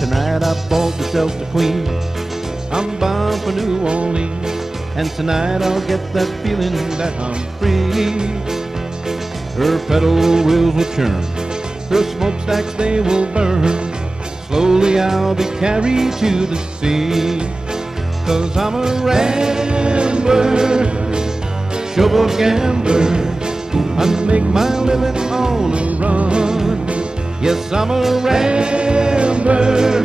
Tonight I bought myself the queen. I'm bound for New Orleans, and tonight I'll get that feeling that I'm free. Her pedal wheels will churn, her smokestacks they will burn. Slowly I'll be carried to the sea. 'Cause I'm a rambler, showboat gambler. I make my living on a run. Yes, I'm a rambler,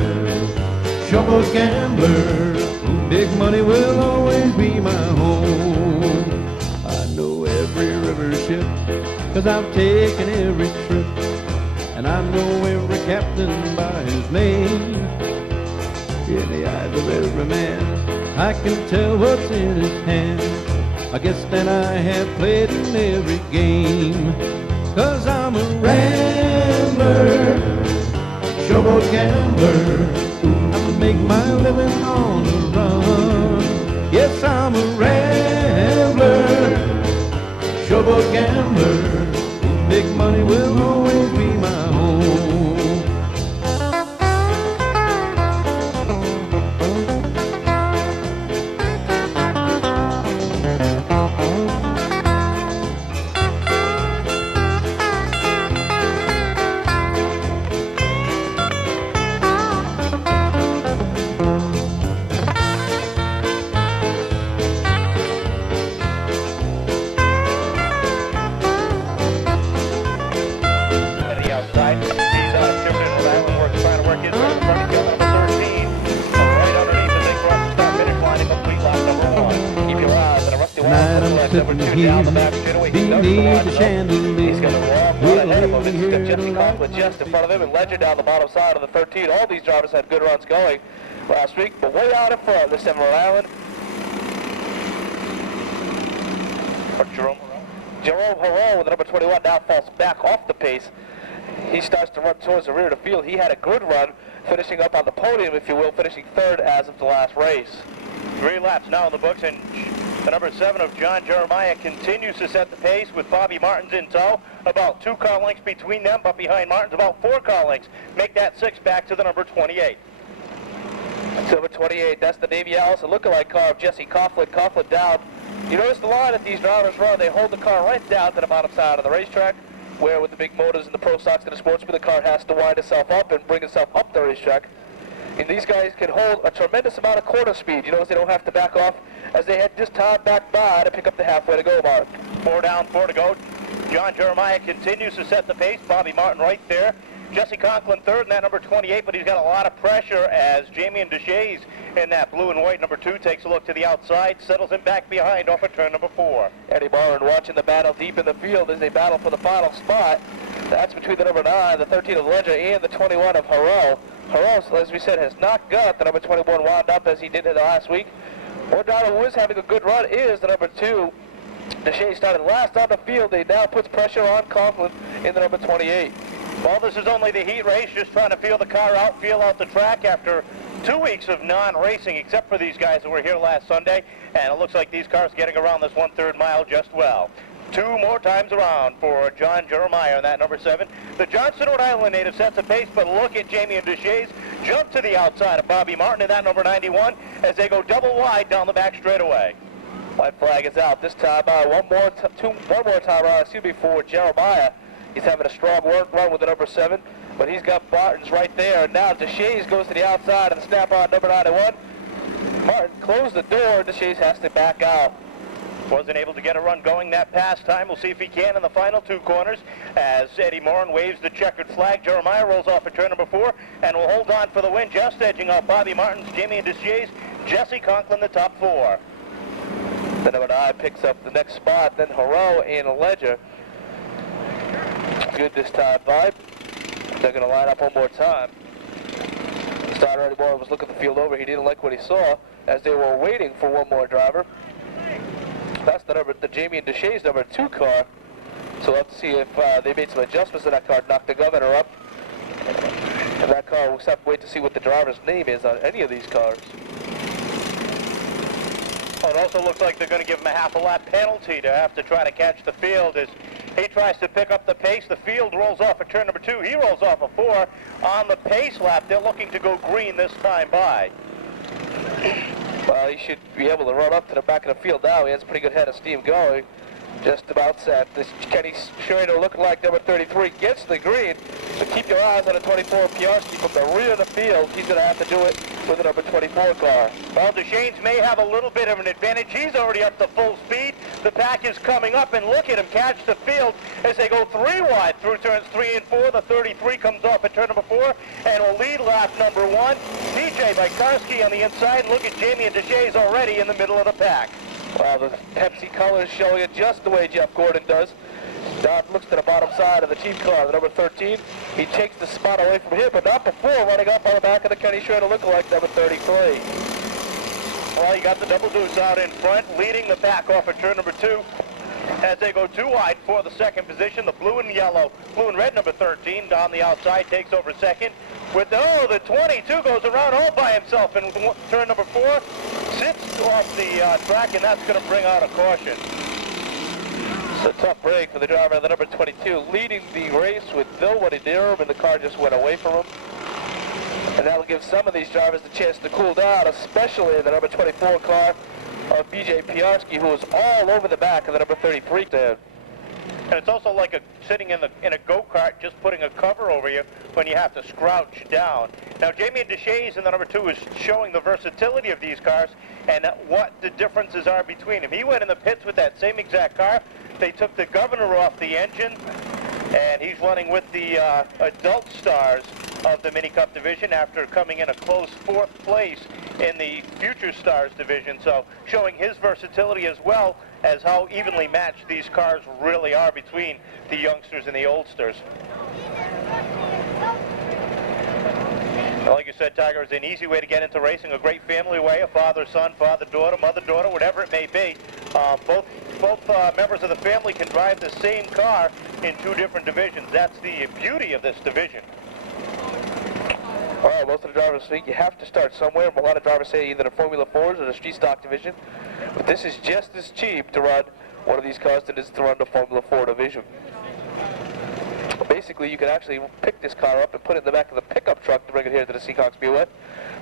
showboat gambler. Big money will always be my home. I know every river ship, 'cause I've taken every trip. And I know every captain by his name. In the eyes of every man, I can tell what's in his hand. I guess that I have played in every game. 'Cause I'm a rambler, showboat gambler. I make my living on the run. Yes, I'm a rambler, showboat gambler. Big money will always be my home. Beneath the chandelier. He's got a long run ahead of him. He's got Seekonk just in front of him and Ledger down the bottom side of the 13. All these drivers had good runs going last week, but way out in front this time Rhode Island. Jerome Helen with the number 21 now falls back off the pace. He starts to run towards the rear of the field. He had a good run, finishing up on the podium, if you will, finishing third as of the last race. 3 laps now in the books, and the number 7 of John Jeremiah continues to set the pace with Bobby Martins in tow. About 2 car lengths between them, but behind Martins about 4 car lengths. Make that 6 back to the number 28. Number 28, that's the Davey Allison lookalike car of Jesse Coughlin. Coughlin down. You notice the line that these drivers run, they hold the car right down to the bottom side of the racetrack, where with the big motors and the Pro Stocks and the Sportsman, the car has to wind itself up and bring itself up the racetrack. And these guys can hold a tremendous amount of quarter speed. You notice they don't have to back off as they had this time back by to pick up the halfway to go mark. 4 down, 4 to go. John Jeremiah continues to set the pace. Bobby Martin right there. Jesse Conklin third in that number 28, but he's got a lot of pressure as Jamie and Deshays in that blue and white number 2 takes a look to the outside, settles him back behind off of turn number 4. Eddie Martin watching the battle deep in the field as they battle for the final spot. That's between the number 9, the 13 of Ledger, and the 21 of Harrell. Harrell, as we said, has not got the number 21 wound up as he did in the last week. One driver who is having a good run is the number 2. Deshays started last on the field. They now puts pressure on Conklin in the number 28. Well, this is only the heat race, just trying to feel the car out, feel out the track after 2 weeks of non-racing, except for these guys that were here last Sunday. And it looks like these cars getting around this 1/3 mile just well. 2 more times around for John Jeremiah on that number 7. The Johnston, Rhode Island native sets a pace, but look at Jamie and Deshays jump to the outside of Bobby Martin in that number 91 as they go double wide down the back straightaway. White flag is out this time. One more time around, for Jeremiah. He's having a strong work run with the number 7, but he's got Martins right there. And now Deshays goes to the outside and the snap on number 91. Martin closed the door. Deshays has to back out. Wasn't able to get a run going that past time. We'll see if he can in the final 2 corners as Eddie Moran waves the checkered flag. Jeremiah rolls off at turn number 4 and will hold on for the win, just edging out Bobby Martins, Jamie and Deshays, Jesse Conklin, the top 4. The number 9 picks up the next spot, then Harrell and Ledger. Good this time, Vibe. They're going to line up one more time. Starter Eddie Moran was looking the field over. He didn't like what he saw as they were waiting for one more driver. That's the Jamie and Deshays number 2 car. So we'll have to see if they made some adjustments to that car, knocked the governor up. And that car, we'll have to wait to see what the driver's name is on any of these cars. Well, it also looks like they're going to give him a half a lap penalty to have to try to catch the field as He tries to pick up the pace. The field rolls off at turn number 2. He rolls off a 4 on the pace lap. They're looking to go green this time by. Well, he should be able to run up to the back of the field now. He has a pretty good head of steam going. Just about set. This Kenny Schrader, looking like number 33, gets the green. So keep your eyes on the 24 Piarski from the rear of the field. He's going to have to do it with the number 24 car. Well, Deschaines may have a little bit of an advantage. He's already up to full speed. The pack is coming up, and look at him catch the field as they go 3 wide through turns 3 and 4. The 33 comes off at turn number 4 and will lead lap number 1. DJ Vikarski on the inside. Look at Jamie and Deschaines already in the middle of the pack. Well, the Pepsi colors showing it just the way Jeff Gordon does. Don looks to the bottom side of the team car, the number 13. He takes the spot away from him, but not before running up on the back of the Kenny Schrader lookalike, number 33. Well, you got the double deuce out in front, leading the pack off at turn number 2. As they go 2 wide for the second position, the blue and red number 13 on the outside takes over second. With the 22 goes around all by himself in turn number 4, sits off the track, and that's going to bring out a caution. It's a tough break for the driver of the number 22, leading the race with nobody near him, and the car just went away from him. And that'll give some of these drivers the chance to cool down, especially the number 24 car of BJ Piarski, who was all over the back of the number 33 stand. And it's also like sitting in a go-kart, just putting a cover over you when you have to crouch down. Now, Jamie Deschaines in the number 2 is showing the versatility of these cars and what the differences are between them. He went in the pits with that same exact car. They took the governor off the engine, and he's running with the adult stars of the Mini Cup division after coming in a close 4th place in the Future Stars division. So showing his versatility as well as how evenly matched these cars really are between the youngsters and the oldsters. Like you said, Tiger, is an easy way to get into racing, a great family way, a father-son, father-daughter, mother-daughter, whatever it may be. Both members of the family can drive the same car in 2 different divisions. That's the beauty of this division. Well, most of the drivers think you have to start somewhere. A lot of drivers say either the Formula 4s or the street stock division. But this is just as cheap to run one of these cars than it is to run the Formula 4 division. Basically, you can actually pick this car up and put it in the back of the pickup truck to bring it here to the Seekonk Speedway.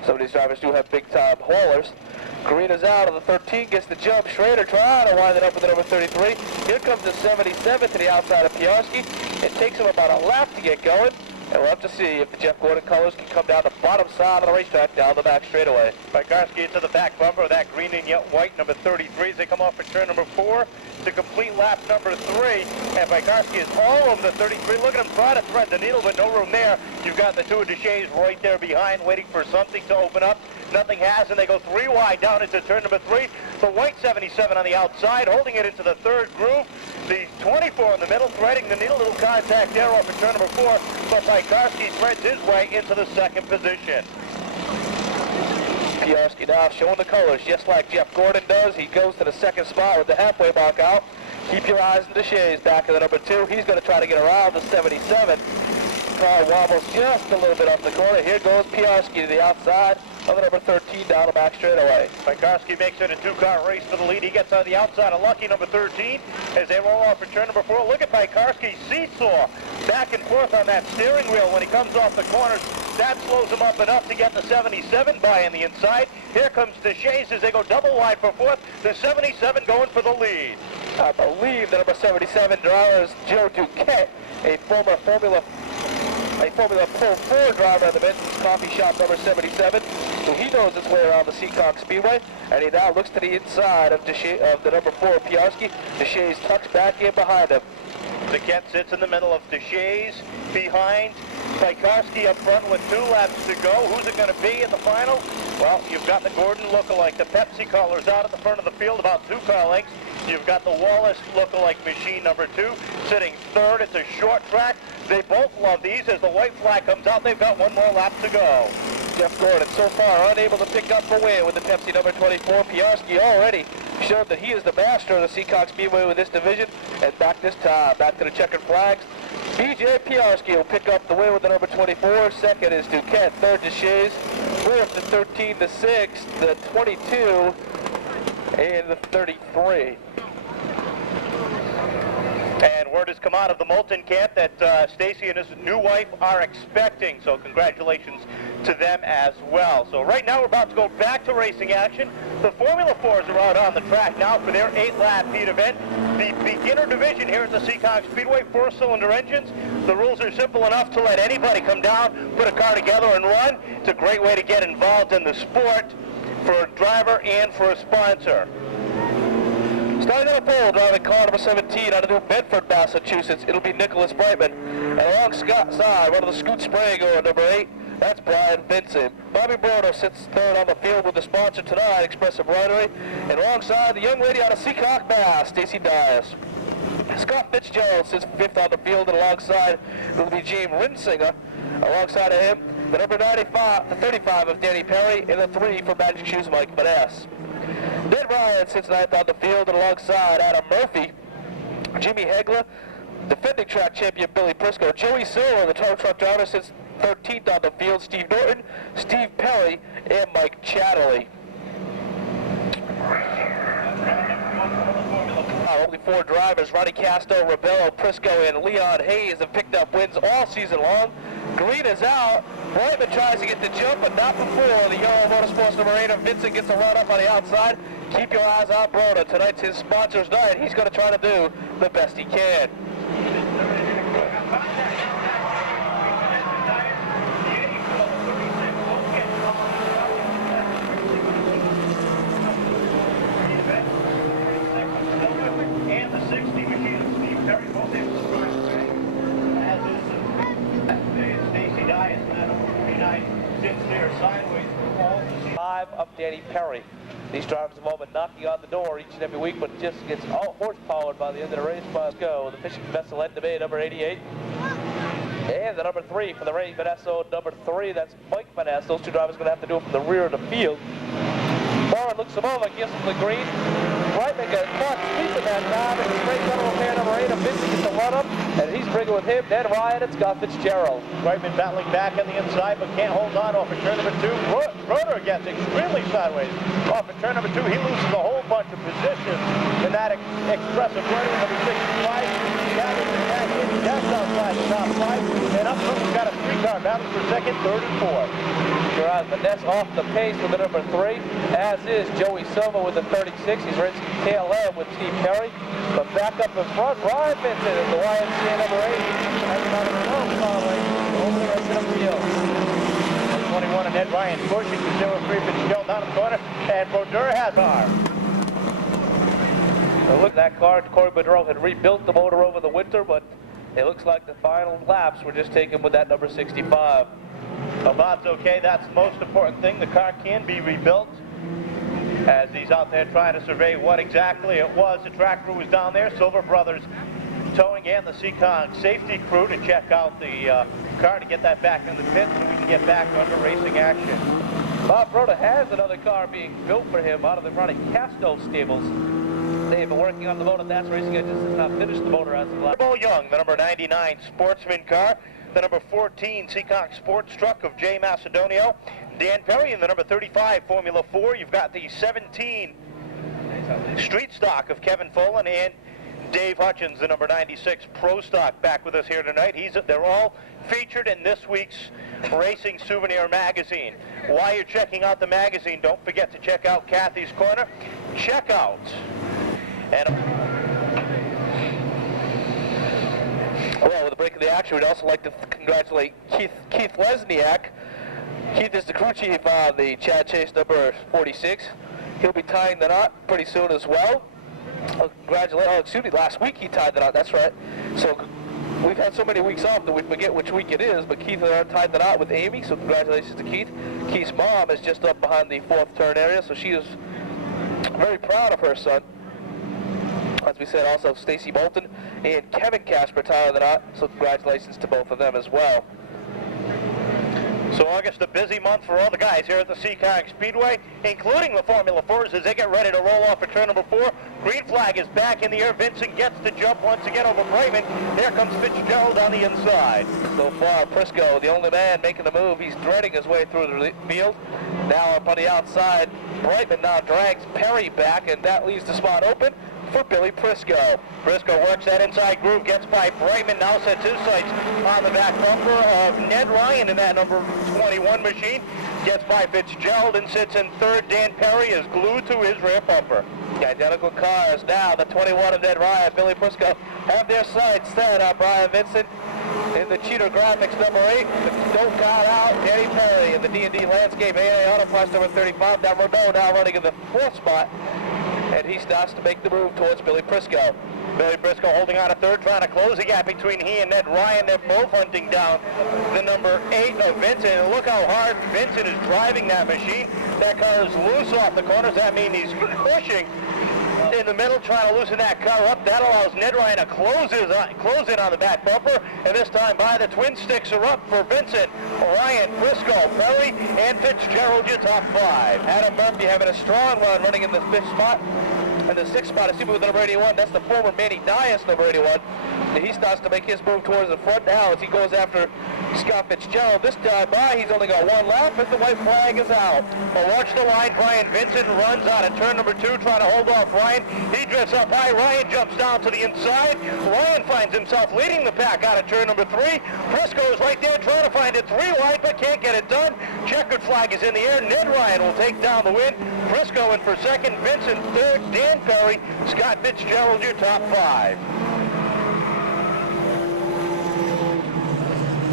Some of these drivers do have big-time haulers. Karina's out on the 13, gets the jump. Schrader trying to wind it up with the number 33. Here comes the 77 to the outside of Piarski. It takes him about a lap to get going. And we'll have to see if the Jeff Gordon colors can come down the bottom side of the racetrack down the back straightaway. Vikarski into the back bumper of that green and yet white number 33 as they come off at turn number 4 to complete lap number 3. And Vikarski is all over the 33. Look at him try to thread the needle, but no room there. You've got the 2 of Deschaines right there behind, waiting for something to open up. Nothing has, and they go 3 wide down into turn number 3. The white 77 on the outside, holding it into the 3rd groove. The 24 in the middle, threading the needle, little contact there off at turn number 4. But Vikarski threads his way into the 2nd position. Piarski now showing the colors, just like Jeff Gordon does. He goes to the 2nd spot with the halfway mark out. Keep your eyes on Deschaines back in the number 2. He's going to try to get around the 77. Car wobbles just a little bit off the corner. Here goes Piarski to the outside of the number 13 down the back straightaway. Vikarski makes it a 2-car race for the lead. He gets on the outside of Lucky number 13 as they roll off for turn number 4. Look at Vikarski seesaw back and forth on that steering wheel when he comes off the corners. That slows him up enough to get the 77 by on the inside. Here comes Deschaines as they go double wide for 4th. The 77 going for the lead. I believe the number 77 driver is Joe Duquette, a former Formula Pro 4 driver at the Benson's Coffee Shop, number 77. So he knows his way around the Seekonk Speedway, and he now looks to the inside of the number 4, Piarski. Deschaines tucks back in behind him. Duquette sits in the middle of Deschaines behind Vikarski up front with 2 laps to go. Who's it going to be in the final? Well, you've got the Gordon lookalike. The Pepsi colors out at the front of the field, about 2 car lengths. You've got the Wallace lookalike machine number 2 sitting 3rd. It's a short track. They both love these. As the white flag comes out, they've got 1 more lap to go. Jeff Gordon so far unable to pick up a win with the Pepsi number 24. Piarski already showed that he is the master of the Seekonk Speedway with this division. And back this time, back to the checkered flags. BJ Piarski will pick up the win with the number 24. 2nd is Duquette. 3rd, Deschaines. 4th, the 13, the 6th, the 22, and the 33. And word has come out of the Moulton camp that Stacy and his new wife are expecting, so congratulations to them as well. So right now we're about to go back to racing action. The Formula 4s are out on the track now for their 8-lap heat event. The beginner division here at the Seekonk Speedway, 4-cylinder engines. The rules are simple enough to let anybody come down, put a car together and run. It's a great way to get involved in the sport for a driver and for a sponsor. Starting on the pole, driving car number 17 out of New Bedford, Massachusetts, it'll be Nicholas Brightman. And alongside, one of the Scoot Sprague, number 8, that's Brian Vincent. Bobby Brodo sits third on the field with the sponsor tonight, Expressive Winery. And alongside, the young lady out of Seekonk, Mass, Stacy Dias. Scott Fitzgerald sits fifth on the field, and alongside will be James Rinsinger. Alongside of him, the number 95, the 35 of Danny Perry, and the 3 for Magic Shoes, Mike Maness. Ned Ryan sits ninth on the field, and alongside Adam Murphy, Jimmy Hegler, defending track champion Billy Prisco, Joey Silver, the tow truck driver, sits 13th on the field, Steve Norton, Steve Perry, and Mike Chatterley. Only 4 drivers, Ronnie Casto, Rebello, Prisco, and Leon Hayes have picked up wins all season long. Green is out. Brightman tries to get the jump, but not before the yellow Motorsports number 8 of Vincent gets a run up on the outside. Keep your eyes on Broda. Tonight's his sponsor's night. He's going to try to do the best he can. Up Danny Perry. These drivers have all been knocking on the door each and every week, but just gets all horsepowered by the end of the race. Let's go. The fishing vessel end of number 88. And the number 3 for the Ray Vanesso, number 3, that's Mike Maness. Those 2 drivers are going to have to do it from the rear of the field. Warren looks him over, gives him the green. Brightman gets caught sleeping that time, and the straight tunnel repair number 8 of Vincent gets the run up, and he's bringing with him Ned Ryan and Scott Fitzgerald. Brightman battling back on the inside, but can't hold on off of turn number 2. Broder gets extremely sideways off of turn number 2. He loses a whole bunch of positions in that expressive running. Number 65, gathers the back in, just outside the top 5, and up front we've got a 3-car battle for second, third, and fourth. Gerard Vaness off the pace with the number 3, as is Joey Silva with the 36. He's racing tail end with Steve Perry. But back up in front, Brian Vincent is the YMCA number 8. Hanging out of the long following over the rest of the field. 21 and Ned Ryan pushing to 03 Fitzgerald down the corner, and Brodeur has car. Now look at that car. Corey Boudreau had rebuilt the motor over the winter, but it looks like the final laps were just taken with that number 65. Well, Bob's okay. That's the most important thing. The car can be rebuilt. As he's out there trying to survey what exactly it was. The track crew was down there. Silver Brothers Towing and the Seekonk safety crew to check out the car to get that back in the pit so we can get back under racing action. Bob Broda has another car being built for him out of the Ronnie Casto stables. They've been working on the motor. That's Racing Engines has not finished the motor as of last. Bo Young, the number 99 Sportsman car. The number 14 Seekonk Sports Truck of Jay Macedonio. Dan Perry in the number 35 Formula 4. You've got the 17 Street Stock of Kevin Folan and Dave Hutchins, the number 96 Pro Stock, back with us here tonight. They're all featured in this week's Racing Souvenir magazine. While you're checking out the magazine, don't forget to check out Kathy's Corner. Check out. And well, with the break of the action, we'd also like to congratulate Keith Lesniak. Keith is the crew chief on the Chad Chase number 46. He'll be tying the knot pretty soon as well. Last week he tied the knot, that's right. So we've had so many weeks off that we forget which week it is, but Keith tied the knot with Amy, so congratulations to Keith. Keith's mom is just up behind the fourth turn area, so she is very proud of her son. As we said, also Stacy Bolton and Kevin Casper tied the knot, so congratulations to both of them as well. So August, a busy month for all the guys here at the Seekonk Speedway, including the Formula 4s as they get ready to roll off for turn number 4. Green flag is back in the air. Vincent gets the jump once again over Brayman. There comes Fitzgerald on the inside. So far, Prisco, the only man making the move. He's threading his way through the field. Now up on the outside, Brayman now drags Perry back, and that leaves the spot open for Billy Prisco. Briscoe works that inside groove, gets by Brightman, now sets his sights on the back bumper of Ned Ryan in that number 21 machine. Gets by Fitzgerald and sits in third. Dan Perry is glued to his rear bumper. The identical cars now, the 21 of Ned Ryan, Billy Prisco, have their sights set on Brian Vincent in the Cheater Graphics number 8. The Don't Count Out, Danny Perry in the D&D Landscape AA Auto Plus number 35. Now Renault now running in the 4th spot, and he starts to make the move towards Billy Prisco. Billy Briscoe holding on to third, trying to close the gap between he and Ned Ryan. They're both hunting down the number 8 of Vincent. And look how hard Vincent is driving that machine. That car is loose off the corners. That means he's pushing in the middle, trying to loosen that car up. That allows Ned Ryan to close in on the back bumper. And this time by the twin sticks are up for Vincent, Ryan, Briscoe, Perry, and Fitzgerald, your top 5. Adam Murphy having a strong run running in the 5th spot. And the 6th spot is Super with the number 81. That's the former Manny Dias number 81. And he starts to make his move towards the front now as he goes after Scott Fitzgerald. This time by, he's only got one lap as the white flag is out. Well, watch the line. Brian Vincent runs out of turn number 2, trying to hold off Ryan. He drifts up high. Ryan jumps down to the inside. Ryan finds himself leading the pack out of turn number 3. Briscoe is right there trying to find it 3 wide, but can't get it done. Checkered flag is in the air. Ned Ryan will take down the win. Briscoe in for 2nd. Vincent 3rd. Dan Perry. Scott Fitzgerald, your top 5.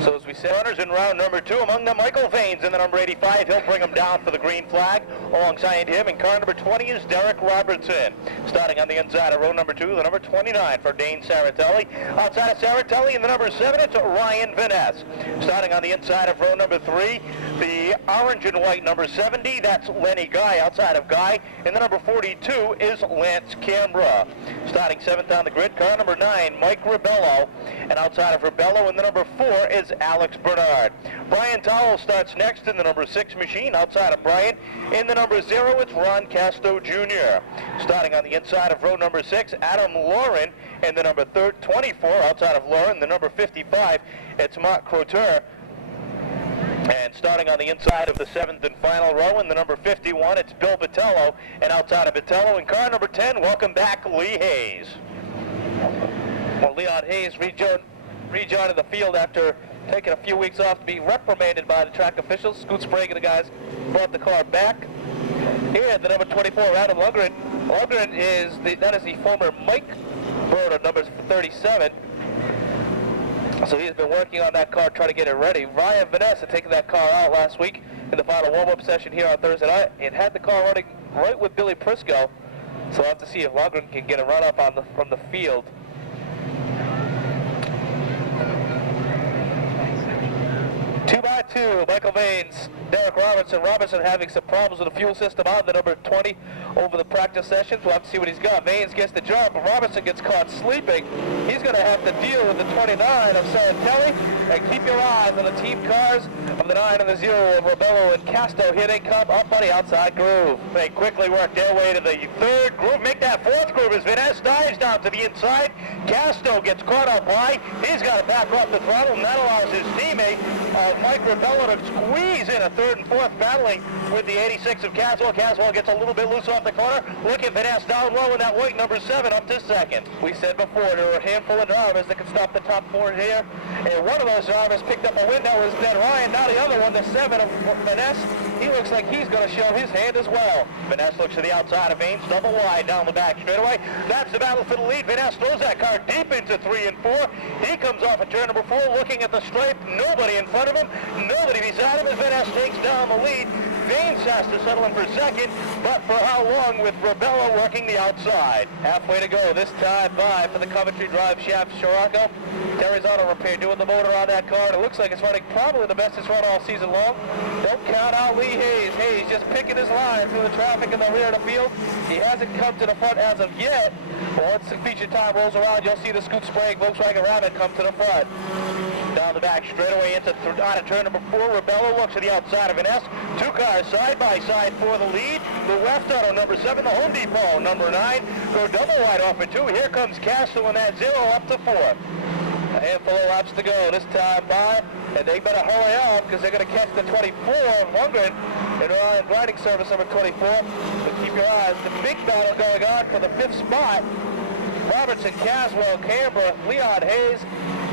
So as we said, Runners in round number 2, among them Michael Vaines in the number 85. He'll bring him down for the green flag. Alongside him in car number 20 is Derek Robertson. Starting on the inside of row number 2, the number 29 for Dane Saratelli. Outside of Saratelli in the number 7, it's Ryan Vaness. Starting on the inside of row number 3, the orange and white number 70, that's Lenny Guy. Outside of Guy in the number 42 is Lance Cambra. Starting 7th on the grid, car number 9, Mike Ribello. And outside of Ribello in the number 4 is Alex Bernard. Brian Towell starts next in the number 6 machine. Outside of Brian, in the number 0, it's Ron Casto Jr. Starting on the inside of row number 6, Adam Lauren in the number 24. Outside of Lauren, the number 55, it's Mark Croteur. And starting on the inside of the 7th and final row in the number 51, it's Bill Vitello. And outside of Vitello in car number 10, welcome back Lee Hayes. Well, Leon Hayes rejoined the field after taking a few weeks off to be reprimanded by the track officials. Scoot Sprague and the guys brought the car back. Here, the number 24, Adam Lundgren. Lundgren is the former Mike Broder, number 37. So he's been working on that car, trying to get it ready. Ryan Vanessa had taken that car out last week in the final warm-up session here on Thursday night and had the car running right with Billy Prisco. So we'll have to see if Lundgren can get a run-up from the field. 2x2, Michael Vaines, Derek Robertson having some problems with the fuel system on the number 20 over the practice sessions. We'll have to see what he's got. Vaines gets the jump, but Robertson gets caught sleeping. He's going to have to deal with the 29 of Saratelli. And keep your eyes on the team cars of the 9 and the 0 of Robello and Casto. Here they come up on the outside groove. They quickly work their way to the 3rd groove, make that 4th groove as Vanessa dives down to the inside. Casto gets caught up high. He's got to back off the throttle, and that allows his teammate Mike Ribello to squeeze in a 3rd and 4th, battling with the 86 of Caswell. Caswell gets a little bit loose off the corner. Look at Vanessa down low in that white number 7 up to 2nd. We said before, there were a handful of drivers that could stop the top 4 here. And one of those drivers picked up a win. That was Ned Ryan. Now the other one, the 7 of Vanessa, he looks like he's going to show his hand as well. Vanessa looks to the outside of Vaines, double wide down the back straightaway. That's the battle for the lead. Vanessa throws that car deep into 3 and 4. He comes off at turn number 4, looking at the stripe. Nobody in front of him, nobody beside him as Vanessa takes down the lead. Vaines has to settle in for 2nd, but for how long with Ribello working the outside? Halfway to go, this time by for the Coventry Drive shaft Scirocco. Terry's Auto Repair doing the motor on that car, and it looks like it's running probably the best it's run all season long. Don't count out Lee Hayes. Hayes just picking his line through the traffic in the rear of the field. He hasn't come to the front as of yet, but once the feature time rolls around, you'll see the Scoot Sprague Volkswagen Rabbit come to the front. Down the back straightaway into out of turn number 4. Ribello looks to the outside of an S. 2 cars side by side for the lead. The West Auto number 7, the Home Depot number 9 go double wide off at 2. Here comes Castle in that 0 up to 4. A handful of laps to go this time by, and they better hurry up because they're going to catch the 24 of Lundgren in grinding service number 24. But keep your eyes. The big battle going on for the 5th spot. Robertson, Caswell, Canberra, Leon Hayes,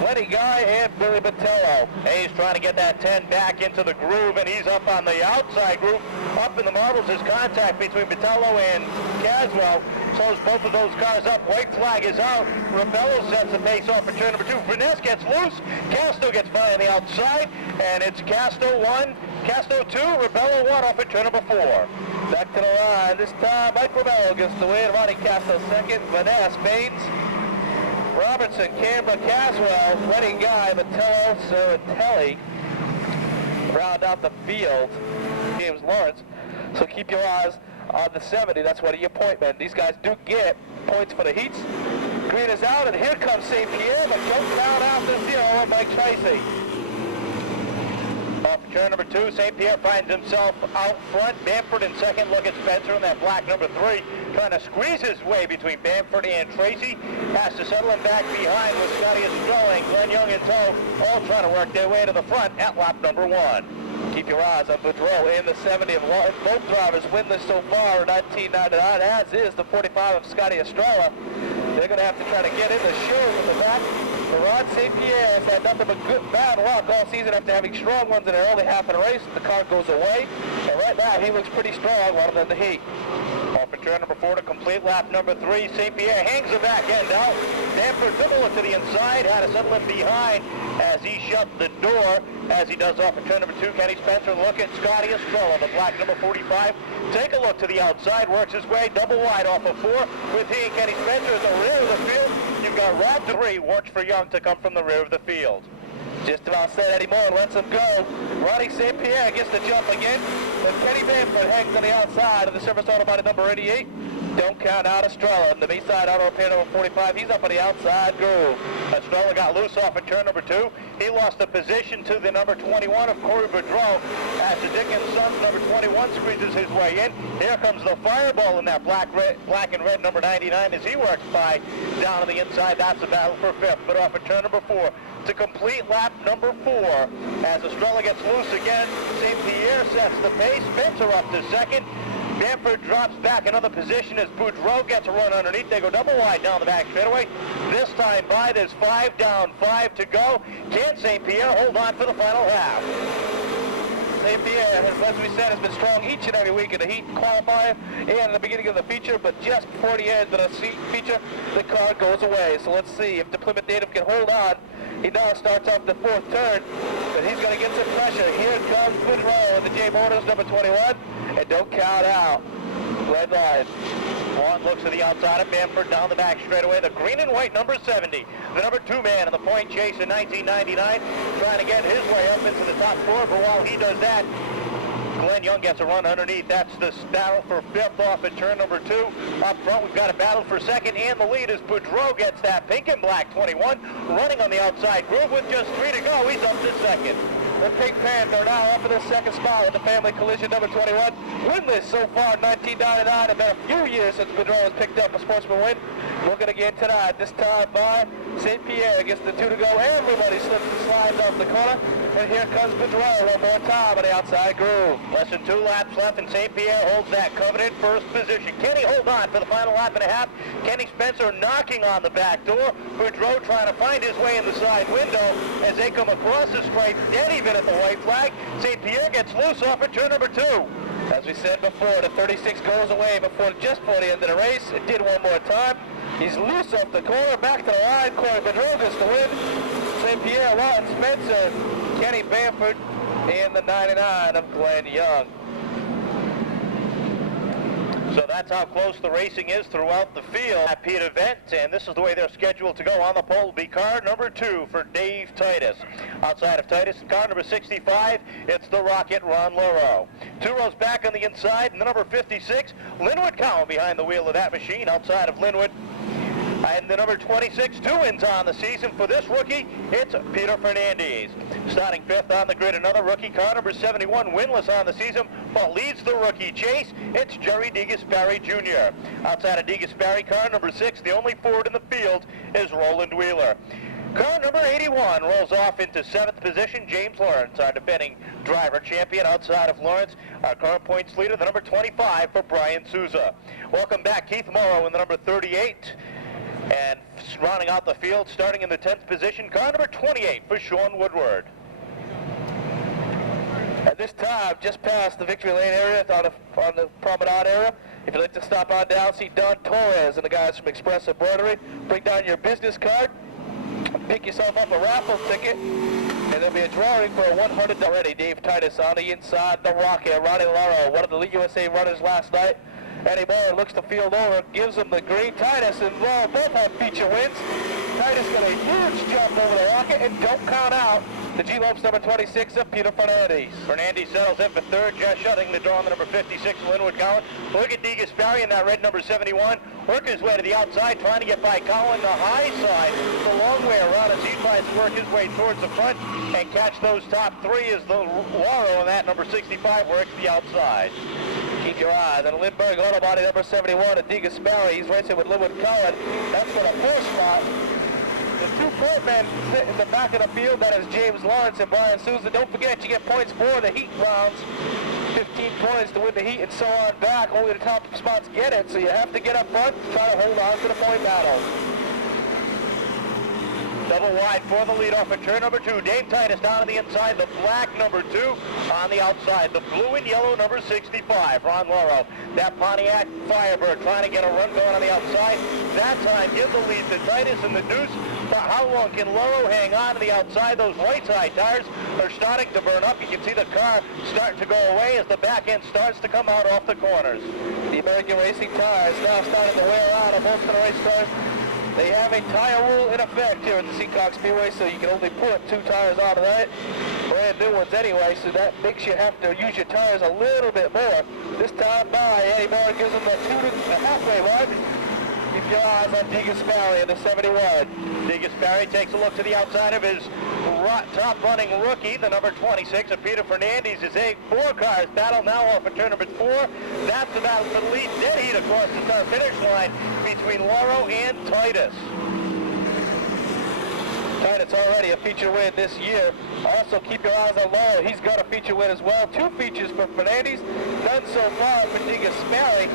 Lenny Guy, and Billy Botello. Hayes trying to get that 10 back into the groove, and he's up on the outside groove. Up in the marbles is contact between Botello and Caswell. Slows both of those cars up. White flag is out. Rebello sets the pace off for turn number 2. Finesse gets loose. Casto gets by on the outside, and it's Casto 1, Casto 2, Rebello 1 off at turn number 4. Back to the line. This time, Mike Rebello gets the win. Ronnie Casto second. Vaness, Baines, Robertson, Canberra, Caswell, Lenny Guy, Botello, Ceratelli. Round out the field, James Lawrence. So keep your eyes on the 70. That's one of your point men. These guys do get points for the heats. Green is out, and here comes St. Pierre, but jumps down after 0 on Mike Tracy. Off turn number 2, St. Pierre finds himself out front. Bamford in second. Look at Spencer in that black number 3, trying to squeeze his way between Bamford and Tracy. Has to settle him back behind with Scotty Estrella and Glenn Young in tow, all trying to work their way to the front at lap number 1. Keep your eyes on Boudreau in the 70 of Lawton. Both drivers winless so far in 1999, as is the 45 of Scotty Estrella. They're going to have to try to get in the show from the back. But Ron St. Pierre has had nothing but bad luck all season after having strong ones in the early half of the race. The car goes away, and right now he looks pretty strong rather than the heat. Off at turn number 4 to complete lap number 3. St. Pierre hangs the back end out. Bamford took a look to the inside, had to settle it behind as he shut the door, as he does off at turn number 2. Kenny Spencer, look at Scotty Estrella, the black number 45. Take a look to the outside, works his way double wide off of 4 with he and Kenny Spencer at the rear of the field. You've got Rob 3, watch for Young to come from the rear of the field. Just about said Eddie Moore lets him go. Ronnie St. Pierre gets the jump again, but Kenny Bamford hangs on the outside of the Service Auto Body number 88. Don't count out Estrella in the B-side auto repair number 45. He's up on the outside groove. Estrella got loose off at turn number 2. He lost the position to the number 21 of Corey Boudreau as the Dickens Sons number 21 squeezes his way in. Here comes the fireball in that black and red number 99 as he works by down on the inside. That's a battle for 5th, but off at turn number 4 to complete lap number 4 as Estrella gets loose again. St. Pierre sets the pace. Spencer up to 2nd. Bamford drops back another position as Boudreau gets a run underneath. They go double wide down the back straightaway. This time by, there's 5 down, 5 to go. Can St. Pierre hold on for the final half? St. Pierre, as we said, has been strong each and every week in the heat qualifier and in the beginning of the feature, but just before the end of the feature, the car goes away. So let's see if the Plymouth native can hold on. He now starts off the 4th turn, but he's going to get some pressure. Here comes Boudreau in the J Motors number 21. And don't count out. Red line. Vaughn looks to the outside of Bamford down the back straightaway. The green and white number 70. The number 2 man in the point chase in 1999. Trying to get his way up into the top 4. But while he does that, Glenn Young gets a run underneath. That's the battle for 5th off at turn number 2. Up front, we've got a battle for 2nd. And the lead as Boudreau gets that pink and black 21. Running on the outside groove with just 3 to go. He's up to 2nd. The Pink Panther now up in the 2nd spot with the family collision number 21. Winless so far in 1999. It's been a few years since Boudreau has picked up a sportsman win. Looking again tonight. This time by St. Pierre gets the 2 to go. Everybody slips and slides off the corner. And here comes Boudreau one more time on the outside groove. Less than 2 laps left, and St. Pierre holds that coveted first position. Kenny hold on for the final lap and a half. Kenny Spencer knocking on the back door. Boudreau trying to find his way in the side window as they come across the straight, dead even at the white flag. St. Pierre gets loose off at turn number 2. As we said before, the 36 goes away just before the end of the race. It did one more time. He's loose off the corner, back to the line. Corey Boudreau gets the win. St. Pierre, Lawton, Spencer, Kenny Bamford, and the 99 of Glenn Young. So that's how close the racing is throughout the field at Pete event, and this is the way they're scheduled to go. On the pole will be car number 2 for Dave Titus. Outside of Titus, car number 65, it's the Rocket Ron Lauro. 2 rows back on the inside, and the number 56, Linwood Cowan behind the wheel of that machine. Outside of Linwood, and the number 26, 2 wins on the season for this rookie, it's Peter Fernandez. Starting 5th on the grid, another rookie, car number 71, winless on the season, but leads the rookie chase. It's Jerry DeGasperi Jr. Outside of DeGasperi, car number 6, the only Ford in the field is Roland Wheeler. Car number 81 rolls off into 7th position. James Lawrence, our defending driver champion. Outside of Lawrence, our current points leader, the number 25 for Brian Souza. Welcome back, Keith Morrow in the number 38. And rounding out the field, starting in the 10th position, car number 28 for Sean Woodward. At this time, just past the Victory Lane area, on the promenade area, if you'd like to stop on down, see Don Torres and the guys from Express Embroidery. Bring down your business card, pick yourself up a raffle ticket, and there'll be a drawing for a $100 already. Dave Titus on the inside, the Rocket, Ronnie Lauro, one of the League USA runners last night. Eddie Moore looks to field over, gives him the green. Titus and Lauro both have feature wins. Titus got a huge jump over the Rocket, and don't count out the G-Lopes number 26 of Peter Fernandez. Fernandez settles in for third, just shutting the door on the number 56, Linwood Cowan. Look at D. Gaspari in that red number 71. Work his way to the outside, trying to get by Cowan the high side. It's a long way around as he tries to work his way towards the front and catch those top three as the Lauro and that number 65 works the outside. Keep your eyes on Lindbergh Auto Body number 71 at D. Gaspari. He's racing with Linwood Cowan. That's for the fourth spot. The two front men sit in the back of the field. That is James Lawrence and Brian Souza. Don't forget, you get points for the heat rounds. 15 points to win the heat and so on back. Only the top spots get it, so you have to get up front and try to hold on to the point battle. Double wide for the leadoff at turn number 2. Dave Titus down on the inside, the black number 2 on the outside, the blue and yellow number 65, Ron Lauro. That Pontiac Firebird trying to get a run going on the outside. That time give the lead to Titus in the deuce. But how long can Lauro hang on to the outside? Those right side tires are starting to burn up. You can see the car starting to go away as the back end starts to come out off the corners. The American Racing tires now starting to wear out on most of the race cars. They have a tire rule in effect here at the Seekonk Speedway, so you can only put 2 tires on tonight. Brand new ones anyway, so that makes you have to use your tires a little bit more. This time by, Eddie Moore gives them the halfway mark. Keep your eyes on D. Gaspari in the 71. D. Gaspari takes a look to the outside of his top running rookie, the number 26 of Peter Fernandez. His 4 cars battle now off at turn number 4. That's the battle for the lead. Dead heat across the start finish line between Lauro and Titus. Titus already a feature win this year. Also keep your eyes on Lauro. He's got a feature win as well. 2 features for Fernandez. None so far for D. Gaspari.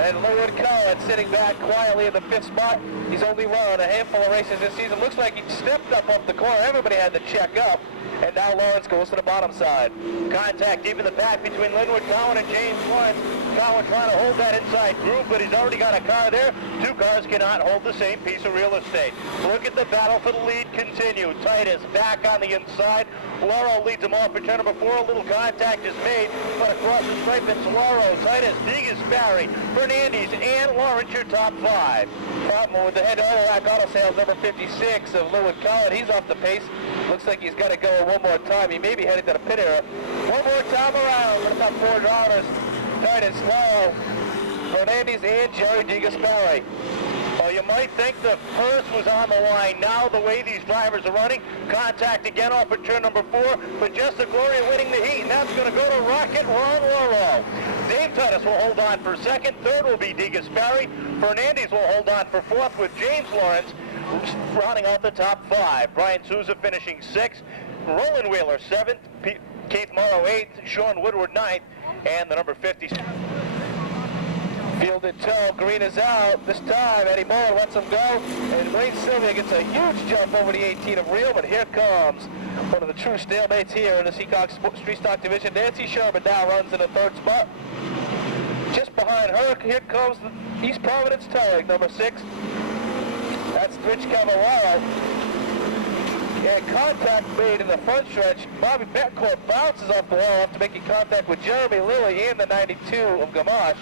And Linwood Cowan sitting back quietly in the 5th spot. He's only run a handful of races this season. Looks like he stepped up off the corner. Everybody had to check up. And now Lawrence goes to the bottom side. Contact deep in the back between Linwood Cowan and James Lawrence. Cowan trying to hold that inside groove, but he's already got a car there. 2 cars cannot hold the same piece of real estate. Look at the battle for the lead continue. Titus back on the inside. Lauro leads him off at turn number 4. A little contact is made, but across the stripe it's Lauro, Titus, D. Gaspari, Fernandez, and Lawrence, your top 5. Problem with the head of Auto Sales number 56 of Linwood Cowan. He's off the pace. Looks like he's got to go one more time. He may be heading to the pit area. One more time around for the top 4 drivers. Titus, Lauro, Fernandez, and Jerry D. Gaspari. Well, you might think the purse was on the line. Now, the way these drivers are running, contact again off at turn number 4, but just the glory of winning the heat, and that's going to go to Rocket Ron Lauro. Dave Titus will hold on for 2nd. 3rd will be D. Gaspari. Fernandez will hold on for 4th with James Lawrence rounding out the top 5. Brian Souza finishing 6th. Roland Wheeler 7th. Keith Morrow 8th. Sean Woodward 9th. And the number 50. Fielded toe, green is out. This time, Eddie Moore lets him go, and Wayne Sylvia gets a huge jump over the 18 of Real, but here comes one of the true stalemates here in the Seekonk Street Stock Division. Nancy Sherman now runs in the 3rd spot. Just behind her, here comes the East Providence Towing, number 6. That's Rich Cavallaro. And contact made in the front stretch. Bobby Betancourt bounces off the wall after making contact with Jeremy Lilly and the 92 of Gamache.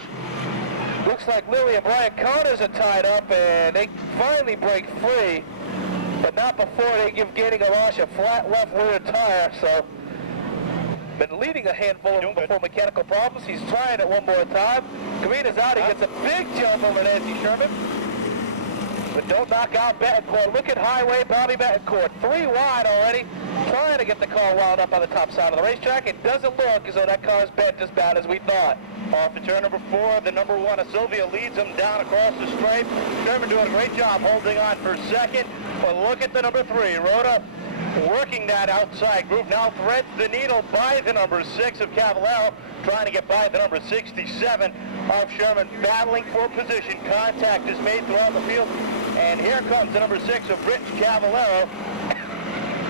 Looks like Lilly and Brian Connors are tied up, and they finally break free, but not before they give Gainey Gamache a flat left rear tire. So, been leading a handful of before mechanical problems. He's trying it one more time. Green is out. He gets a big jump over Nancy Sherman. But don't knock out Betancourt. Look at Highway Bobby Betancourt. 3 wide already, trying to get the car wound up on the top side of the racetrack. It doesn't look as though that car's bent as bad as we thought. Off at turn number 4, the number 1 of Sylvia leads him down across the stripe. Sherman doing a great job holding on for 2nd. But look at the number 3, Rhoda, working that outside group. Now threads the needle by the number 6 of Cavallero, trying to get by the number 67 of Sherman, battling for position. Contact is made throughout the field. And here comes the number 6 of Rich Cavallero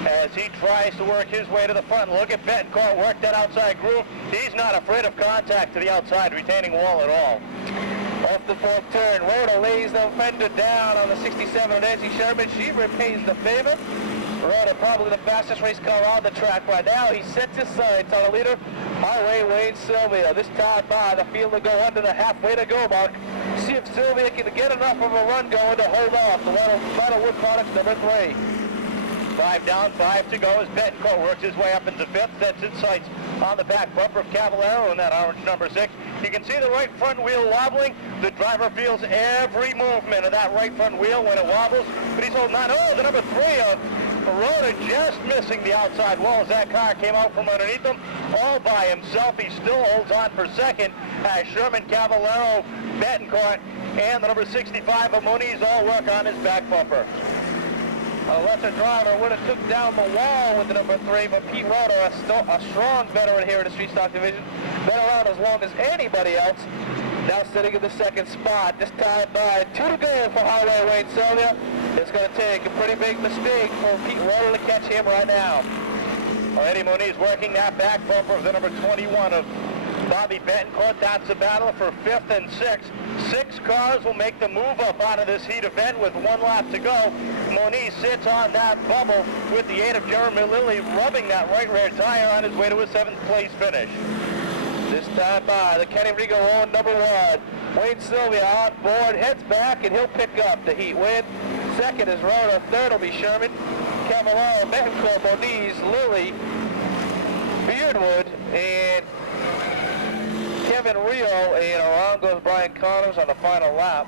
as he tries to work his way to the front. Look at Betancourt work that outside groove. He's not afraid of contact to the outside retaining wall at all. Off the fourth turn, Rhoda lays the fender down on the 67 of Nancy Sherman. She repays the favor. Rhoda, probably the fastest race car on the track right now. He sets his sights on the leader, Highway Wayne Sylvia. This time by the field to go under the halfway to go mark. See if Sylvia can get enough of a run going to hold off the Vital Wood Products number 3. 5 down, 5 to go as Betancourt works his way up into 5th, sets his sights on the back bumper of Cavallero in that orange number 6. You can see the right front wheel wobbling. The driver feels every movement of that right front wheel when it wobbles, but he's holding on. Oh, the number 3 of Rhoda just missing the outside wall as that car came out from underneath him all by himself. He still holds on for second as Sherman, Cavallero, Betancourt, and the number 65 of Moniz all work on his back bumper. A lesser driver would have took down the wall with the number 3, but Pete Rhoda, a strong veteran here in the Street Stock Division, been around as long as anybody else, now sitting in the second spot. This time by 2 to go for Highway Wayne Sylvia. It's going to take a pretty big mistake for Pete Rhoda to catch him right now. Eddie Moniz working that back bumper of the number 21 of Bobby Betancourt. That's the battle for 5th and 6th. 6 cars will make the move up out of this heat event with 1 lap to go. Moniz sits on that bubble with the aid of Jeremy Lilly, rubbing that right rear tire on his way to a 7th place finish. This time by the Kenny Rigo on number 1. Wayne Sylvia on board, heads back, and he'll pick up the heat win. Second is Rhoda. Third will be Sherman, Cavallero, Betancourt, Moniz, Lilly, Beardwood, and Kevin Rio, and around goes Brian Connors on the final lap.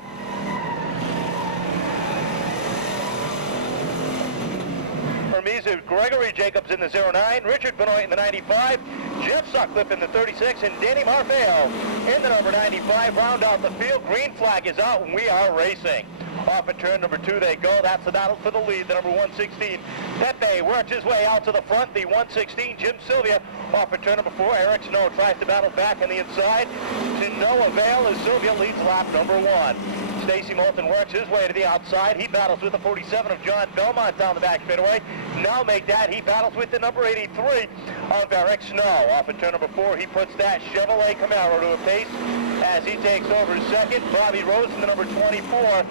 Mizu, Gregory Jacobs in the 09, Richard Benoit in the 95, Jeff Sutcliffe in the 36, and Danny Marfeo in the number 95. Round out the field. Green flag is out, and we are racing. Off at turn number 2 they go. That's the battle for the lead. The number 116, Pepe, works his way out to the front. The 116, Jim Sylvia, off at turn number 4. Eric Snow tries to battle back on the inside. To no avail as Sylvia leads lap number 1. Stacy Moulton works his way to the outside. He battles with the 47 of John Belmont down the back straightaway. Now make that. He battles with the number 83 of Eric Snow. Off at turn number 4, he puts that Chevrolet Camaro to a pace as he takes over second. Bobby Rose in the number 24.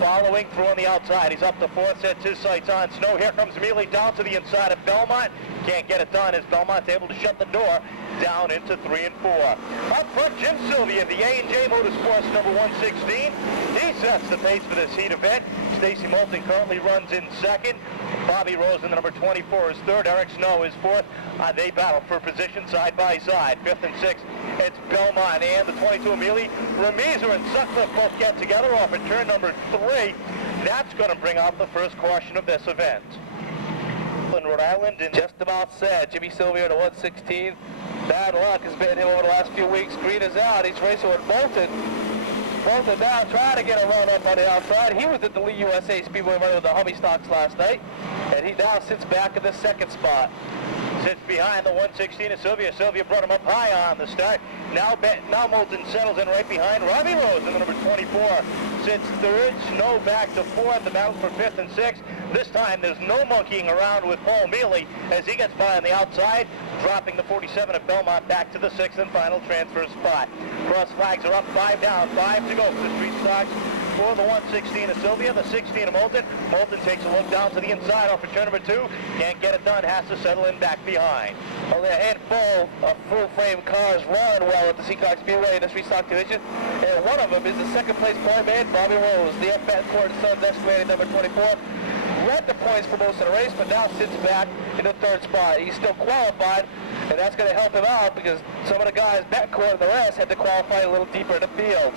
Following through on the outside. He's up to 4th, sets his sights on Snow. Here comes Mealy down to the inside of Belmont. Can't get it done as Belmont's able to shut the door down into 3 and 4. Up front, Jim Sylvia, the A&J Motorsports number 116. He sets the pace for this heat event. Stacy Moulton currently runs in second. Bobby Rose in the number 24 is third. Eric Snow is fourth. They battle for position side by side. 5th and 6th, it's Belmont and the 22 Amelie. Remiser and Sutcliffe both get together off at turn number 3. That's going to bring out the first caution of this event. In Rhode Island, and Just about said. Jimmy Sylvia to 116. Bad luck has been him over the last few weeks. Green is out. He's racing with Bolton. Bolton down, trying to get a run up on the outside. He was at the Lee USA Speedway running with the Hummy stocks last night, and he now sits back in the second spot. sits behind the 116 of Sylvia. Sylvia brought him up high on the start. Now Moulton settles in right behind. Robbie Rose in the number 24 sits third. Snow back to fourth. The battle for 5th and 6th. This time there's no monkeying around with Paul Mealy as he gets by on the outside, dropping the 47 of Belmont back to the 6th and final transfer spot. Cross flags are up, 5 down, 5 to go for the Street Stocks. For the 116 of Sylvia, the 16 of Moulton. Moulton takes a look down to the inside off of turn number 2. Can't get it done, has to settle in back behind. Only a handful of full-frame cars run well at the Seekonk Speedway in the Street Stock Division, and one of them is the second-place point man, Bobby Rose. The F-Court Sons excavating number 24. Led the points for most of the race, but now sits back in the third spot. He's still qualified, and that's going to help him out because some of the guys, Betancourt and the rest, had to qualify a little deeper in the field.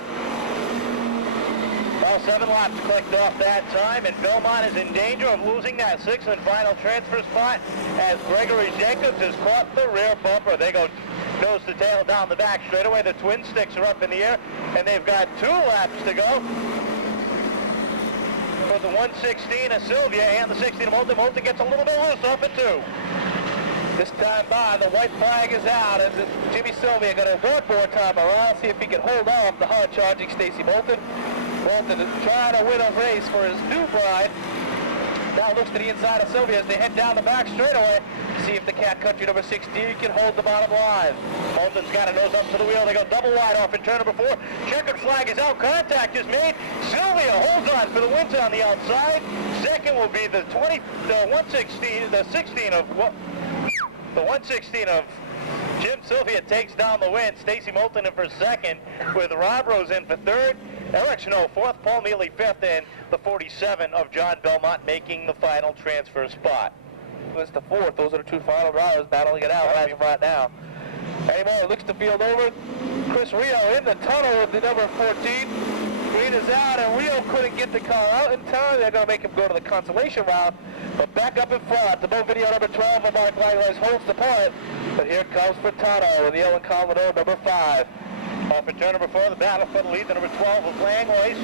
Well, 7 laps clicked off that time, and Belmont is in danger of losing that 6th and final transfer spot as Gregory Jacobs has caught the rear bumper. They go nose to tail down the back straightaway. The twin sticks are up in the air, and they've got 2 laps to go. for the 116 of Sylvia and the 16 of Moulton. Moulton gets a little bit loose off it too. This time by, the white flag is out as Jimmy Sylvia going to one more time around, see if he can hold off the hard-charging Stacy Moulton. Moulton is trying to win a race for his new bride. Now looks to the inside of Sylvia as they head down the back straightaway. See if the Cat Country number 16 can hold the bottom line. Moulton's got a nose up to the wheel. They go double wide off in turn number 4. Checkered flag is out. Contact is made. Sylvia holds on for the wins on the outside. Second will be the 116 of Jim Sylvia takes down the win. Stacy Moulton in for second, with Rob Rose in for third. Eric Snow fourth, Paul Mealy fifth, and the 47 of John Belmont making the final transfer spot. It's the fourth. Those are the two final drivers battling it out as of right now. Anymore looks to field over. Chris Rio in the tunnel with the number 14. Green is out, and Rio couldn't get the car out in time. They're going to make him go to the consolation round. But back up in front, the boat video number 12 of Mark Langlois holds the point. But here comes Furtado with the Ellen Commodore number 5. Off in turn number 4, the battle for the lead. The number 12 of Langlois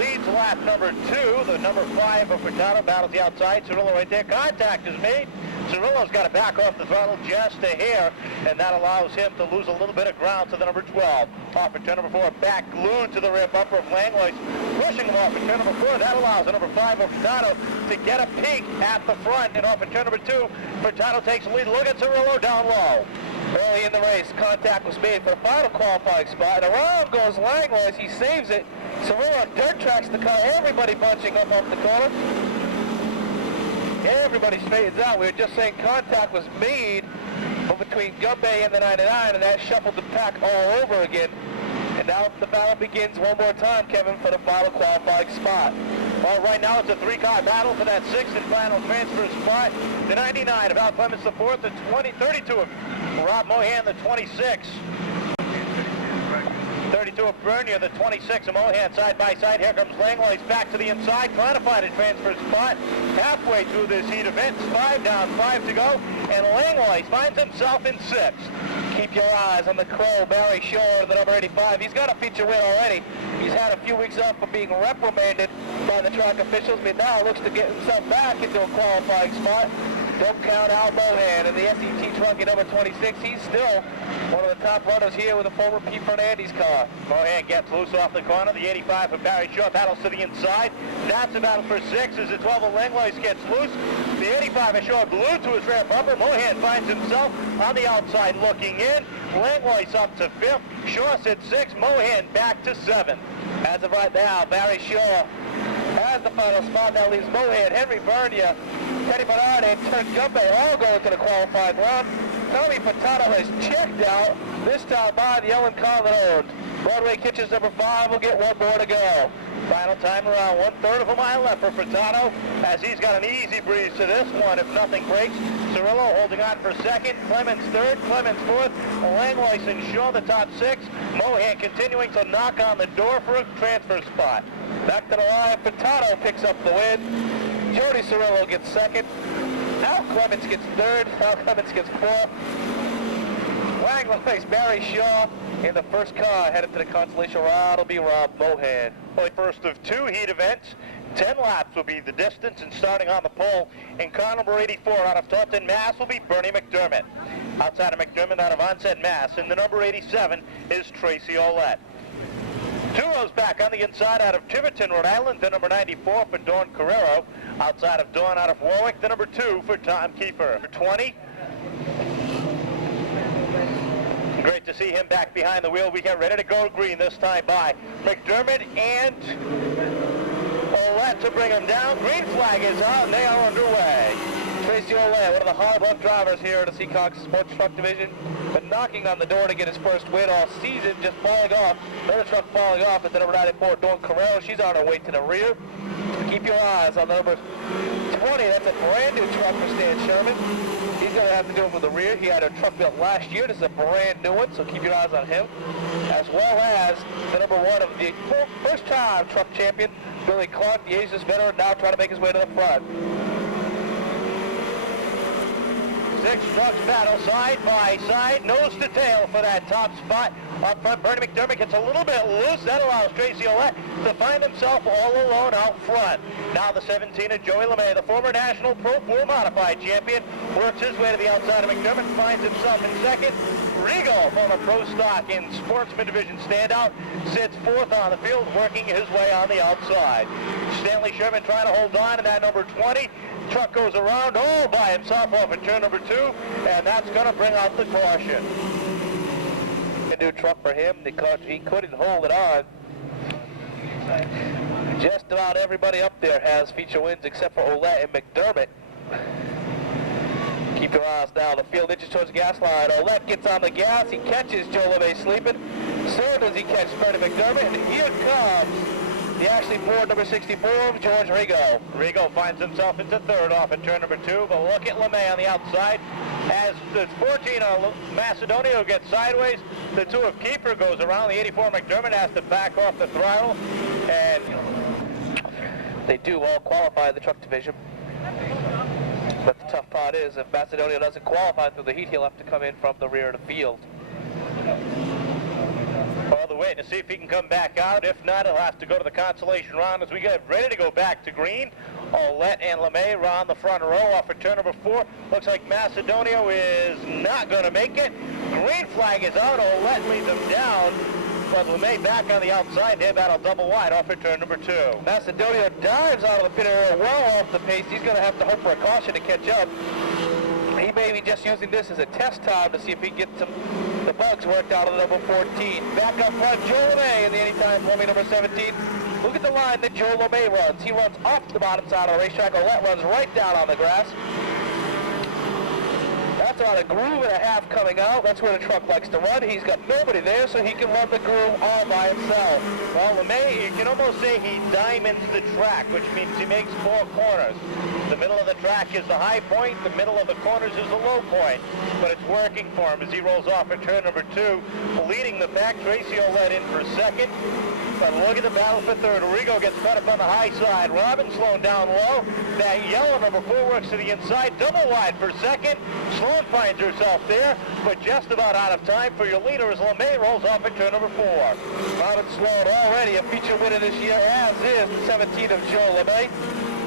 leads lap number 2. The number 5 of Furtado battles the outside. Cirillo right there. Contact is made. Cirillo's got to back off the throttle just a hair, and that allows him to lose a little bit of ground to the number 12. Off in turn number 4, back glued to the rear bumper of Langlois, pushing him off in turn number 4. That allows the number 5 of Furtado to get a peek at the front, and off in turn number 2, Furtado takes the lead. Look at Cirillo down low. Early in the race, contact was made for the final qualifying spot, and around goes Langlois. He saves it. Cirillo dirt tracks the car. Everybody bunching up off the corner. Everybody straightens out. We were just saying contact was made between Gumbay and the 99, and that shuffled the pack all over again. And now the battle begins one more time, Kevin, for the final qualifying spot. Well, right now it's a three-car battle for that sixth and final transfer spot. The 99 of Al Clements, the fourth, the 32 of Rob Mohan, the 26. 32 of Bernier, the 26 of Mohan, side by side. Here comes Langlois back to the inside, trying to find a transfer spot. Halfway through this heat event, 5 down, 5 to go, and Langlois finds himself in 6th. Keep your eyes on the Crow, Barry Shore, the number 85. He's got a feature win already. He's had a few weeks off for being reprimanded by the track officials, but now looks to get himself back into a qualifying spot. Don't count Al Mohan in the SET truck at number 26. He's still one of the top runners here with a former Pete Fernandez car. Mohan gets loose off the corner. The 85 of Barry Shaw battles to the inside. That's a battle for 6 as the 12 of Langlois gets loose. The 85 of Shaw glued to his rear bumper. Mohan finds himself on the outside looking in. Langlois up to 5th. Shaw sits 6th. Mohan back to 7th. As of right now, Barry Shaw has the final spot. Now leaves Mohan, Henry Bernier, Teddy Bernard, and Turk Gumbay all going to the qualifying round. Tommy Furtado has checked out, this time by the Ellen Commodore. Broadway Kitchens number 5 will get one more to go. Final time around 1/3 of a mile left for Furtado, as he's got an easy breeze to this one if nothing breaks. Cirillo holding on for 2nd, Clements 3rd, Clements 4th, Langlois and Shaw the top 6. Mohan continuing to knock on the door for a transfer spot. Back to the line, Furtado picks up the win. Jody Cirillo gets 2nd. Al Clements gets 3rd. Al Clements gets 4th. Langlois, Barry Shaw in the first car headed to the consolation round will be Rob Mohan. Only first of 2 heat events. 10 laps will be the distance, and starting on the pole in car number 84 out of Taunton, Mass will be Bernie McDermott. Outside of McDermott out of Onset, Mass, and the number 87 is Tracy Olette. 2 rows back on the inside out of Tiverton, Rhode Island, the number 94 for Dawn Carrero. Outside of Dawn out of Warwick, the number 2 for Tom Kiefer. Number 20. Great to see him back behind the wheel. We get ready to go green this time by McDermott and Olette to bring him down. Green flag is out, and they are underway. Tracy Olette, one of the hard luck drivers here at the Seekonk Sports Truck Division, but knocking on the door to get his first win all season, just falling off. Another truck falling off at the number 94, Dawn Carrero. She's on her way to the rear. Keep your eyes on the number 20. That's a brand new truck for Stan Sherman. He's going to have to do it from the rear. He had a truck built last year. This is a brand new one, so keep your eyes on him. As well as the number 1 of the first-time truck champion, Billy Clark, the Aces veteran, now trying to make his way to the front. Six trucks battle side by side, nose to tail for that top spot. Up front, Bernie McDermott gets a little bit loose. That allows Tracy Ouellette to find himself all alone out front. Now the 17 of Joey LeMay, the former National Pro 4 Modified champion, works his way to the outside of McDermott, finds himself in second. Regal, former Pro Stock and Sportsman Division standout, sits fourth on the field, working his way on the outside. Stanley Sherman trying to hold on in that number 20. Truck goes around all by himself off at turn number 2, and that's going to bring out the caution. A new truck for him because he couldn't hold it on. Just about everybody up there has feature wins except for Ouellette and McDermott. Keep your eyes down the field, inches towards the gas line. Ouellette gets on the gas, he catches Joe LeMay sleeping. So does he catch Bernie McDermott, and here comes the Ashley Ford number 64 of George Rigo. Rigo finds himself into third off at turn number 2, but look at LeMay on the outside. As the 14 of Macedonio gets sideways, the 2 of Kiefer goes around. The 84 McDermott has to back off the throttle, and they do all qualify in the truck division. But the tough part is, if Macedonio doesn't qualify through the heat, he'll have to come in from the rear of the field. Well, the waiting to see if he can come back out. If not, he'll have to go to the consolation round as we get ready to go back to green. Ouellette and LeMay around the front row off at turn number 4. Looks like Macedonio is not going to make it. Green flag is out. Ouellette leads him down, but LeMay back on the outside. They battle double wide off at turn number 2. Macedonio dives out of the pit area well off the pace. He's going to have to hope for a caution to catch up. He may be just using this as a test time to see if he can get the bugs worked out of the number 14. Back up front, Joe LeMay in the Anytime Plumbing number 17. Look at the line that Joe LeMay runs. He runs off the bottom side of the racetrack. Ouellette runs right down on the grass. That's about a groove and a half coming out. That's where the truck likes to run. He's got nobody there, so he can run the groove all by himself. Well, LeMay, you can almost say he diamonds the track, which means he makes 4 corners. The middle of the track is the high point. The middle of the corners is the low point. But it's working for him as he rolls off at turn number 2. Leading the pack, Tracy Ouellette in for second. But look at the battle for third. Rigo gets cut up on the high side. Robin Sloan down low. That yellow number 4 works to the inside. Double wide for second. Sloan finds herself there, but just about out of time for your leader as LeMay rolls off at turn number 4. Robin Sloan already a feature winner this year, as is the 17 of Joe LeMay.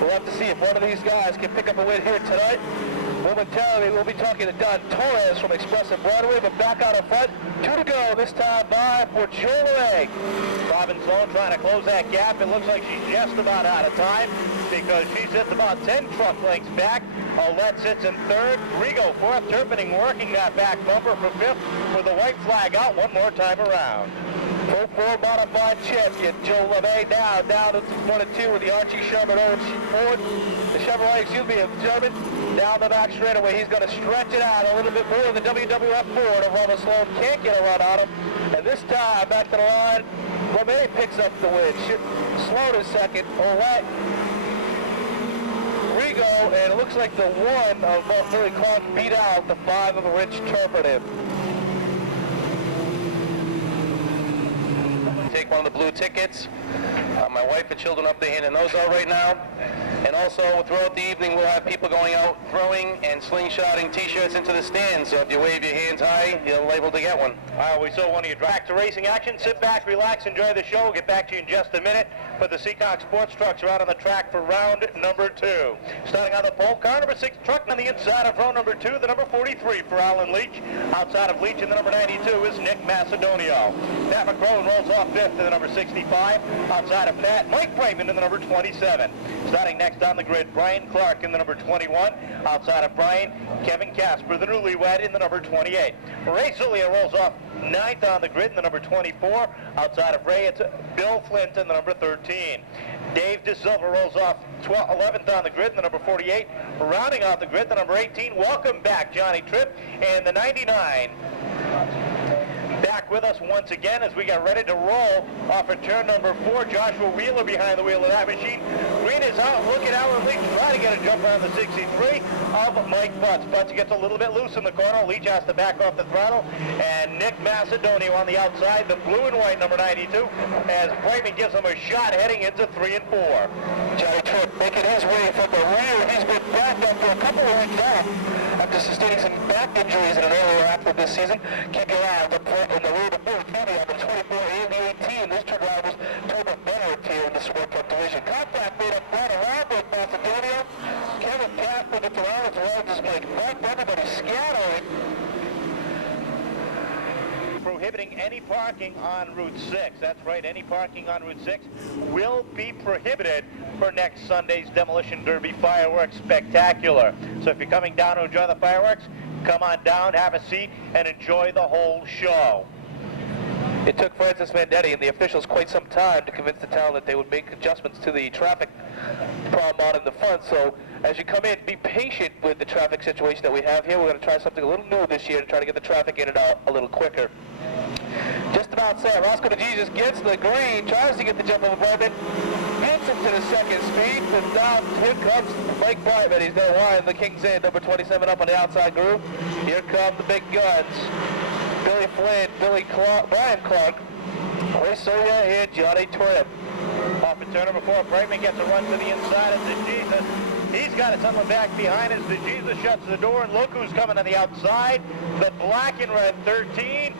We'll have to see if one of these guys can pick up a win here tonight. Momentarily, we'll be talking to Don Torres from Express and Broadway, but back out in front, 2 to go, this time by for Joe LeMay. Robin Sloan trying to close that gap. It looks like she's just about out of time because she sits about 10 truck lengths back. Ouellette sits in third. Rigo fourth. Turpinning working that back bumper for fifth with the white flag out one more time around. Pro 4 Modified champion Joe LeMay down into 1 and 2 with the Archie Sherman Ford. The Chevrolet, of German, down the back straightaway. He's going to stretch it out a little bit more. The WWF Ford of Robin Sloan can't get a run on him. And this time, back to the line, LeMay picks up the win. Sloan is second. Ouellette, Rigo, and it looks like the 1 of Billy Clark beat out the 5 of Rich Turpin. Take one of the blue tickets. My wife and children up there handing those out right now. And also throughout the evening we'll have people going out throwing and slingshotting t-shirts into the stands. So if you wave your hands high, you're able to get one. All right, we saw one of you back to racing action. Sit back, relax, enjoy the show. We'll get back to you in just a minute. But the Seekonk Sports trucks are out on the track for round number 2. Starting on the pole, car number 6 truck on the inside of row number 2, the number 43 for Alan Leach. Outside of Leach in the number 92 is Nick Macedonio. Pat McCrone rolls off 5th to the number 65. Outside of Pat, Mike Brayman in the number 27. Starting next on the grid, Brian Clark in the number 21. Outside of Brian, Kevin Casper, the newlywed, in the number 28. Ray Zulia rolls off 9th on the grid in the number 24. Outside of Ray, it's Bill Flint in the number 13. Dave DeSilva rolls off 11th on the grid in the number 48. Rounding out the grid, the number 18. Welcome back, Johnny Tripp, and the 99. Back with us once again as we get ready to roll off of turn number 4. Joshua Wheeler behind the wheel of that machine. Green is out. Look at Alan Leach trying to get a jump on the 63 of Mike Butts. Butts gets a little bit loose in the corner. Leach has to back off the throttle. And Nick Macedonio on the outside, the blue and white number 92, as Brayman gives him a shot heading into 3 and 4. Johnny Tripp making his way from the rear. He's been back after a couple of weeks off after sustaining some back injuries in an earlier accident this season. Keep your eye on the front in the rear of the 420 on the 24 and the 18. Those two drivers toward the better tier in the sport truck division. Contact made up right around with Macedonia. Kevin Casper gets around as well, just like everybody scattering. Prohibiting any parking on Route 6. That's right, any parking on Route 6 will be prohibited for next Sunday's Demolition Derby Fireworks Spectacular. So if you're coming down to enjoy the fireworks, come on down, have a seat, and enjoy the whole show. It took Francis Vendetti and the officials quite some time to convince the town that they would make adjustments to the traffic problem out in the front. So as you come in, be patient with the traffic situation that we have here. We're going to try something a little new this year to try to get the traffic in and out a little quicker. Just about set. Roscoe DeJesus gets the green, tries to get the jump over Brightman, gets him to the second speed, and down here comes Mike Brightman. He's going to wind the King's End, number 27 up on the outside groove. Here come the big guns. Billy Flynn, Brian Clark, Ray Sawyer, and Johnny Tripp. Off at turn number 4, Brightman gets a run to the inside of DeJesus. He's got someone back behind as DeJesus shuts the door, and look who's coming on the outside. The black and red 13.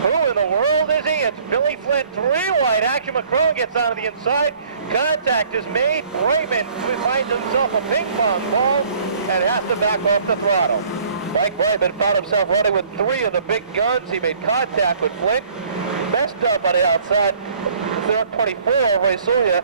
Who in the world is he? It's Billy Flynn, 3 wide. Action McCrone gets onto the inside. Contact is made. Brightman finds himself a ping pong ball and has to back off the throttle. Mike Brightman found himself running with 3 of the big guns. He made contact with Flint. Messed up on the outside. Third 24 of Ray Sawyer.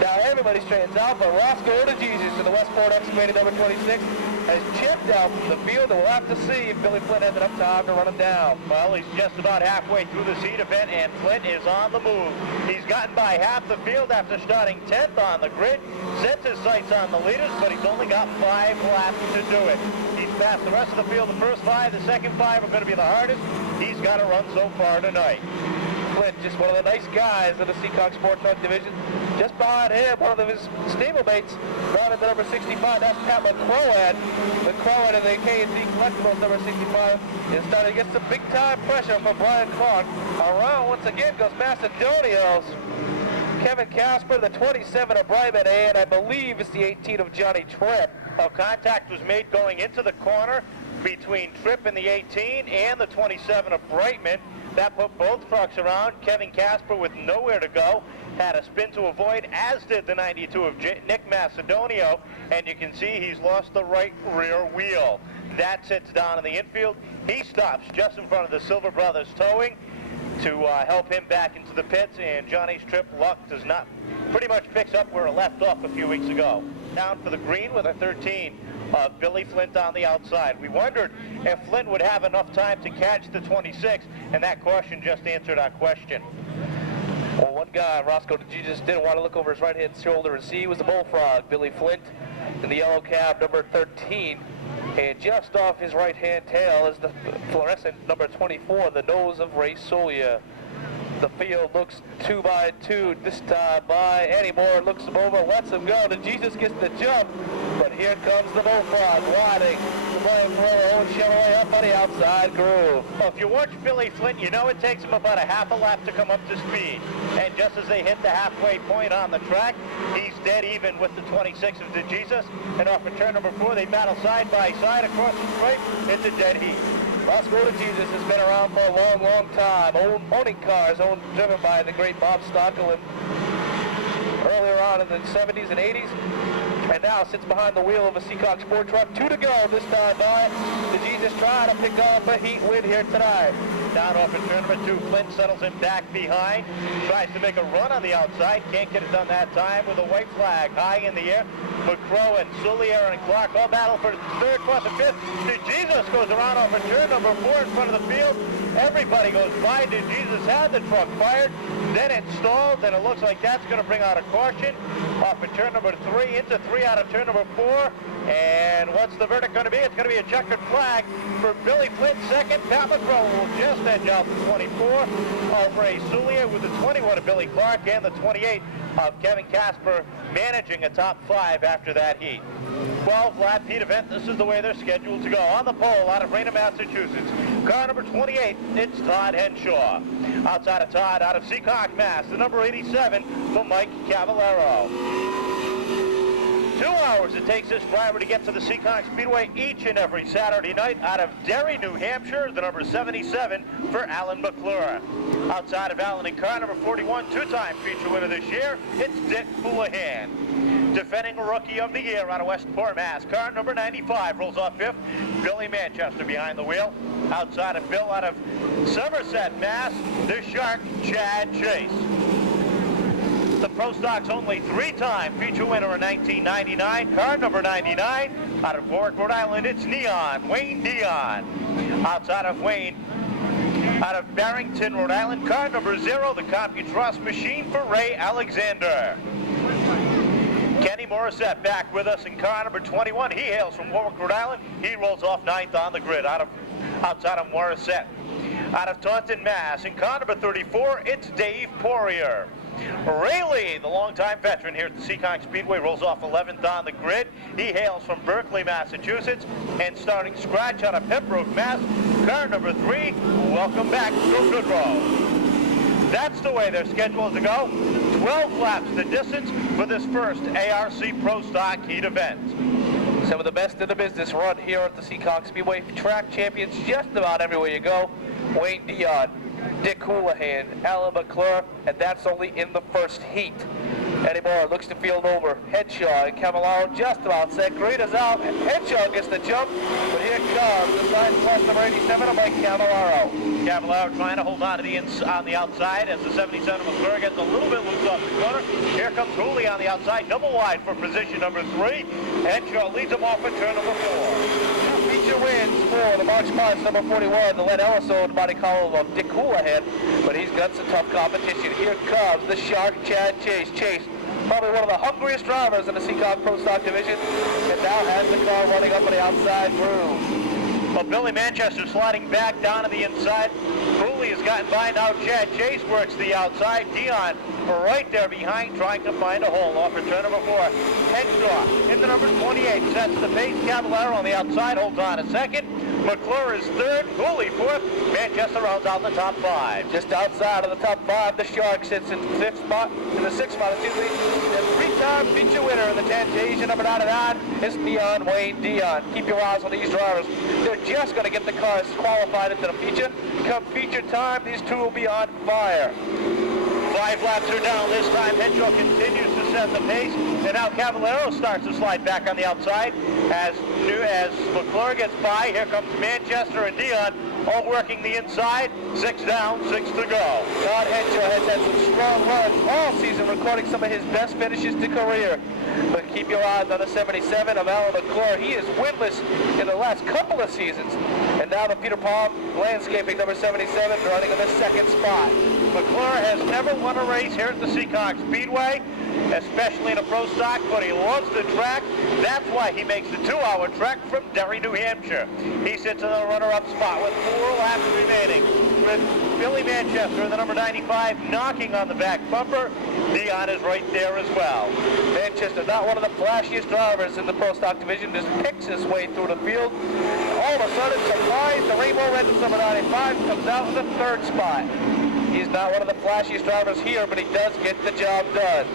Now everybody straightens out, but Roscoe DeJesus in the Westport excavating number 26 has chipped out from the field, and we'll have to see if Billy Flint has enough time to run him down. Well, he's just about halfway through this heat event, and Flint is on the move. He's gotten by half the field after starting 10th on the grid, sets his sights on the leaders, but he's only got 5 laps to do it. He's passed the rest of the field. The first 5, the second 5 are going to be the hardest. He's got to run so far tonight. Flint, just one of the nice guys in the Seekonk Sport Truck Division. Just behind him, one of his stablemates, driving the number 65, that's Pat McCrowan. McCrowan in the K&D Collectibles number 65 is starting to get some big-time pressure from Brian Clark. Around, once again, goes Macedonios. Kevin Casper, the 27 of Brightman, and I believe it's the 18 of Johnny Tripp. Well, contact was made going into the corner between Tripp and the 18 and the 27 of Brightman. That put both trucks around. Kevin Casper, with nowhere to go, had a spin to avoid, as did the 92 of Nick Macedonio, and you can see he's lost the right rear wheel. That sits down in the infield. He stops just in front of the Silver Brothers Towing to help him back into the pits, and Johnny's Tripp luck does not pretty much picks up where it left off a few weeks ago. Down for the green with a 13 of Billy Flint on the outside. We wondered if Flint would have enough time to catch the 26, and that caution just answered our question. Well, one guy, Roscoe DeJesus, didn't want to look over his right-hand shoulder and see. He was the bullfrog, Billy Flint, in the yellow cab, number 13. And just off his right-hand tail is the fluorescent number 24, the nose of Ray Sawyer. The field looks 2 by 2 this time by Eddie Moore, looks him over, lets him go. DeJesus gets the jump, but here comes the bullfrog, riding the Brian Floro and Chevrolet up on the outside groove. Well, if you watch Billy Flint, you know it takes him about a half a lap to come up to speed. And just as they hit the halfway point on the track, he's dead even with the 26 of DeJesus. And off of turn number 4, they battle side by side across the stripe. It's a dead heat. Roscoe DeJesus has been around for a long, long time, owning cars, driven by the great Bob Stockel earlier on in the 70s and 80s, and now sits behind the wheel of a Seekonk Sport Truck. 2 to go this time by DeJesus, trying to pick up a heat win here tonight. Down off in turn number 2, Flint settles him back behind, tries to make a run on the outside, can't get it done that time with a white flag high in the air. McCrowan, Soulier, and Clark all battle for 3rd, 4th, and 5th. DeJesus goes around off in turn number 4 in front of the field. Everybody goes by. DeJesus had the truck fired, then it stalled, and it looks like that's going to bring out a caution. Off in turn number 3, into 3 out of turn number 4. And what's the verdict going to be? It's going to be a checkered flag for Billy Flint, 2nd. Pat McCrowan will just edge out the 24 of Ray Soulier with the 21 of Billy Clark and the 28 of Kevin Casper, managing a top 5 after that heat. 12-lap heat event. This is the way they're scheduled to go. On the pole out of Raynham, Massachusetts, car number 28, it's Todd Henshaw. Outside of Todd, out of Seekonk, Mass, the number 87 for Mike Cavallero. 2 hours it takes this driver to get to the Seekonk Speedway each and every Saturday night out of Derry, New Hampshire, the number 77 for Alan McClure. Outside of Alan in car number 41, two-time feature winner this year, it's Dick Houlihan. Defending Rookie of the Year out of Westport, Mass. Car number 95 rolls off fifth. Billy Manchester behind the wheel. Outside of Bill out of Somerset, Mass, the Shark, Chad Chase. The Pro Stock's only three-time feature winner in 1999. Car number 99 out of Warwick, Rhode Island, it's Neon, Wayne Dion. Outside of Wayne, out of Barrington, Rhode Island, car number 0, the CompuTrust machine for Ray Alexander. Kenny Morissette back with us in car number 21. He hails from Warwick, Rhode Island. He rolls off 9th on the grid outside of Morissette. Out of Taunton, Mass, in car number 34, it's Dave Poirier. Ray Lee, the longtime veteran here at the Seekonk Speedway, rolls off 11th on the grid. He hails from Berkeley, Massachusetts, and starting scratch out of Pembroke, Mass, car number 3. Welcome back, Joe Goodrow. That's the way they're scheduled to go. 12 laps the distance for this first ARC Pro Stock Heat event. Some of the best in the business run here at the Seekonk Speedway. Track champions just about everywhere you go. Wayne Dion, Dick Houlihan, Alan McClure, and that's only in the first heat. Eddie Moore looks to field over Henshaw and Cavallaro just about set. Green is out, and Henshaw gets the jump, but here comes the side plus number 87 of Mike Cavallaro. Cavallaro trying to hold on to on the outside as the 77 McClure gets a little bit loose off the corner. Here comes Hooley on the outside, double wide for position number 3. Henshaw leads him off at turn number 4. Feature wins for the March Spots number 41, the Len Ellison body column of Dick Houlihan, but he's got some tough competition. Here comes the Shark, Chad Chase. Chase, probably one of the hungriest drivers in the Seekonk Pro Stock division, and now has the car running up on the outside groove. Well, Billy Manchester sliding back down to the inside. Cooley has gotten by now. Chad Chase works the outside. Dion right there behind, trying to find a hole off return number 4. Henshaw in the number 28 sets the pace. Cavallaro on the outside holds on a second. McClure is third. Cooley fourth. Manchester rounds out the top 5. Just outside of the top 5, the Shark sits in the 6th spot, excuse me. The three-time feature winner in the Fantasia number 99 is Neon, Wayne Dion. Keep your eyes on these drivers. They're just going to get the cars qualified into the feature. Come feature time, these two will be on fire. 5 laps are down this time. Henshaw continues to set the pace, and now Cavallaro starts to slide back on the outside as McClure gets by. Here comes Manchester and Dion, all working the inside. 6 down, 6 to go. Todd Henshaw has had some strong runs all season, recording some of his best finishes to career. But keep your eyes on the 77 of Alan McClure. He is winless in the last couple of seasons. And now the Peter Palm Landscaping number 77 running in the 2nd spot. McClure has never won a race here at the Seekonk Speedway, especially in a Pro Stock, but he loves the track. That's why he makes the 2-hour trek from Derry, New Hampshire. He sits in the runner-up spot with 4 laps remaining, with Billy Manchester in the number 95 knocking on the back bumper. Dion is right there as well. Manchester, not one of the flashiest drivers in the Pro Stock division, just picks his way through the field. All of a sudden, surprise, the Rainbow Red number 95 comes out in the 3rd spot. He's not one of the flashiest drivers here, but he does get the job done.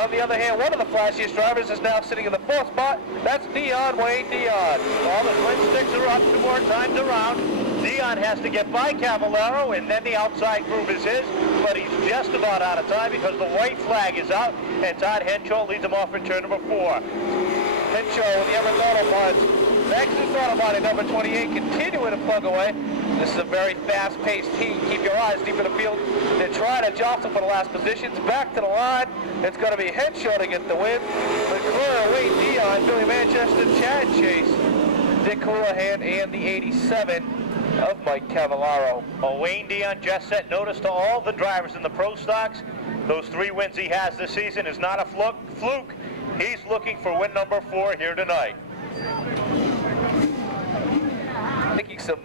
On the other hand, one of the flashiest drivers is now sitting in the 4th spot. That's Dion, Wayne Dion. All the twin sticks are up 2 more times around. Dion has to get by Cavallaro, and then the outside groove is his, but he's just about out of time because the white flag is out, and Todd Henshaw leads him off in turn number 4. Henshaw with the Everett Auto Parts. Lexus Auto Body number 28 continuing to plug away. This is a very fast-paced heat. Keep your eyes deep in the field. They're trying to jostle for the last positions. Back to the line. It's going to be Henshaw to get the win. McClure, Wayne Dion, Billy Manchester, Chad Chase, Dick Houlihan, and the 87 of Mike Cavallaro. Well, Wayne Dion just set notice to all the drivers in the Pro Stocks. Those 3 wins he has this season is not a fluke. He's looking for win number 4 here tonight. Making some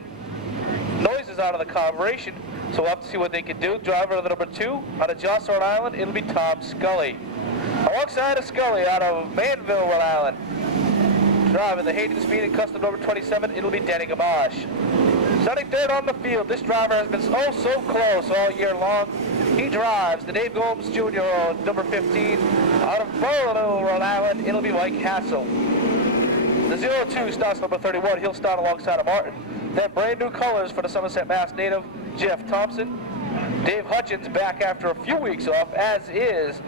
noises out of the carburation, so we'll have to see what they can do. Driver of the number 2 out of Johnson, Rhode Island, it'll be Tom Scully. Alongside of Scully out of Manville, Rhode Island, driving the Hayden Speed and Custom number 27, it'll be Danny Gamache. Starting 3rd on the field, this driver has been so close all year long. He drives the Dave Gomes Jr. on number 15 Out of Burlow, Rhode Island, it'll be Mike Hassel. The 02 starts number 31. He'll start alongside of Martin. Then brand new colors for the Somerset, Mass native, Jeff Thompson. Dave Hutchins back after a few weeks off, as is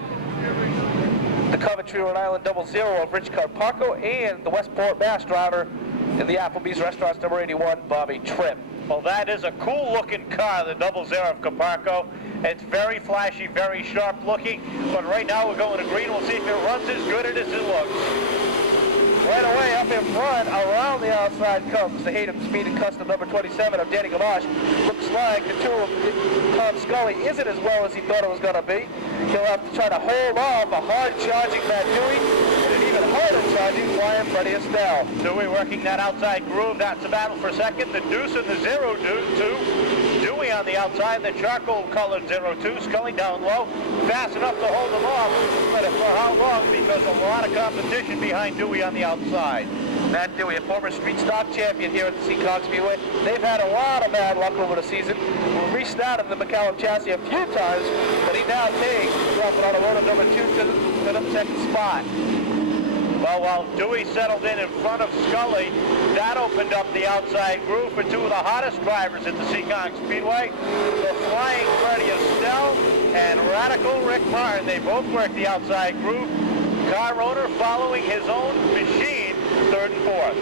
the Coventry, Rhode Island 00 of Rich Carparco, and the Westport, Mass driver in the Applebee's Restaurants number 81, Bobby Tripp. Well, that is a cool-looking car, the 00 of Carparco. It's very flashy, very sharp-looking, but right now we're going to green. We'll see if it runs as good as it looks. Right away, up in front, around the outside comes the Hayden Speed and Custom number 27 of Danny Gamache. Looks like the two of Tom Scully isn't as well as he thought it was going to be. He'll have to try to hold off a hard-charging Matt Dewey and an even harder charging flying Freddie Estelle. Dewey working that outside groove. That's a battle for second. The Deuce and the 02. Dewey on the outside, the charcoal-colored 02. Scully down low, fast enough to hold them off. But for how long? Because a lot of competition behind Dewey on the outside. Matt Dewey, a former street stock champion here at the Seekonk Speedway. They've had a lot of bad luck over the season. We restarted the McCallum chassis a few times, but he now takes dropping on a rotor number 2 to the second spot. Well, while Dewey settled in front of Scully, that opened up the outside groove for two of the hottest drivers at the Seekonk Speedway. The Flying Freddie Estelle and Radical Rick Martin. They both work the outside groove. Car owner following his own machine, third and fourth.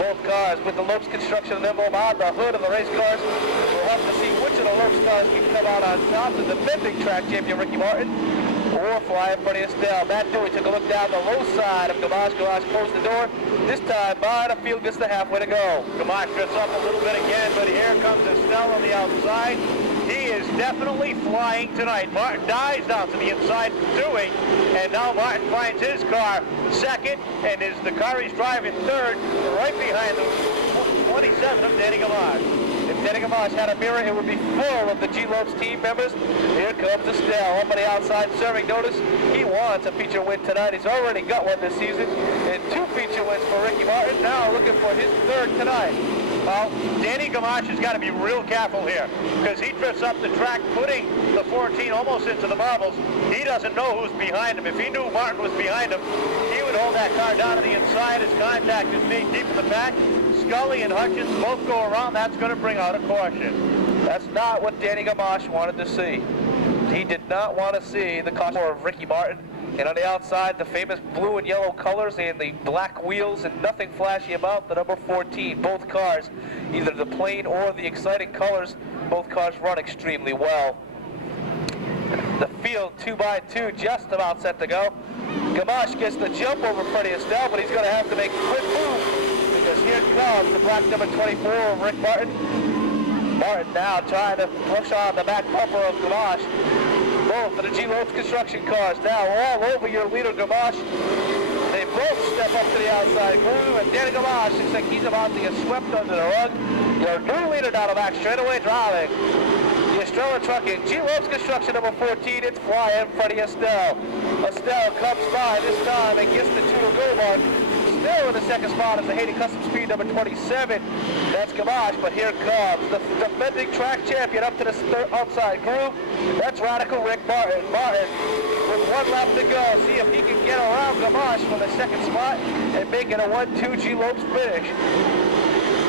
Both cars with the Lopes Construction emblem on the hood of the race cars. We'll have to see which of the Lopes cars can come out on top. The defending track champion Ricky Martin or Flying Freddie Estelle. Matt Dewey took a look down the low side of Gamache. Gamache closed the door. This time by the field gets the halfway to go. Gamache drifts up a little bit again, but here comes Estelle on the outside. He is definitely flying tonight. Martin dives down to the inside, Dewey, and now Martin finds his car second, and is the car he's driving third, right behind the 27 of Danny Gamache. If Danny Gamache had a mirror, it would be full of the G Lopes team members. Here comes Estelle up on the outside, serving notice. He wants a feature win tonight. He's already got one this season, and 2 feature wins for Ricky Martin. Now looking for his third tonight. Well, Danny Gamache has got to be real careful here, because he drifts up the track, putting the 14 almost into the marbles. He doesn't know who's behind him. If he knew Martin was behind him, he would hold that car down to the inside. His contact is made deep in the back. Scully and Hutchins both go around. That's going to bring out a caution. That's not what Danny Gamache wanted to see. He did not want to see the caution of Ricky Martin. And on the outside, the famous blue and yellow colors and the black wheels and nothing flashy about the number 14. Both cars, either the plain or the exciting colors, both cars run extremely well. The field 2x2 just about set to go. Gamache gets the jump over Freddie Estelle, but he's going to have to make a quick move, because here comes the black number 24 of Rick Martin. Martin now trying to push on the back bumper of Gamache. Both of the G Lopes construction cars now all over your leader Gamache. They both step up to the outside groove, and Danny Gamache looks like he's about to get swept under the rug. Your new leader down the back straightaway driving the Estrella Trucking G Lopes construction number 14. It's Flying Freddie Estelle. Estelle comes by this time and gets the 2 to go mark. Still in the second spot is the Hayden Custom Speed number 27. That's Gamache, but here comes the defending track champion up to the outside groove. That's Radical Rick Martin. Martin with 1 lap to go. See if he can get around Gamache for the second spot and make it a 1-2 G Lopes finish.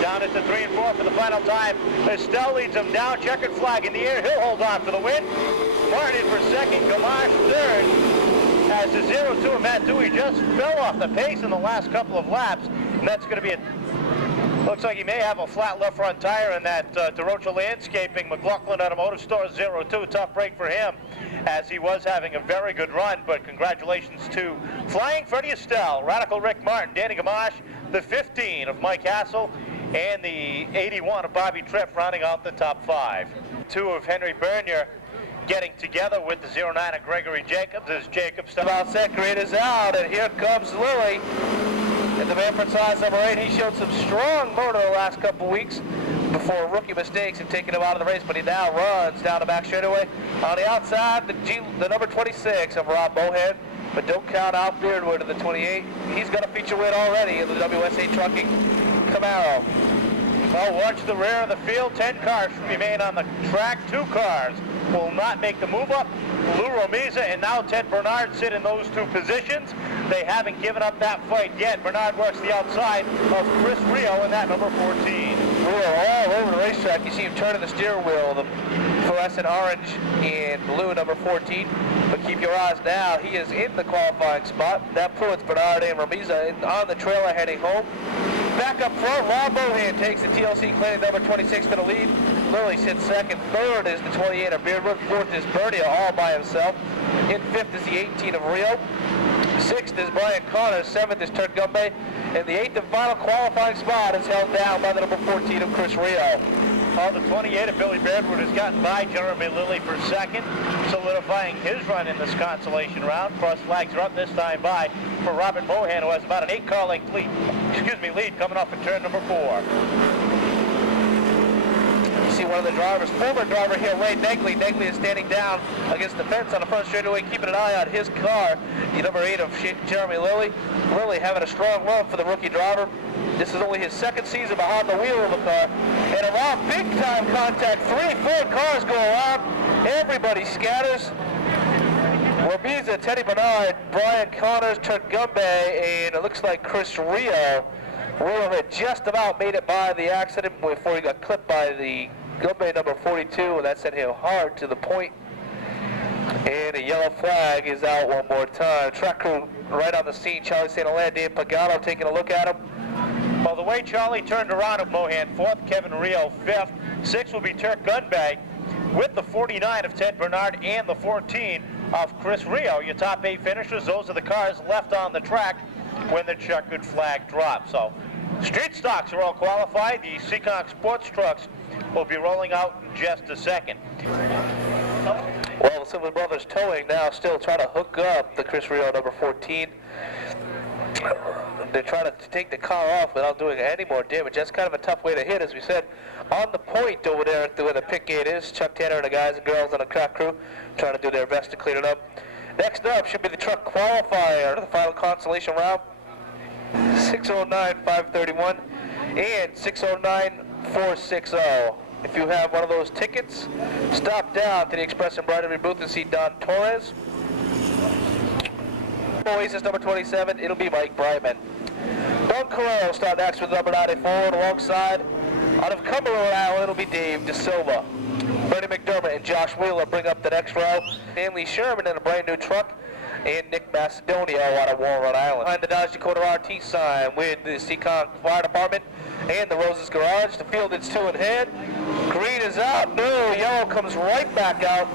Down at the 3 and 4 for the final time. Estelle leads him down, checkered flag in the air. He'll hold on for the win. Martin for second, Gamache third. As the 02 of Matt Dewey just fell off the pace in the last couple of laps. And that's going to be looks like he may have a flat left front tire in that DeRocha Landscaping McLaughlin Automotive Store 02. Tough break for him, as he was having a very good run. But congratulations to Flying Freddie Estelle, Radical Rick Martin, Danny Gamache, the 15 of Mike Hassel, and the 81 of Bobby Tripp rounding out the top 5. 2 of Henry Bernier getting together with the 09 of Gregory Jacobs as Jacobs about set, green is out, and here comes Lilly. In the Manfred size number 8, he showed some strong motor the last couple weeks before rookie mistakes and taking him out of the race, but he now runs down the back straightaway. On the outside, the number 26 of Rob Bohan, but don't count out Beardwood in the 28. He's got a feature win already in the WSA Trucking Camaro. Well, watch the rear of the field. 10 cars remain on the track. 2 cars will not make the move up. Lou Romiza and now Ted Bernard sit in those two positions. They haven't given up that fight yet. Bernard works the outside of Chris Rio in that number 14. Rio all over the racetrack. You see him turning the steering wheel, the fluorescent orange and blue, number 14. But keep your eyes now. He is in the qualifying spot. That puts Bernard and Romiza on the trailer heading home. Back up front, Rob Mohan takes the TLC Clinic number 26 to the lead. Lilly sits second. Third is the 28 of Beardwood. Fourth is Bernia all by himself. In fifth is the 18 of Rio. Sixth is Brian Connors. Seventh is Turk Gumbe. And the eighth and final qualifying spot is held down by the number 14 of Chris Rio. The 28 of Billy Beardwood has gotten by Jeremy Lilly for second, solidifying his run in this consolation round. Cross flags are up this time by for Robert Mohan, who has about an 8-car length lead coming off at turn number 4. You see one of the drivers, former driver here, Ray Negley. Negley is standing down against the fence on the front straightaway, keeping an eye on his car. The number 8 of Jeremy Lilly. Lilly having a strong run for the rookie driver. This is only his second season behind the wheel of a car. And around big-time contact, 3-4 cars go around. Everybody scatters. Romiza, Teddy Bernard, Brian Connors, Turk Gumbe, and it looks like Chris Rio. Rio had just about made it by the accident before he got clipped by the Gumbe number 42, and that sent him hard to the point. And a yellow flag is out one more time. Track crew right on the scene. Charlie St. Hilaire, Dan Pagano taking a look at him. Well, the way Charlie turned around at Mohan, 4th, Kevin Rio, 5th. 6th will be Turk Gunbay with the 49 of Ted Bernard and the 14 of Chris Rio. Your top 8 finishers, those are the cars left on the track when the checkered flag drops. So, street stocks are all qualified. The Seekonk sports trucks will be rolling out in just a second. Well, the Silver Brothers Towing now still trying to hook up the Chris Rio number 14. They're trying to take the car off without doing any more damage. That's kind of a tough way to hit, as we said. On the point over there where the pit gate is, Chuck Tanner and the guys and girls on the track crew trying to do their best to clean it up. Next up should be the truck qualifier, the final consolation round. 609-531 and 609-460. If you have one of those tickets, stop down to the Express Embroidery booth and see Don Torres. Oasis number 27, it'll be Mike Brightman. Don Carrero start next with number 94 alongside. Out of Cumberland, Island, it'll be Dave De Silva. Bernie McDermott and Josh Wheeler bring up the next row. Stanley Sherman in a brand new truck. And Nick Macedonio out of Warren, Rhode Island. Behind the Dodge Dakota RT sign with the Seekonk Fire Department and the Roses Garage. The field is 2 in hand. Green is out. No, yellow comes right back out.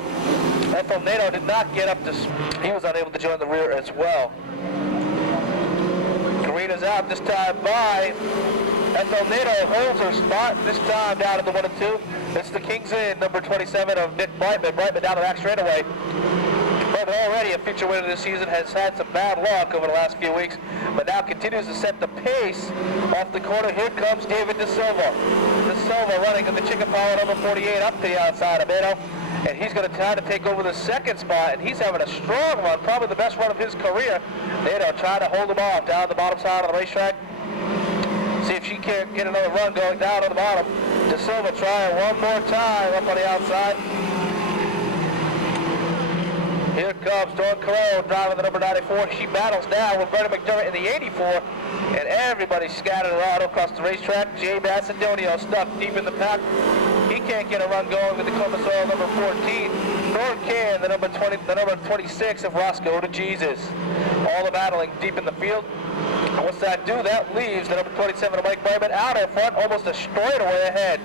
Ethel Nato did not get up to... He was unable to join the rear as well. Green is out this time by... Ethel Nato holds her spot, this time down at the 1 and 2. It's the Kings in, number 27 of Nick Brightman. Brightman down the back straightaway. Brightman already a feature winner this season, has had some bad luck over the last few weeks, but now continues to set the pace off the corner. Here comes David De Silva. De Silva running in the Chicken Power number 48 up to the outside of Nato. And he's going to try to take over the second spot, and he's having a strong run, probably the best run of his career. Nato trying to hold him off down the bottom side of the racetrack. See if she can't get another run going down on the bottom. De Silva trying one more time up on the outside. Here comes Dawn Carrero driving the number 94. She battles now with Bernie McDermott in the 84. And everybody's scattered around across the racetrack. Jay Macedonio stuck deep in the pack. He can't get a run going with the Columbus Oil number 14. Nor can the number 26 of Roscoe to Jesus. All the battling deep in the field. And what's that do? That leaves the number 27 of Mike Brightman out in front, almost a straightaway ahead.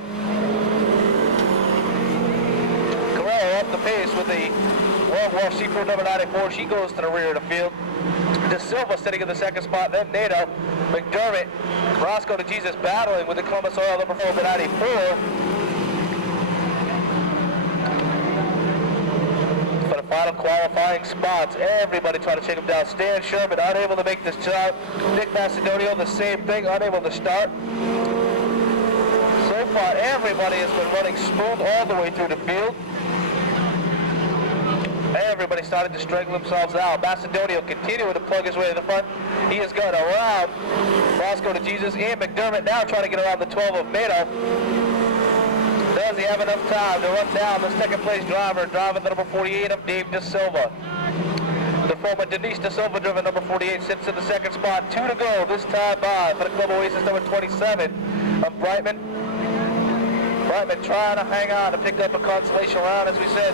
Carrero up the pace with the World War Seafood number 94. She goes to the rear of the field. De Silva sitting in the second spot, then Nato, McDermott, Roscoe to Jesus battling with the Columbus Oil number 4 of 94. For the final qualifying spots, everybody trying to check him down. Stan Sherman unable to make this job. Nick Macedonio the same thing, unable to start. So far, everybody has been running smooth all the way through the field. Everybody started to strangle themselves out. Macedonio continuing to plug his way to the front. He has gone around Roscoe to Jesus and McDermott now trying to get around the 12 of Nato. No, does he have enough time to run down the second place driver, driving the number 48 of Dave De Silva. The former Denise De Silva, driven number 48, sits in the second spot. 2 to go this time by for the Club Oasis number 27 of Brightman. Brightman trying to hang on to pick up a consolation round. As we said,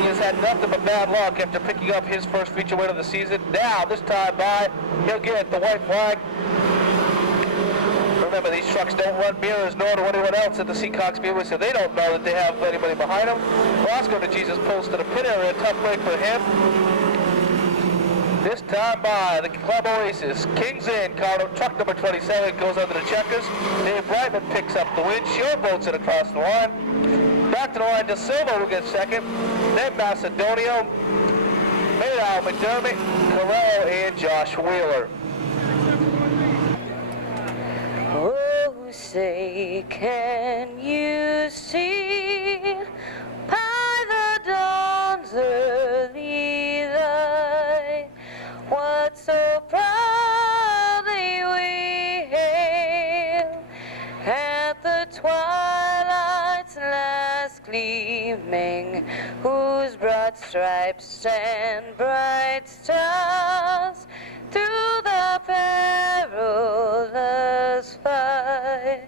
he has had nothing but bad luck after picking up his first feature win of the season. Now, this time by, he'll get the white flag. Remember, these trucks don't run mirrors nor do anyone else at the Seekonk Speedway, so they don't know that they have anybody behind them. Roscoe DeJesus pulls to the pit area, tough break for him. This time by the Club Oasis, Kings in, truck number 27 goes under the checkers. Dave Brightman picks up the win, boats it across the line. Back to the line, De Silva will get second, then Macedonio, Maydal, McDermott, Carell, and Josh Wheeler. Oh, say, can you see by the dawn's early light what so proudly we hail at the twilight's last gleaming, whose broad stripes and bright stars through the perilous fight,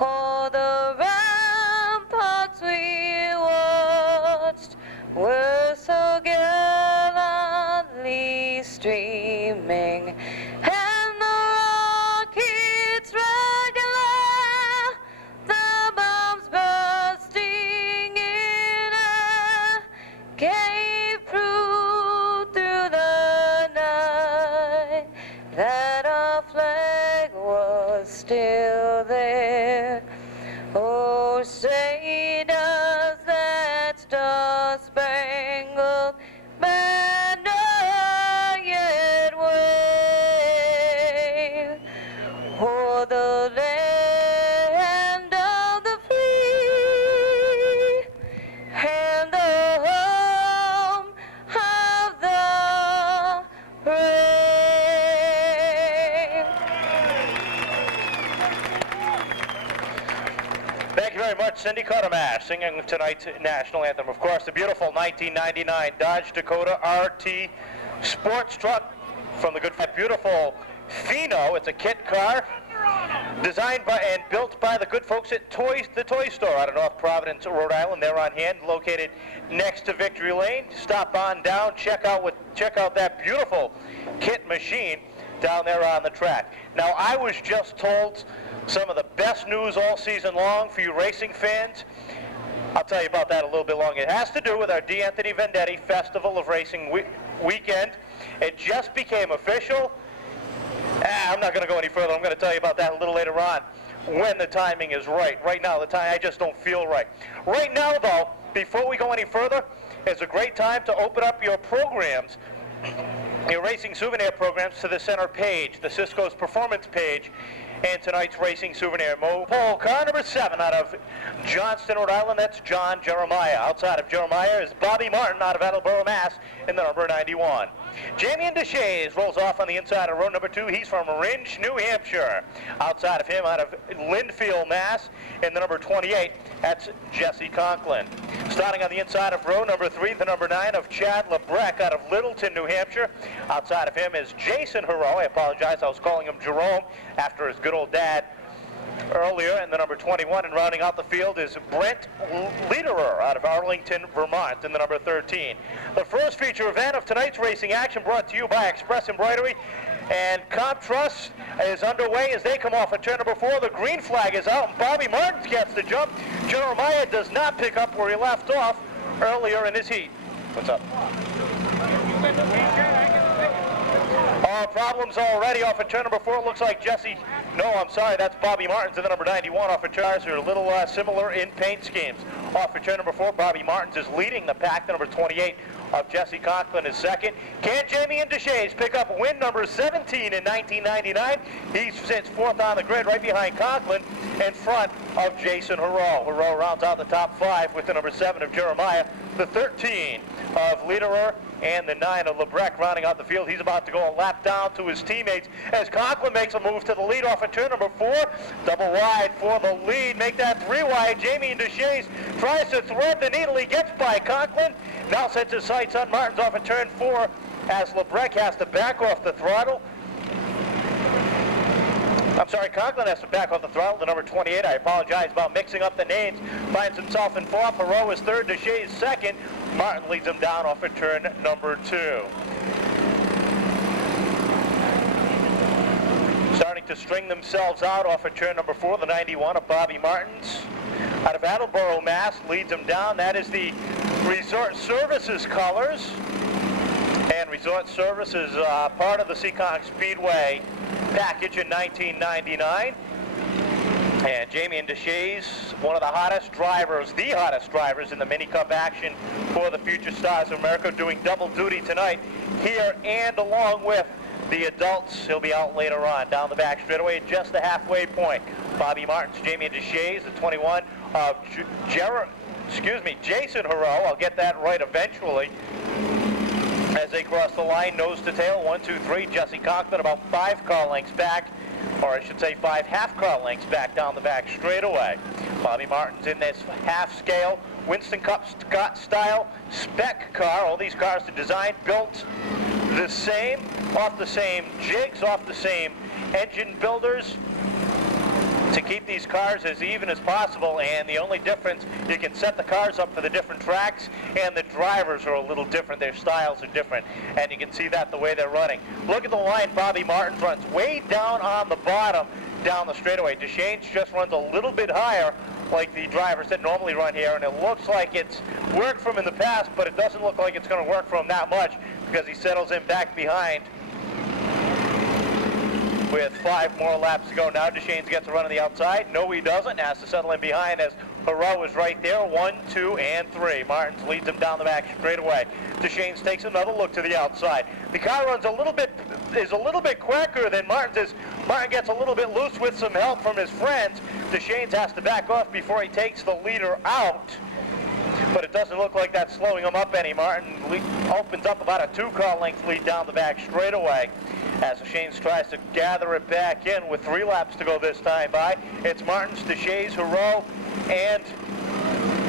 all the ramparts we watched were so gallantly streaming, and the rockets regular, the bombs bursting in air, gave proof through the night that our flag was still there. Oh, say does that star-spangled banner yet wave o'er the land of the free and the home of the brave? Thank you very much, Cindy Cuttermash, singing tonight's national anthem. Of course, the beautiful 1999 Dodge Dakota RT sports truck from the good, beautiful Fino. It's a kit car designed by and built by the good folks at the Toy Store out of North Providence, Rhode Island. They're on hand, located next to Victory Lane. Stop on down, check out that beautiful kit machine down there on the track. Now, I was just told some of the best news all season long for you racing fans. I'll tell you about that a little bit longer. It has to do with our D. Anthony Vendetti Festival of Racing weekend. It just became official. I'm not going to go any further. I'm going to tell you about that a little later on when the timing is right. Right now, the time, I just don't feel right. Right now, though, before we go any further, it's a great time to open up your programs, your racing souvenir programs, to the center page, the Cisco's Performance page, and tonight's racing souvenir. Poll car number 7 out of Johnston, Rhode Island. That's John Jeremiah. Outside of Jeremiah is Bobby Martin out of Attleboro, Mass. in the number 91. Jamie Deshays rolls off on the inside of row number 2. He's from Ringe, New Hampshire. Outside of him, out of Lynnfield, Mass. in the number 28, that's Jesse Conklin. Starting on the inside of row number 3, the number 9 of Chad LeBrecq out of Littleton, New Hampshire. Outside of him is Jason Hero. I apologize, I was calling him Jerome after his good old dad earlier. And the number 21, and rounding out the field is Brent Lederer out of Arlington, Vermont in the number 13. The first feature event of tonight's racing action brought to you by Express Embroidery. And Comp Trust is underway as they come off at turn number 4. The green flag is out, and Bobby Martins gets the jump. Jeremiah does not pick up where he left off earlier in his heat. What's up? Problems already off at turn number 4. It looks like Jesse, no, I'm sorry, that's Bobby Martins in the number 91 off at tires. They're a little similar in paint schemes. Off at turn number 4, Bobby Martins is leading the pack. The number 28 of Jesse Conklin is second. Can Jamie and Deshays pick up win number 17 in 1999? He sits fourth on the grid right behind Conklin in front of Jason Hero. Hero rounds out the top 5 with the number 7 of Jeremiah, the 13 of Lederer and the 9 of Lebrecht rounding out the field. He's about to go a lap down to his teammates as Conklin makes a move to the lead off of turn number 4. Double wide for the lead. Make that 3 wide. Jamie Deshays tries to thread the needle. He gets by Conklin. Now sets his sights on Martins off of turn 4 as Lebrecht has to back off the throttle. I'm sorry, Conklin has to back off the throttle to number 28. I apologize about mixing up the names. Finds himself in 4th. Perot is 3rd. Deshays 2nd. Martin leads him down off of turn number 2. Starting to string themselves out off of turn number 4, the 91 of Bobby Martins. Out of Attleboro, Mass, leads him down. That is the Resort Services colors. And Resort Services part of the Seekonk Speedway package in 1999. And Jamie and Deshays, one of the hottest drivers in the Mini Cup action for the Future Stars of America, doing double duty tonight here and along with the adults. He'll be out later on down the back straightaway at just the halfway point. Bobby Martins, Jamie and Deshays, the 21 of Jason Hero. I'll get that right eventually. As they cross the line, nose to tail, 1, 2, 3. Jesse Conklin about 5 car lengths back, or I should say 5 half car lengths back down the back straightaway. Bobby Martins in this half scale, Winston Cup style spec car. All these cars are designed, built the same, off the same jigs, off the same engine builders, to keep these cars as even as possible. And the only difference, you can set the cars up for the different tracks, and the drivers are a little different. Their styles are different, and you can see that the way they're running. Look at the line Bobby Martins runs way down on the bottom down the straightaway. Deshays just runs a little bit higher like the drivers that normally run here, and it looks like it's worked for him in the past, but it doesn't look like it's going to work for him that much because he settles in back behind with 5 more laps to go. Now Deshays gets a run on the outside. No, he doesn't. Has to settle in behind as Perot is right there. 1, 2, and 3. Martins leads him down the back straight away. Deshays takes another look to the outside. The car runs is a little bit quicker than Martins. Martin gets a little bit loose with some help from his friends. Deshays has to back off before he takes the leader out. But it doesn't look like that's slowing him up any. Martin opens up about a 2-car length lead down the back straightaway as Deshays tries to gather it back in with 3 laps to go this time by. It's Martins, Deshays, Hero, and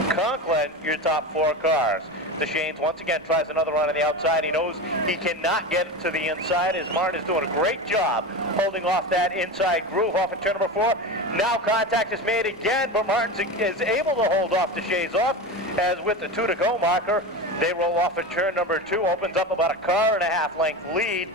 Conklin, your top 4 cars. Deshays once again tries another run on the outside. He knows he cannot get to the inside as Martin is doing a great job holding off that inside groove off of turn number 4. Now contact is made again, but Martins is able to hold off Deshays off as with the 2 to go marker, they roll off at turn number 2, opens up about a 1.5 car length lead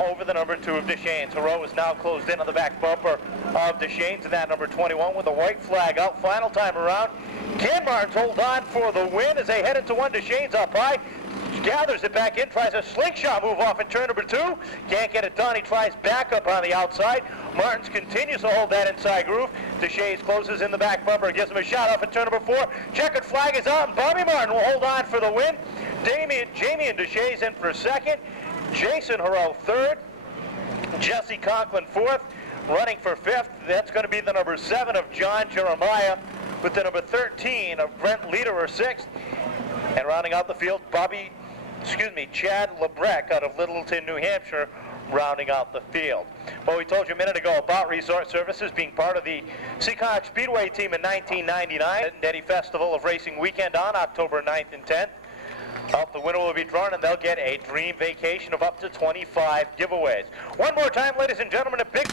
over the number 2 of Deshays. Hero is now closed in on the back bumper of Deshays in that number 21 with a white flag out. Final time around. Can Martins hold on for the win as they head into 1. Deshays up high. Gathers it back in, tries a slingshot move off at turn number 2. Can't get it done. He tries back up on the outside. Martins continues to hold that inside groove. Deshays closes in the back bumper, gives him a shot off at turn number 4. Checkered flag is out, and Bobby Martin will hold on for the win. Jamie and Deshays in for 2nd. Jason Hero 3rd. Jesse Conklin 4th. Running for 5th, that's going to be the number 7 of John Jeremiah, with the number 13 of Brent Lederer 6th. And rounding out the field, Chad Lebrecht out of Littleton, New Hampshire, rounding out the field. Well, we told you a minute ago about Resort Services being part of the Seekonk Speedway team in 1999. Nettie Festival of Racing weekend on October 9th and 10th. The winner will be drawn, and they'll get a dream vacation of up to 25 giveaways. One more time, ladies and gentlemen, a big...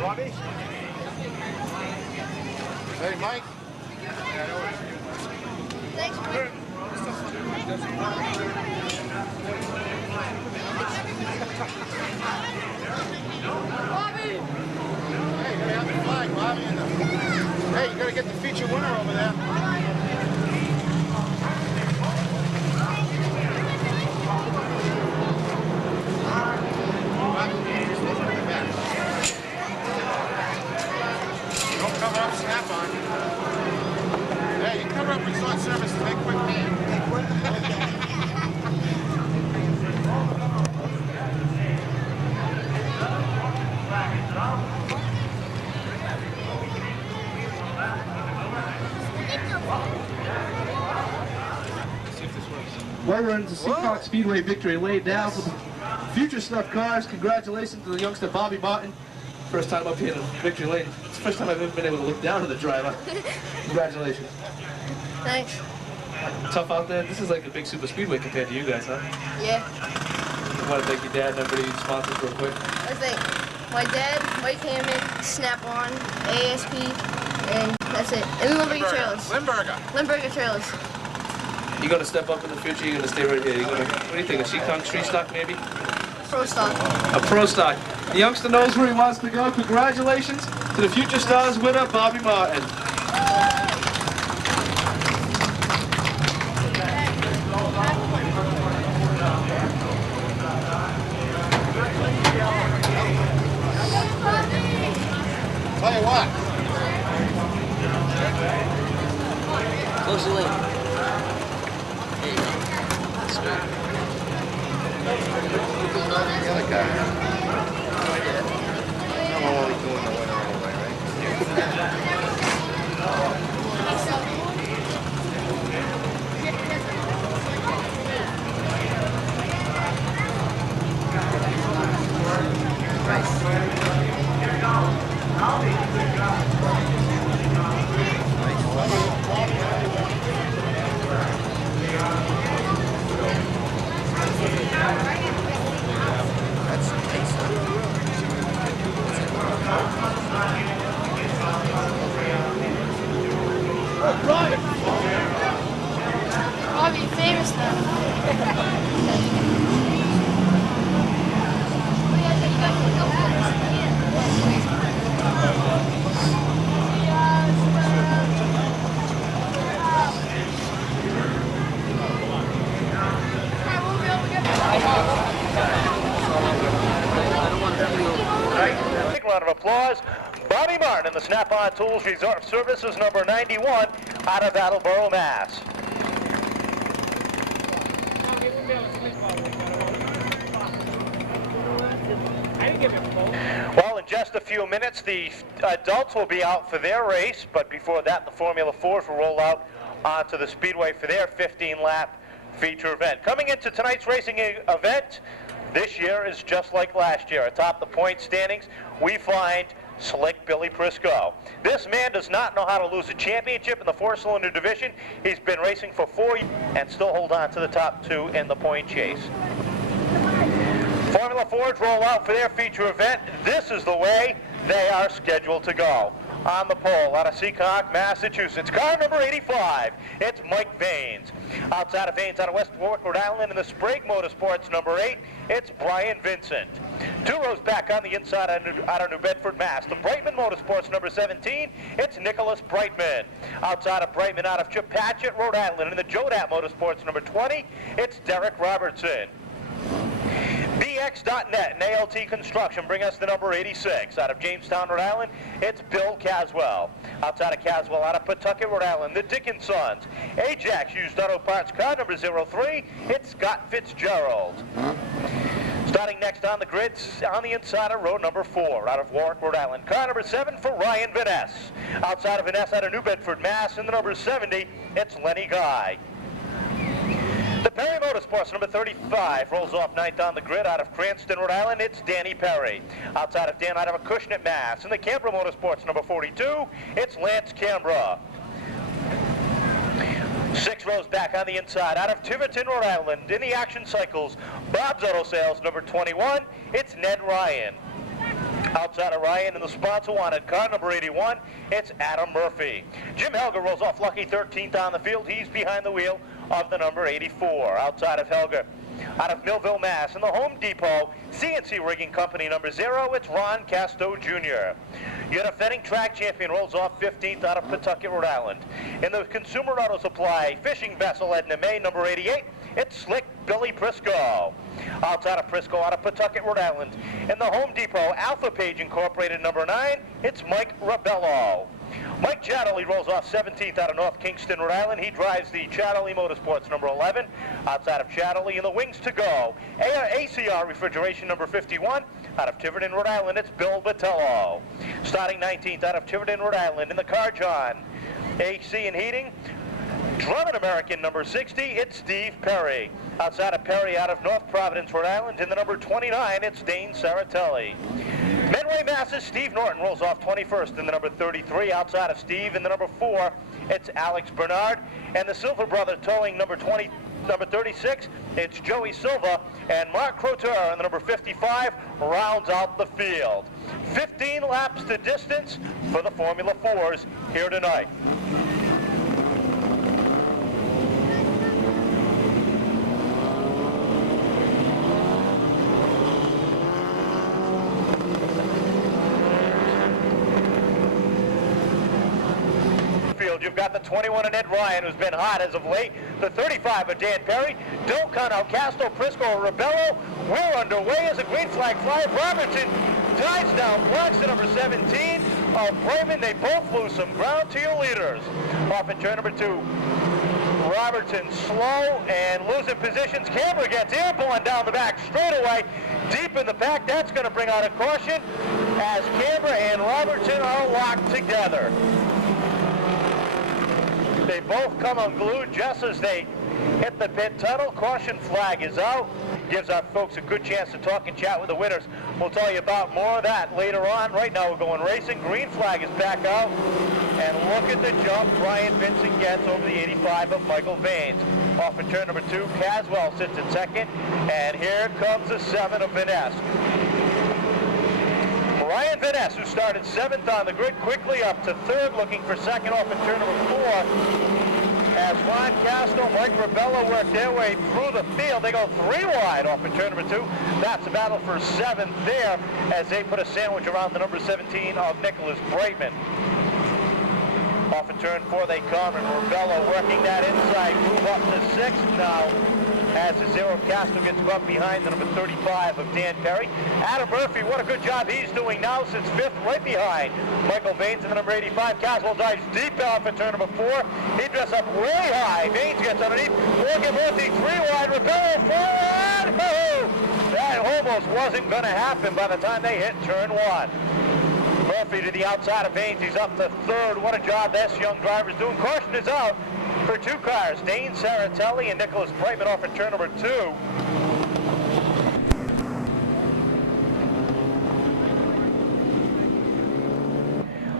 Robbie? Hey, Mike? Thanks, Mike. Bobby! Hey, you gotta have the flag, Bobby. Hey, you gotta get the feature winner over there. Don't come up, snap Well, we're into Seekonk Speedway victory laid down for the future stuff cars. Congratulations to the youngster Bobby Martin. First time up here in victory lane. It's the first time I've ever been able to look down at the driver. Congratulations. Thanks. Tough out there. This is like a big super speedway compared to you guys, huh? Yeah. I want to thank your dad and everybody who sponsors real quick. I think my dad, Mike Hammond, Snap-on, ASP, and that's it. And Limburger Trailers. Limburger Trailers. You're going to step up in the future, you're going to stay right here. You're gonna, what do you think, a Seekonk Street Stock maybe? Pro Stock. A Pro Stock. The youngster knows where he wants to go. Congratulations to the Future Stars winner, Bobby Martin. Tell you what. Close the lane. There you go. That's good. The other guy. I'm only doing the winner anyway, right? I'll be famous Big round of applause. Bobby Martin in the Snap-on Tools Reserve Services number 91 out of Attleboro, Mass. Well, in just a few minutes, the adults will be out for their race, but before that, the Formula 4s will roll out onto the Speedway for their 15-lap feature event. Coming into tonight's racing event, this year is just like last year. Atop the point standings, we find Slick Billy Prisco. This man does not know how to lose a championship in the four-cylinder division. He's been racing for 4 years and still hold on to the top two in the point chase. Formula 4s roll out for their feature event. This is the way they are scheduled to go. On the pole, out of Seekonk, Massachusetts, car number 85, it's Mike Vaines. Outside of Vaines, out of West Warwick, Rhode Island, in the Sprague Motorsports number 8, it's Brian Vincent. 2 rows back on the inside out of New Bedford, Mass. The Brightman Motorsports number 17, it's Nicholas Brightman. Outside of Brightman, out of Chepachet, Rhode Island, in the Jodat Motorsports number 20, it's Derek Robertson. BX.net and ALT Construction bring us the number 86. Out of Jamestown, Rhode Island, it's Bill Caswell. Outside of Caswell, out of Pawtucket, Rhode Island, the Dickinsons. Ajax Used Auto Parts car number 03, it's Scott Fitzgerald. Starting next on the grid, on the inside of row number 4, out of Warwick, Rhode Island, car number 7 for Ryan Vaness. Outside of Vaness, out of New Bedford, Mass, in the number 70, it's Lenny Guy. The Perry Motorsports number 35 rolls off 9th on the grid out of Cranston, Rhode Island. It's Danny Perry. Outside of Dan, out of Acushnet, Mass. In the Canberra Motorsports number 42, it's Lance Canberra. 6 rows back on the inside out of Tiverton, Rhode Island. In the Action Cycles, Bob's Auto Sales number 21, it's Ned Ryan. Outside of Ryan in the sponsor wanted car number 81, it's Adam Murphy. Jim Helger rolls off lucky 13th on the field. He's behind the wheel of the number 84. Outside of Helger, out of Millville, Mass. In the Home Depot CNC Rigging Company number 0, it's Ron Casto Jr. Your defending track champion rolls off 15th out of Pawtucket, Rhode Island. In the Consumer Auto Supply Fishing Vessel Edna May number 88, it's Slick Billy Prisco. Outside of Prisco, out of Pawtucket, Rhode Island. In the Home Depot Alpha Page Incorporated number 9, it's Mike Rabello. Mike Chatterley rolls off 17th out of North Kingston, Rhode Island. He drives the Chatterley Motorsports number 11. Outside of Chatterley, in the Wings to Go, ACR Refrigeration number 51, Out of Tiverton, Rhode Island, it's Bill Botello. Starting 19th out of Tiverton, Rhode Island, in the car, John. AC and Heating. Drummond American, number 60, it's Steve Perry. Outside of Perry, out of North Providence, Rhode Island, in the number 29, it's Dane Saratelli. Medway, Masses, Steve Norton rolls off 21st in the number 33. Outside of Steve, in the number 4, it's Alex Bernard. And the Silver Brother towing number 36, it's Joey Silva. And Mark Croteur in the number 55 rounds out the field. 15 laps to distance for the Formula 4s here tonight. You've got the 21 of Ed Ryan, who's been hot as of late. The 35 of Dan Perry. Don't count out Castro, Prisco, Rebello. We're underway as a green flag flies. Robertson ties down blocks to number 17 of Brayman. They both lose some ground to your leaders. Off at turn number 2. Robertson slow and losing positions. Camber gets airborne down the back straightaway. Deep in the pack. That's going to bring out a caution as Camber and Robertson are locked together. They both come unglued just as they hit the pit tunnel. Caution flag is out. Gives our folks a good chance to talk and chat with the winners. We'll tell you about more of that later on. Right now we're going racing. Green flag is back out. And look at the jump Brian Vincent gets over the 85 of Michael Vaines. Off at turn number 2, Caswell sits in second. And here comes the 7 of Vaness. Ryan Vaness, who started 7th on the grid, quickly up to 3rd, looking for 2nd off at turn number 4. As Ron Castro, Mike Rebello work their way through the field. They go 3 wide off at turn number 2. That's a battle for 7th there as they put a sandwich around the number 17 of Nicholas Brightman. Off at turn 4 they come, and Rebello working that inside move up to 6th now. As the 0 of Castro gets up behind the number 35 of Dan Perry. Adam Murphy, what a good job he's doing now since 5th, right behind Michael Vaines in the number 85. Caswell dives deep off at turn number 4. He dressed up way high. Vaines gets underneath. Morgan Murphy 3 wide. Rebello forward. Oh, that almost wasn't going to happen by the time they hit turn 1. Murphy to the outside of Vaines. He's up to 3rd. What a job this young driver's doing. Caution is out for 2 cars, Dane Saratelli and Nicholas Brightman off at turn number 2.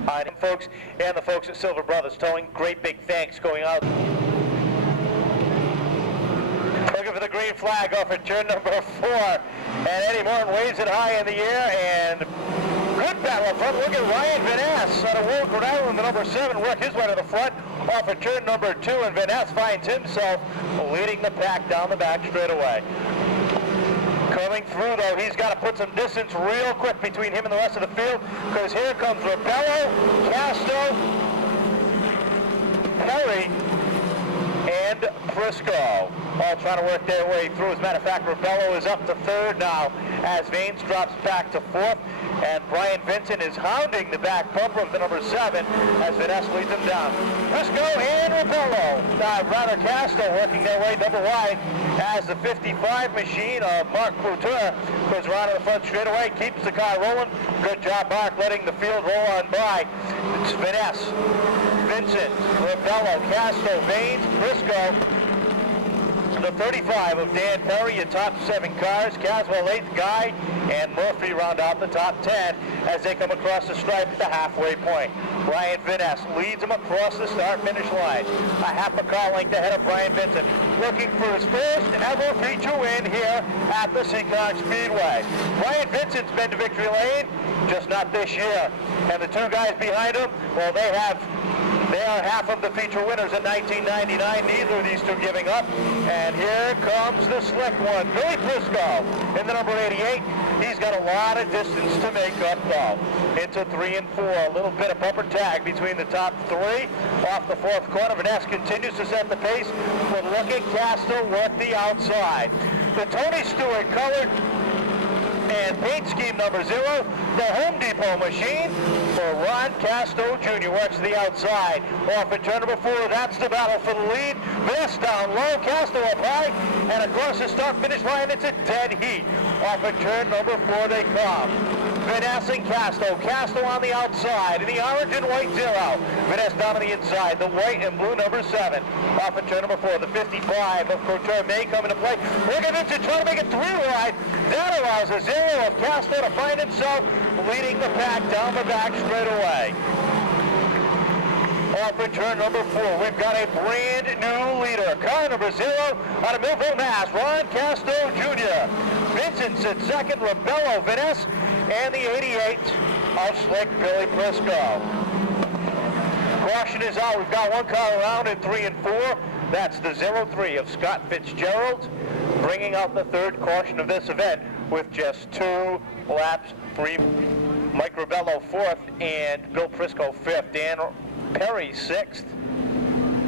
All right, folks, and the folks at Silver Brothers Towing, great big thanks going out. Looking for the green flag off at turn number 4, and Eddie Morton waves it high in the air, and good battle up front. Look at Ryan Vaness out of Warwick, Rhode Island, the number 7, work his way to the front. Off at turn number 2, and Vaness finds himself leading the pack down the back straightaway. Coming through, though, he's got to put some distance real quick between him and the rest of the field, because here comes Rebello, Castro, Perry, and Prisco, all trying to work their way through. As a matter of fact, Rebello is up to 3rd now as Vaines drops back to 4th. And Brian Vincent is hounding the back bumper of the number 7 as Vaness leads him down. Prisco and Rebello, rather Castro working their way double wide as the 55 machine of Mark Croteur goes around to the front straightaway, keeps the car rolling. Good job, Mark, letting the field roll on by. It's Vaness, Vincent, Rebello, Castro, Vaines, Prisco. The 35 of Dan Perry, your top 7 cars. Caswell 8th, Guy, and Murphy round out the top 10 as they come across the stripe at the halfway point. Brian Vaness leads them across the start-finish line. A half a car length ahead of Brian Vincent, looking for his first ever feature win here at the Seekonk Speedway. Brian Vincent's been to victory lane, just not this year. And the 2 guys behind him, well, they are half of the feature winners in 1999. Neither of these 2 giving up. And here comes the slick one, Billy Prisco in the number 88. He's got a lot of distance to make up, though. Into 3 and 4. A little bit of bumper tag between the top 3. Off the 4th corner, Vaness continues to set the pace. But look at Castro work the outside. The Tony Stewart colored and paint scheme number 0, the Home Depot machine for Ron Castro Jr. works to the outside. Off at turn number 4, that's the battle for the lead. Vaness down low, Castro up high. And across the start-finish line, it's a dead heat. Off of turn number 4 they come. Vanessa and Casto. Casto on the outside in the orange and white 0. Vanessa down on the inside, the white and blue number 7. Off of turn number 4, the 55 of Couture may come into play. Look at Vincent trying to make it 3 wide. That allows a 0 of Casto to find himself leading the pack down the back straight away. Off of turn number 4, we've got a brand new leader. Car number 0 out of Millville, Mass. Ron Casto Jr. Vincent's at second, Rebello Venice, and the 88 of Slick Billy Prisco. Caution is out. We've got one car around in 3 and 4. That's the 03 of Scott Fitzgerald, bringing out the third caution of this event with just 2 laps free. Mike Rebello 4th and Bill Prisco 5th. Dan Perry 6th.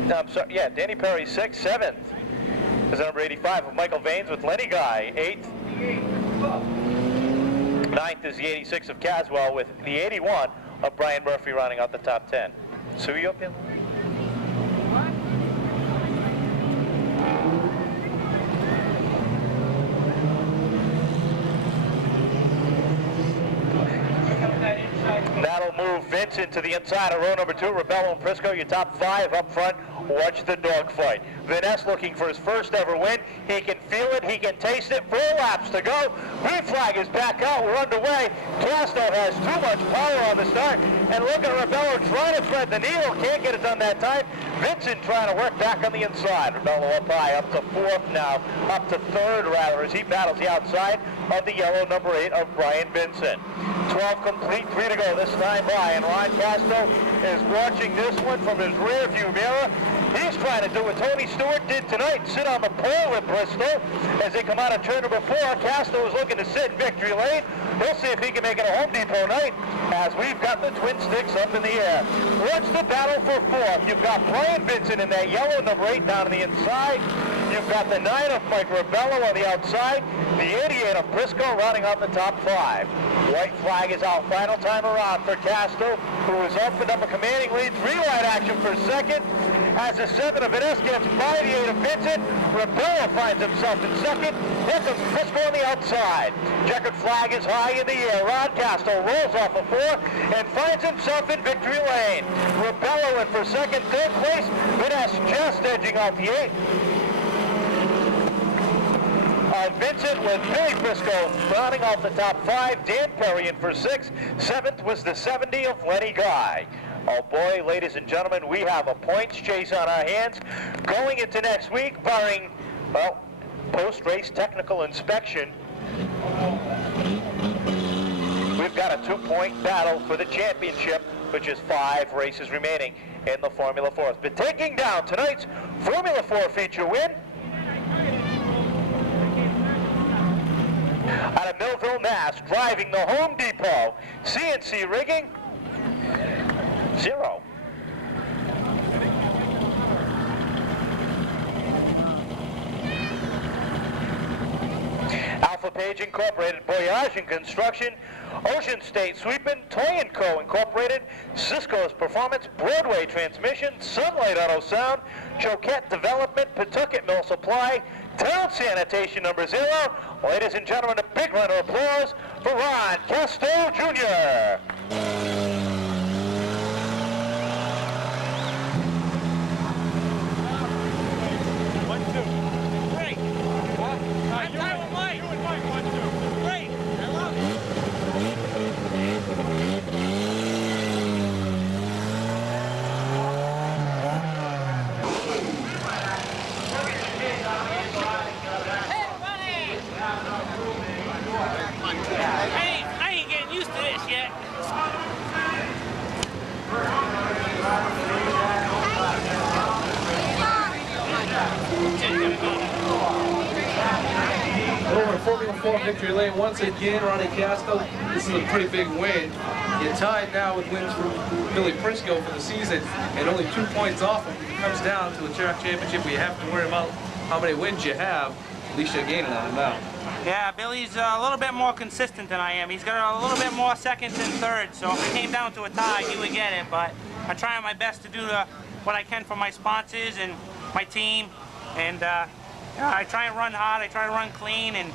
No, I'm sorry, yeah, Danny Perry 6th. 7th is the number 85 of Michael Vaines with Lenny Guy 8th. 9th is the 86 of Caswell with the 81 of Brian Murphy rounding out the top 10. So you up here? That'll move Vincent to the inside of row number 2. Rebello and Prisco, your top 5 up front. Watch the dogfight. Vanessa looking for his first ever win. He can feel it. He can taste it. 4 laps to go. Green flag is back out. We're underway. Casto has too much power on the start. And look at Rebello trying to thread the needle. Can't get it done that time. Vincent trying to work back on the inside. Rebello up high, up to 4th now. Up to 3rd, rather, as he battles the outside of the yellow number 8 of Brian Vincent. 12 complete, 3 to go this time by. And Ron Casto is watching this one from his rear view mirror. He's trying to do what Tony Stewart did tonight, sit on the pole with Bristol as they come out of turn number 4. Casto is looking to sit in victory lane. We'll see if he can make it a Home Depot night as we've got the twin sticks up in the air. Watch the battle for 4th. You've got Brian Vincent in that yellow number 8 down on the inside. You've got the 9 of Mike Rebello on the outside. The 88 of Prisco rounding out the top 5. White flag is out. Final time around for Casto, who has opened up a commanding lead. 3-wide action for second. As the 7 of Vanessa gets by the 8 of Vincent, Rebello finds himself in second. Here comes Prisco on the outside. Checkered flag is high in the air. Ron Casto rolls off a 4 and finds himself in victory lane. Rebello in for second, 3rd place. Vanessa just edging out the 8. Vincent with Billy Prisco rounding off the top 5. Dan Perry in for 6th. 7th was the 70 of Lenny Guy. Oh boy, ladies and gentlemen, we have a points chase on our hands going into next week, barring, well, post-race technical inspection. We've got a 2-point battle for the championship, which is 5 races remaining in the Formula 4. But taking down tonight's Formula 4 feature win, out of Millville, Mass, driving the Home Depot CNC rigging, 0. Alpha Page Incorporated, Voyage and Construction, Ocean State Sweeping, Toy & Co. Incorporated, Cisco's Performance, Broadway Transmission, Sunlight Auto Sound, Choquette Development, Pawtucket Mill Supply, Town Sanitation number 0. Ladies and gentlemen, a big round of applause for Ron Casto Jr. I ain't getting used to this yet. Over Formula 4 victory lane once again, Ronnie Casto. This is a pretty big win. You're tied now with wins from Billy Prisco for the season, and only 2 points off him. It comes down to the track championship. We have to worry about how many wins you have. At least you're gaining on him now. Yeah, Billy's a little bit more consistent than I am. He's got a little bit more seconds and thirds, so if it came down to a tie, he would get it. But I'm trying my best to do what I can for my sponsors and my team, and I try and run hard, I try to run clean, and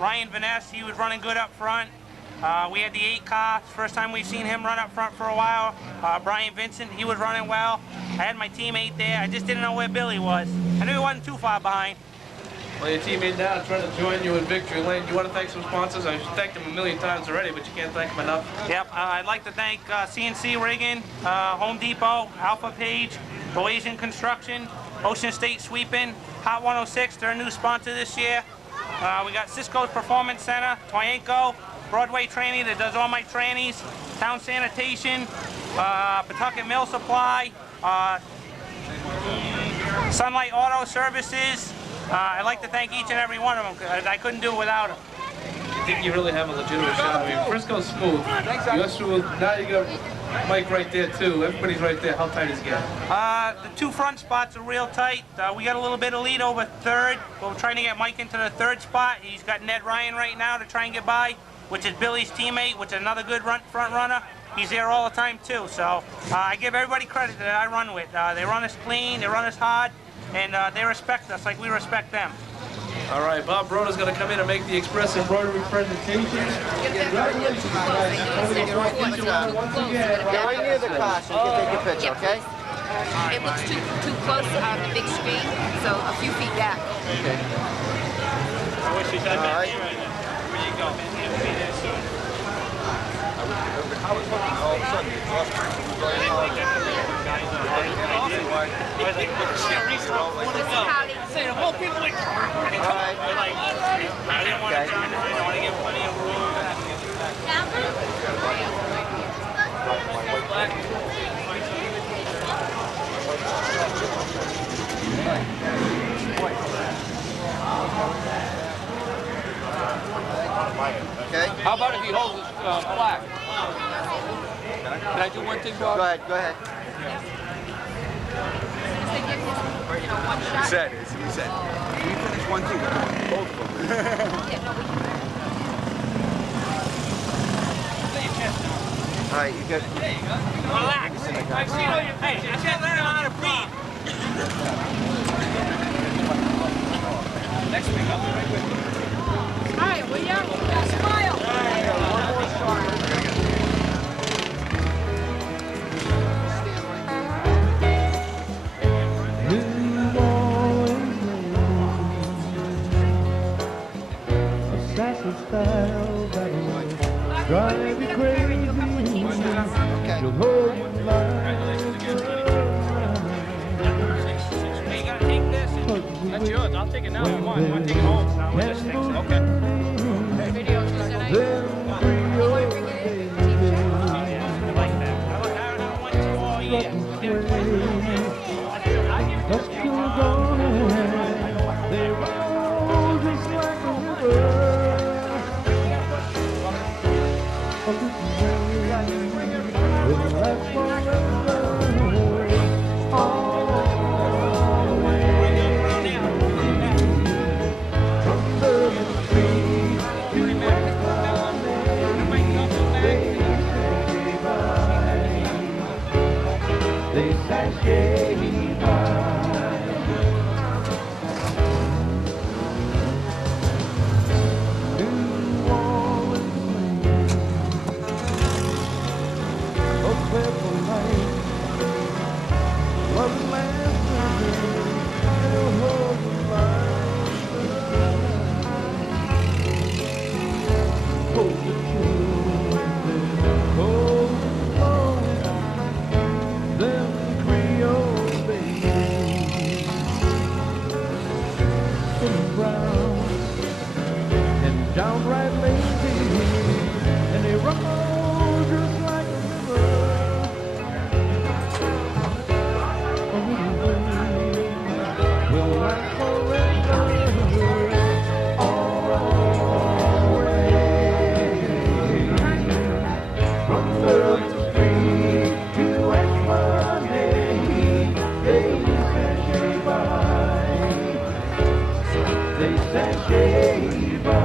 Ryan Vaness, he was running good up front. We had the 8 car, first time we've seen him run up front for a while. Brian Vincent, he was running well. I had my teammate there, I just didn't know where Billy was. I knew he wasn't too far behind. Well, your teammate now trying to join you in victory lane. Do you want to thank some sponsors? I've thanked them a million times already, but you can't thank them enough. Yep, I'd like to thank CNC Rigging, Home Depot, Alpha Page, Boasian Construction, Ocean State Sweeping, Hot 106, they're a new sponsor this year. We got Cisco's Performance Center, Toyenko, Broadway Tranny that does all my trannies, Town Sanitation, Pawtucket Mill Supply, Sunlight Auto Services. I'd like to thank each and every one of them because I couldn't do it without them. I think you really have a legitimate shot. I mean, Frisco's smooth. You're smooth. Now you got Mike right there too. Everybody's right there. How tight is it getting? The 2 front spots are real tight. We got a little bit of lead over 3rd, but we're trying to get Mike into the 3rd spot. He's got Ned Ryan right now to try and get by, which is Billy's teammate, which is another good front runner. He's there all the time too. So I give everybody credit that I run with. They run us clean, they run us hard, and they respect us like we respect them. All right, Bob Broder's going to come in and make the Express Embroidery presentation. Congratulations, guys. Get right near the car so you can take your picture, okay? It looks too close on the big screen, so a few feet back. Okay. I wish you said All right. Where you go, man? You'll be there soon. All of a sudden, it's lost More people like, I didn't want to turn it, I want to give plenty of room. Okay. How about if he holds his flag? Can I do one thing, Bob? Go ahead, go ahead. He said, if you finish one thing, both of them. All right, you good? Relax. I've seen all your face. I can't learn how to breathe. Next week, I'll be right with you. Smile, will ya? Smile! Assassin style that'll drive you crazy. You'll hold your life. Hey, you gotta take this. That's yours. I'll take it now if you want. You want to take it home? No, we'll just fix it. Okay. I like that. I want you all year. They roll just like a river. Will last forever. They sashay by. New Orleans, a purple light, was last will hold the light. Hold the children, hold the flowing, them Creole babies, sitting brown and downright lazy, and they roll just like a river. Will last forever, always. From earth to street to Monday, they sashay by. They sashay by.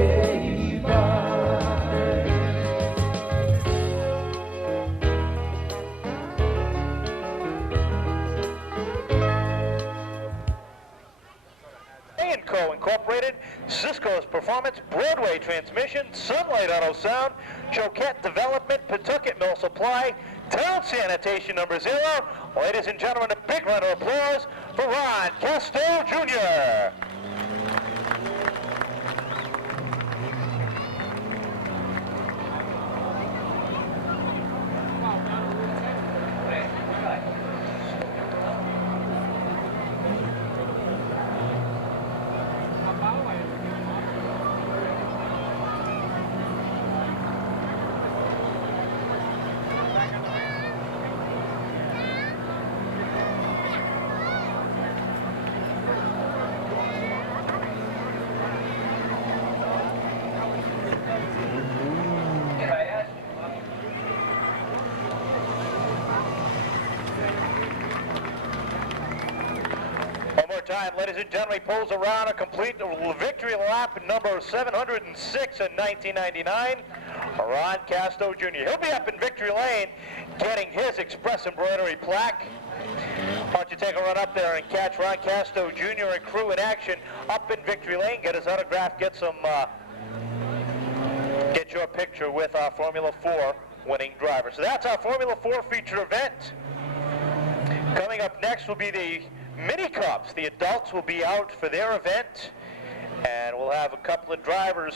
way by. Co. Incorporated, Cisco's Performance, Broadway Transmission, Sunlight Auto Sound, Choquette Development, Pawtucket Mill Supply, Town Sanitation number 0. Ladies and gentlemen, a big round of applause for Ron Casto Jr. Time, ladies and gentlemen, he pulls around a complete victory lap number 706 in 1999. Ron Casto Jr. He'll be up in victory lane getting his Express Embroidery plaque. Why don't you take a run up there and catch Ron Casto Jr. and crew in action up in victory lane, get his autograph, get your picture with our Formula 4 winning driver. So that's our Formula 4 feature event. Coming up next will be the Mini Cups. The adults will be out for their event, and we'll have a couple of drivers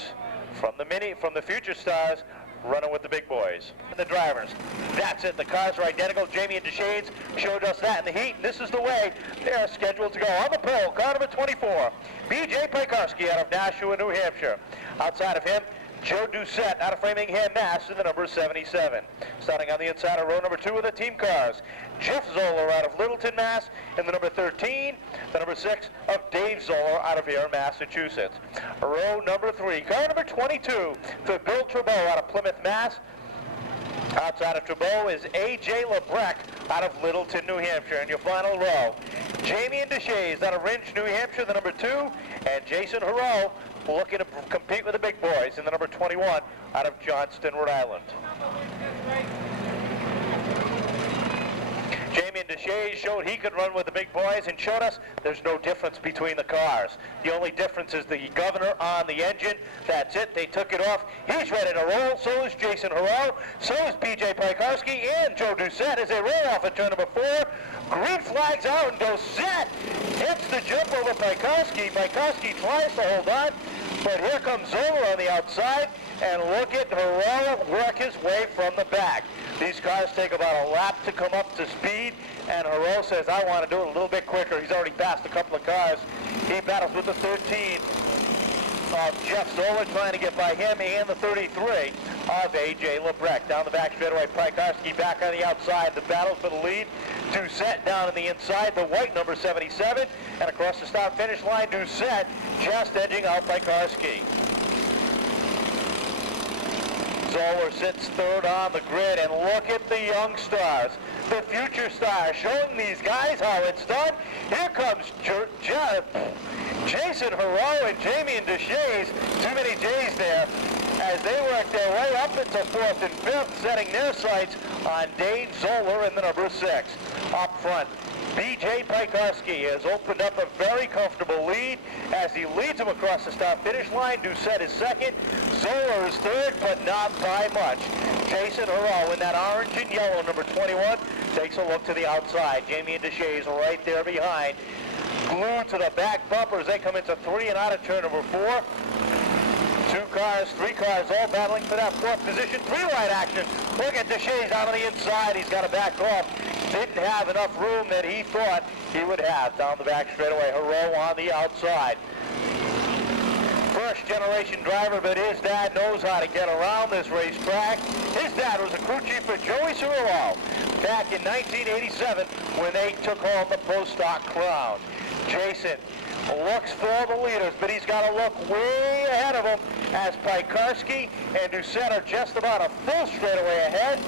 from the Future Stars running with the big boys. And the drivers, that's it. The cars are identical. Jamie and Deshades showed us that in the heat, and this is the way they're scheduled to go. On the pole, car number 24, B.J. Piekarski out of Nashua, New Hampshire. Outside of him, Joe Doucette out of Framingham, Mass. in the number 77. Starting on the inside of row number 2 of the team cars, Jeff Zoller out of Littleton, Mass. in the number 13. The number 6 of Dave Zoller out of here, Massachusetts. Row number 3, car number 22 for Bill Trudeau out of Plymouth, Mass. Outside of Trudeau is A.J. Lebrecht out of Littleton, New Hampshire. In your final row, Jamie and Deshades out of Ringe, New Hampshire, the number 2, and Jason Hurrow looking to compete with the big boys in the number 21 out of Johnston, Rhode Island. Jamie and Deshades showed he could run with the big boys and showed us there's no difference between the cars. The only difference is the governor on the engine. That's it. They took it off. He's ready to roll. So is Jason Hurrow. So is B.J. Piekarski and Joe Doucette as they roll off at turn number 4. Green flags out, and Doucette hits the jump over Piekarski. Piekarski tries to hold on, but here comes Zoller on the outside, and look at Hurrow work his way from the back. These cars take about a lap to come up to speed, and Hurrow says, I want to do it a little bit quicker. He's already passed a couple of cars. He battles with the 13 of Jeff Zoller, trying to get by him, and the 33 of A.J. Lebrecht. Down the back straightaway, Piekarski back on the outside. The battle for the lead. Doucette down on the inside, the white number 77, and across the start-finish line, Doucette just edging out Piekarski. Zoller sits third on the grid, and look at the young stars, the future stars, showing these guys how it's done. Here comes Jason Hurrow and Jamie and Deshades, too many J's there, as they work their way up into 4th and 5th, setting their sights on Dave Zoller in the number 6. Up front, B.J. Piekarski has opened up a very comfortable lead as he leads him across the start-finish line. Doucette is second. Zoller is third, but not by much. Jason Hurrow in that orange and yellow, number 21, takes a look to the outside. Jamie and Deshades right there behind. Glued to the back bumper as they come into 3 and out of turn number 4. 2 cars, 3 cars, all battling for that 4th position. 3-wide action. Look at Deshades out on the inside. He's got to back off. Didn't have enough room that he thought he would have. Down the back straightaway, Hurrow on the outside. First generation driver, but his dad knows how to get around this racetrack. His dad was a crew chief for Joey Cirillo back in 1987 when they took home the Pro Stock crown. Jason looks for the leaders, but he's got to look way ahead of him as Piekarski and Doucette are just about a full straightaway ahead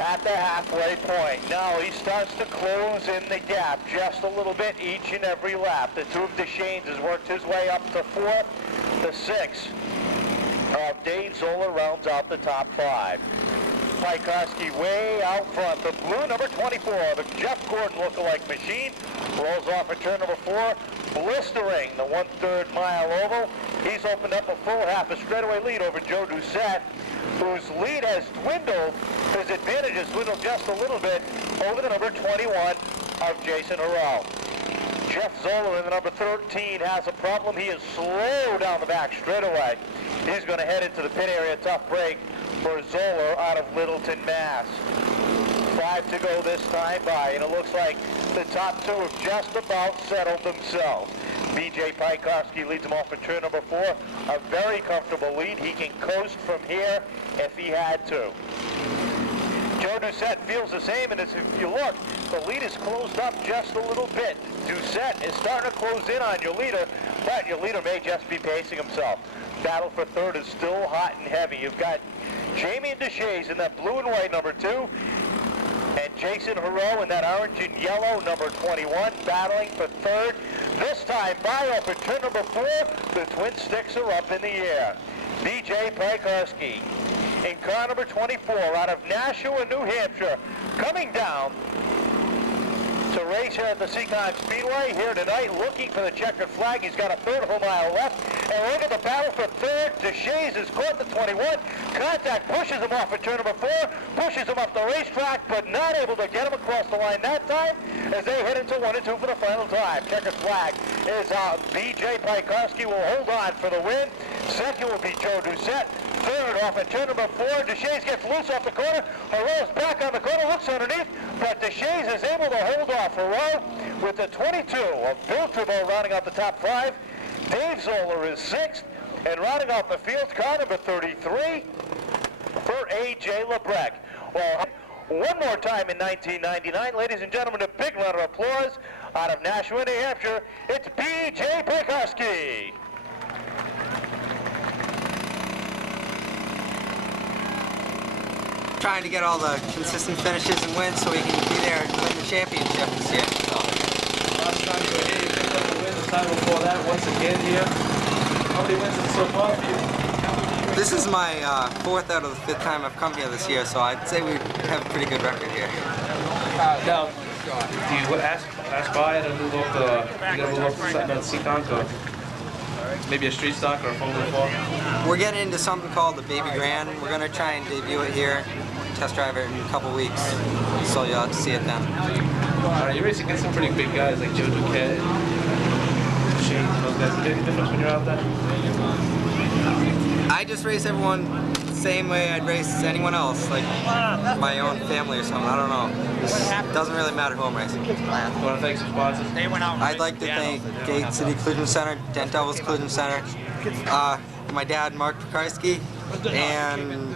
at the halfway point. Now he starts to close in the gap just a little bit each and every lap. The 2 of Deshades has worked his way up to 4th. The 6 of Dave Zoller rounds out the top 5. Tchaikovsky way out front. The blue number 24, the Jeff Gordon lookalike machine, rolls off at turn number 4, blistering the 1/3 mile oval. He's opened up a full half a straightaway lead over Joe Doucette, whose lead has dwindled. His advantage has dwindled just a little bit over the number 21 of Jason Harrell. Jeff Zoller in the number 13 has a problem. He is slow down the back straightaway. He's going to head into the pit area. Tough break for Zoller out of Littleton, Mass. 5 to go this time by, and it looks like the top 2 have just about settled themselves. B.J. Tchaikovsky leads him off at turn number 4. A very comfortable lead. He can coast from here if he had to. Joe Doucette feels the same, and if you look, the lead is closed up just a little bit. Doucette is starting to close in on your leader, but your leader may just be pacing himself. Battle for third is still hot and heavy. You've got Jamie Deshays in that blue and white number 2, and Jason Harrell in that orange and yellow number 21 battling for third. This time by off at turn number 4, the twin sticks are up in the air. B.J. Tchaikovsky in car number 24 out of Nashua, New Hampshire, coming down to race here at the Seekonk Speedway here tonight, looking for the checkered flag. He's got a 1/3 of a mile left, and look at the battle for third. Deshays has caught the 21. Contact pushes him off at turn number 4, pushes him up the racetrack, but not able to get him across the line that time as they head into 1 and 2 for the final time. Checkered flag is out. B.J. Tchaikovsky will hold on for the win. Second will be Joe Doucette. Third off at turn number 4. Deshays gets loose off the corner. Harrell's back on the corner, looks underneath, but Deshays is able to hold off Harrell with the 22 of Bill Tribble rounding out the top 5. Dave Zoller is 6th, and rounding out the field, car number 33 for A.J. Lebrecq. Well, one more time in 1999, ladies and gentlemen, a big round of applause out of Nashua, New Hampshire. It's B.J. Tchaikovsky. Trying to get all the consistent finishes and wins so we can be there and win the championship this year. Last time you were here, you picked up the win. The time before that, once again here. How many wins is it so far for you? This is my 4th out of the 5th time I've come here this year, so I'd say we have a pretty good record here. Now, do you ask Brian to move up the, you gotta move up to something on Seekonk, or maybe a street stock or a 4x4? We're getting into something called the Baby Grand. We're going to try and debut it here, test drive it in a couple weeks, so you'll have to see it then. You're racing against some pretty big guys like Joe Duquette, Shane, those guys. Is there any difference when you're out there? I just race everyone the same way I'd race anyone else, like my own family or something. I don't know. It doesn't really matter who I'm racing. You want to thank some sponsors? I'd like to thank Gate City Collision Center, Dent Devils Collision Center, my dad, Mark Pekarsky, and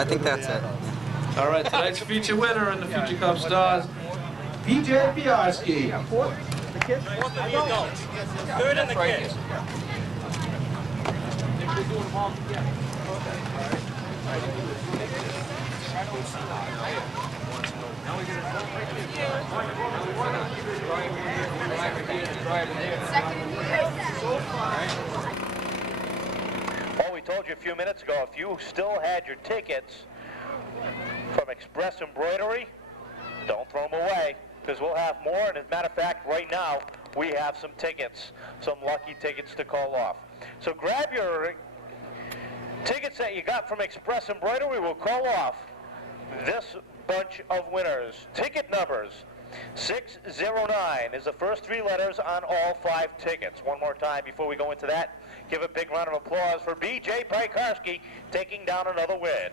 I think that's it. All right, tonight's feature winner in the Future Cup Stars, B.J. Tchaikovsky. The kids? The adults. Third and the kids. Well, we told you a few minutes ago, if you still had your tickets from Express Embroidery, don't throw them away, because we'll have more. And as a matter of fact, right now, we have some tickets, some lucky tickets to call off. So grab your tickets that you got from Express Embroidery. We'll call off this bunch of winners. Ticket numbers 609 is the first 3 letters on all 5 tickets. One more time before we go into that, give a big round of applause for B.J. Tchaikovsky taking down another win.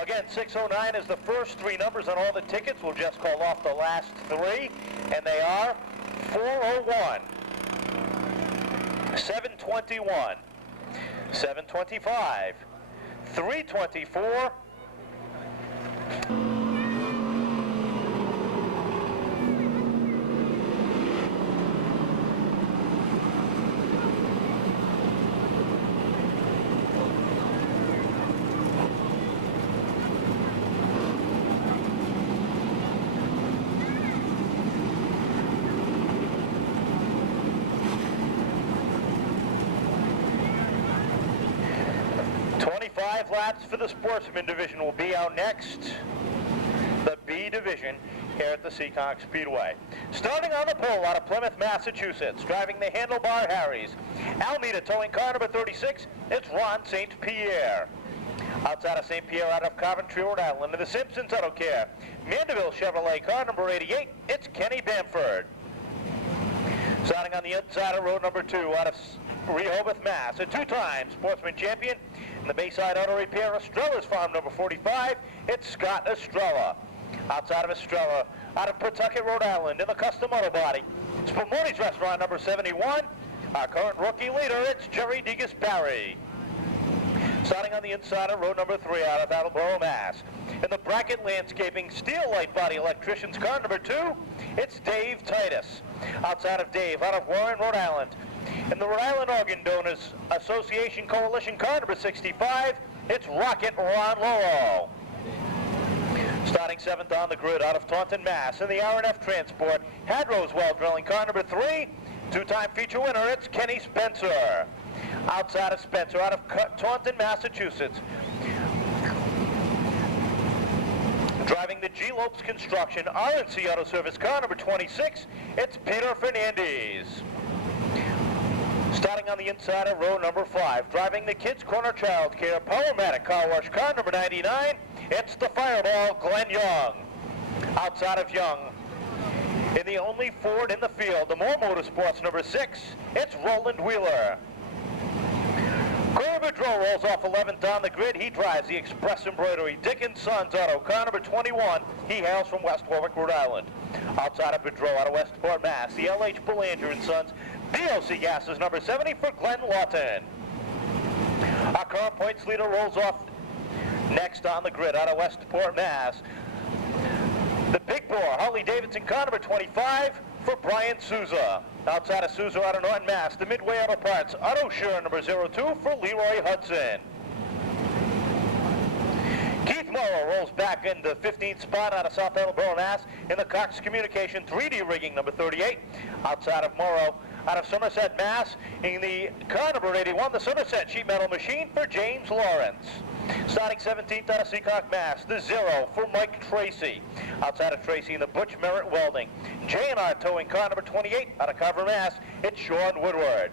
Again, 609 is the first 3 numbers on all the tickets. We'll just call off the last 3, and they are 401, 721, 725, 324, laps for the Sportsman division will be out next. The B division here at the Seekonk Speedway. Starting on the pole out of Plymouth, Massachusetts, driving the Handlebar Harries. Alameda towing car number 36, it's Ron St. Pierre. Outside of St. Pierre, out of Coventry, Rhode Island, in the Simpsons Auto Care, Mandeville Chevrolet car number 88, it's Kenny Bamford. Starting on the inside of road number 2, out of Rehoboth, Mass, a two-time Sportsman champion in the Bayside Auto Repair, Estrella's farm number 45, it's Scott Estrella. Outside of Estrella, out of Pawtucket, Rhode Island, in the Custom Auto Body, Spumoni's Restaurant number 71, our current rookie leader, it's Jerry DeGasperi. Starting on the inside of road number 3 out of Attleboro, Mass. In the Bracket Landscaping Steel Light Body Electrician's car number 2, it's Dave Titus. Outside of Dave, out of Warren, Rhode Island. In the Rhode Island Organ Donors Association Coalition car number 65, it's Rocket Ron Loro. Starting 7th on the grid out of Taunton, Mass. In the R&F Transport, Hadrow's Well Drilling car number 3, two-time feature winner, it's Kenny Spencer. Outside of Spencer, out of Taunton, Massachusetts. Driving the G. Lopes Construction RNC Auto Service car number 26, it's Peter Fernandez. Starting on the inside of row number 5, driving the Kids Corner Child Care Powermatic Car Wash car number 99, it's the Fireball Glenn Young. Outside of Young, in the only Ford in the field, the Moore Motorsports number 6, it's Roland Wheeler. Corey Boudreau rolls off 11th on the grid. He drives the Express Embroidery Dickens Sons Auto car number 21. He hails from West Warwick, Rhode Island. Outside of Boudreau, out of Westport, Mass, the LH Belanger and Sons BOC Gases number 70 for Glenn Lawton. Our current points leader rolls off next on the grid out of Westport, Mass. The Big Bore Harley Davidson car number 25 for Brian Souza. Outside of Souza, out of Norton, Mass, the Midway Auto Parts Auto Sure number 02 for Leroy Hudson. Keith Morrow rolls back in the 15th spot out of South Attleboro, Mass, in the Cox Communication 3D rigging number 38. Outside of Morrow, out of Somerset, Mass, in the car number 81, the Somerset Sheet Metal Machine for James Lawrence. Starting 17th out of Seekonk, Mass, the Zero for Mike Tracy. Outside of Tracy in the Butch Merritt Welding. J&R towing car number 28 out of Carver, Mass, it's Sean Woodward.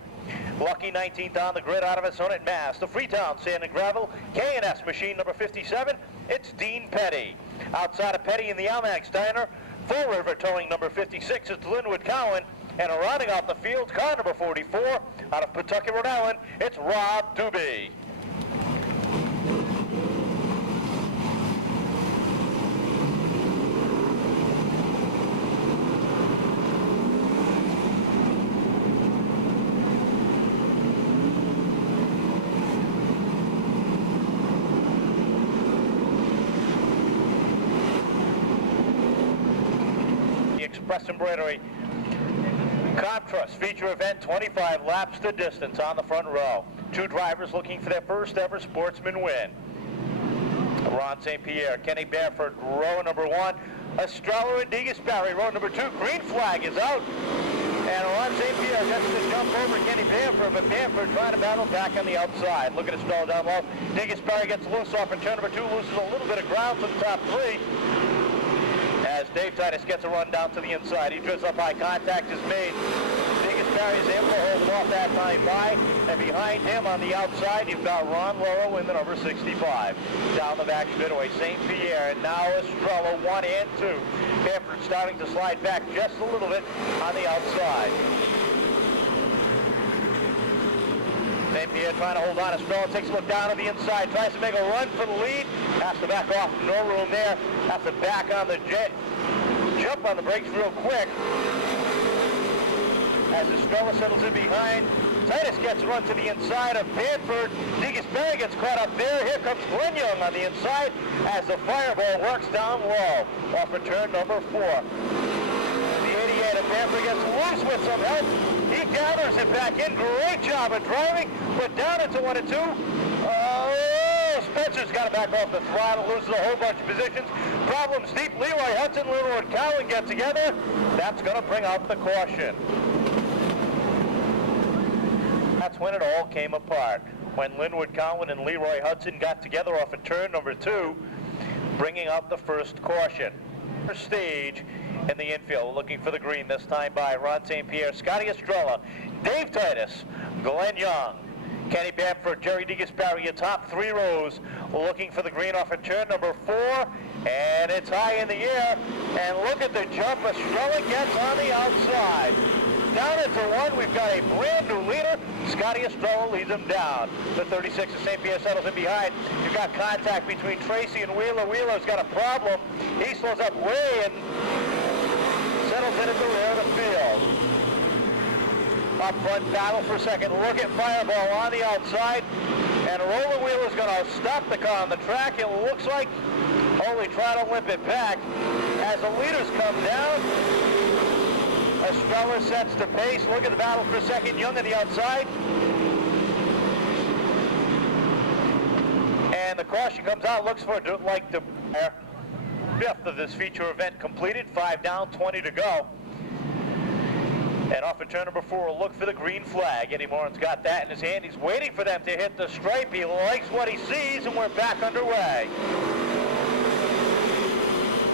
Lucky 19th on the grid out of Assonet, Mass, the Freetown Sand and Gravel K&S machine number 57, it's Dean Petty. Outside of Petty in the Almax Diner, Fall River towing number 56 is Linwood Cowan. And rounding off the field, car number 44 out of Pawtucket, Rhode Island, it's Rob Doobie. The Express Embroidery Comptrust feature event, 25 laps the distance on the front row. Two drivers looking for their first ever Sportsman win. Ron St. Pierre, Kenny Bamford, row number 1. Estrella and DeGasperi, row number 2. Green flag is out. And Ron St. Pierre gets to jump over Kenny Bamford, but Bamford trying to battle back on the outside. Look at Estrella down low. DeGasperi gets loose off in turn number 2, loses a little bit of ground to the top 3. As Dave Titus gets a run down to the inside. He drifts up high, contact is made. DeGasperi is able to hold him off that time by, and behind him on the outside, you've got Ron Loro in the number 65. Down the back straightaway, St. Pierre, and now Estrella 1 and 2. Bamford starting to slide back just a little bit on the outside. St. Pierre trying to hold on. Estrella takes a look down to the inside, tries to make a run for the lead. Has to back off, no room there. Has to back on the jump on the brakes real quick. As Estrella settles in behind, Titus gets a run to the inside of Bamford. DeGasperi gets caught up there. Here comes Glenn Young on the inside as the Fireball works down low off of turn number 4. The 88 of Bamford gets loose with some help. He gathers it back in. Great job of driving, but down into 1 and 2. Spencer's got to back off the throttle, loses a whole bunch of positions. Problems deep. Leroy Hudson, Linwood Cowan get together. That's going to bring out the caution. That's when it all came apart. when Linwood Cowan and Leroy Hudson got together off of turn number 2, bringing up the first caution. First stage in the infield, looking for the green this time by Ron St. Pierre, Scotty Estrella, Dave Titus, Glenn Young, Kenny Bamford, Jerry DeGasperi, your top 3 rows, looking for the green off of turn number 4, and it's high in the air, and look at the jump Estrella gets on the outside. Down into 1, we've got a brand new leader. Scotty Estrella leads him down. The 36 of St. Pierre settles in behind. You've got contact between Tracy and Wheeler. Wheeler's got a problem. He slows up way and settles in at the rear of the field. Up front, battle for second. Look at Fireball on the outside. And Roland Wheeler's going to stop the car on the track. It looks like only try to limp it back. As the leaders come down, Estrella sets the pace. Look at the battle for second. Young on the outside. And the caution comes out. Looks for like the 5th of this feature event completed. 5 down, 20 to go. And off of turn number 4, we'll look for the green flag. Eddie Morin's got that in his hand. He's waiting for them to hit the stripe. He likes what he sees, and we're back underway.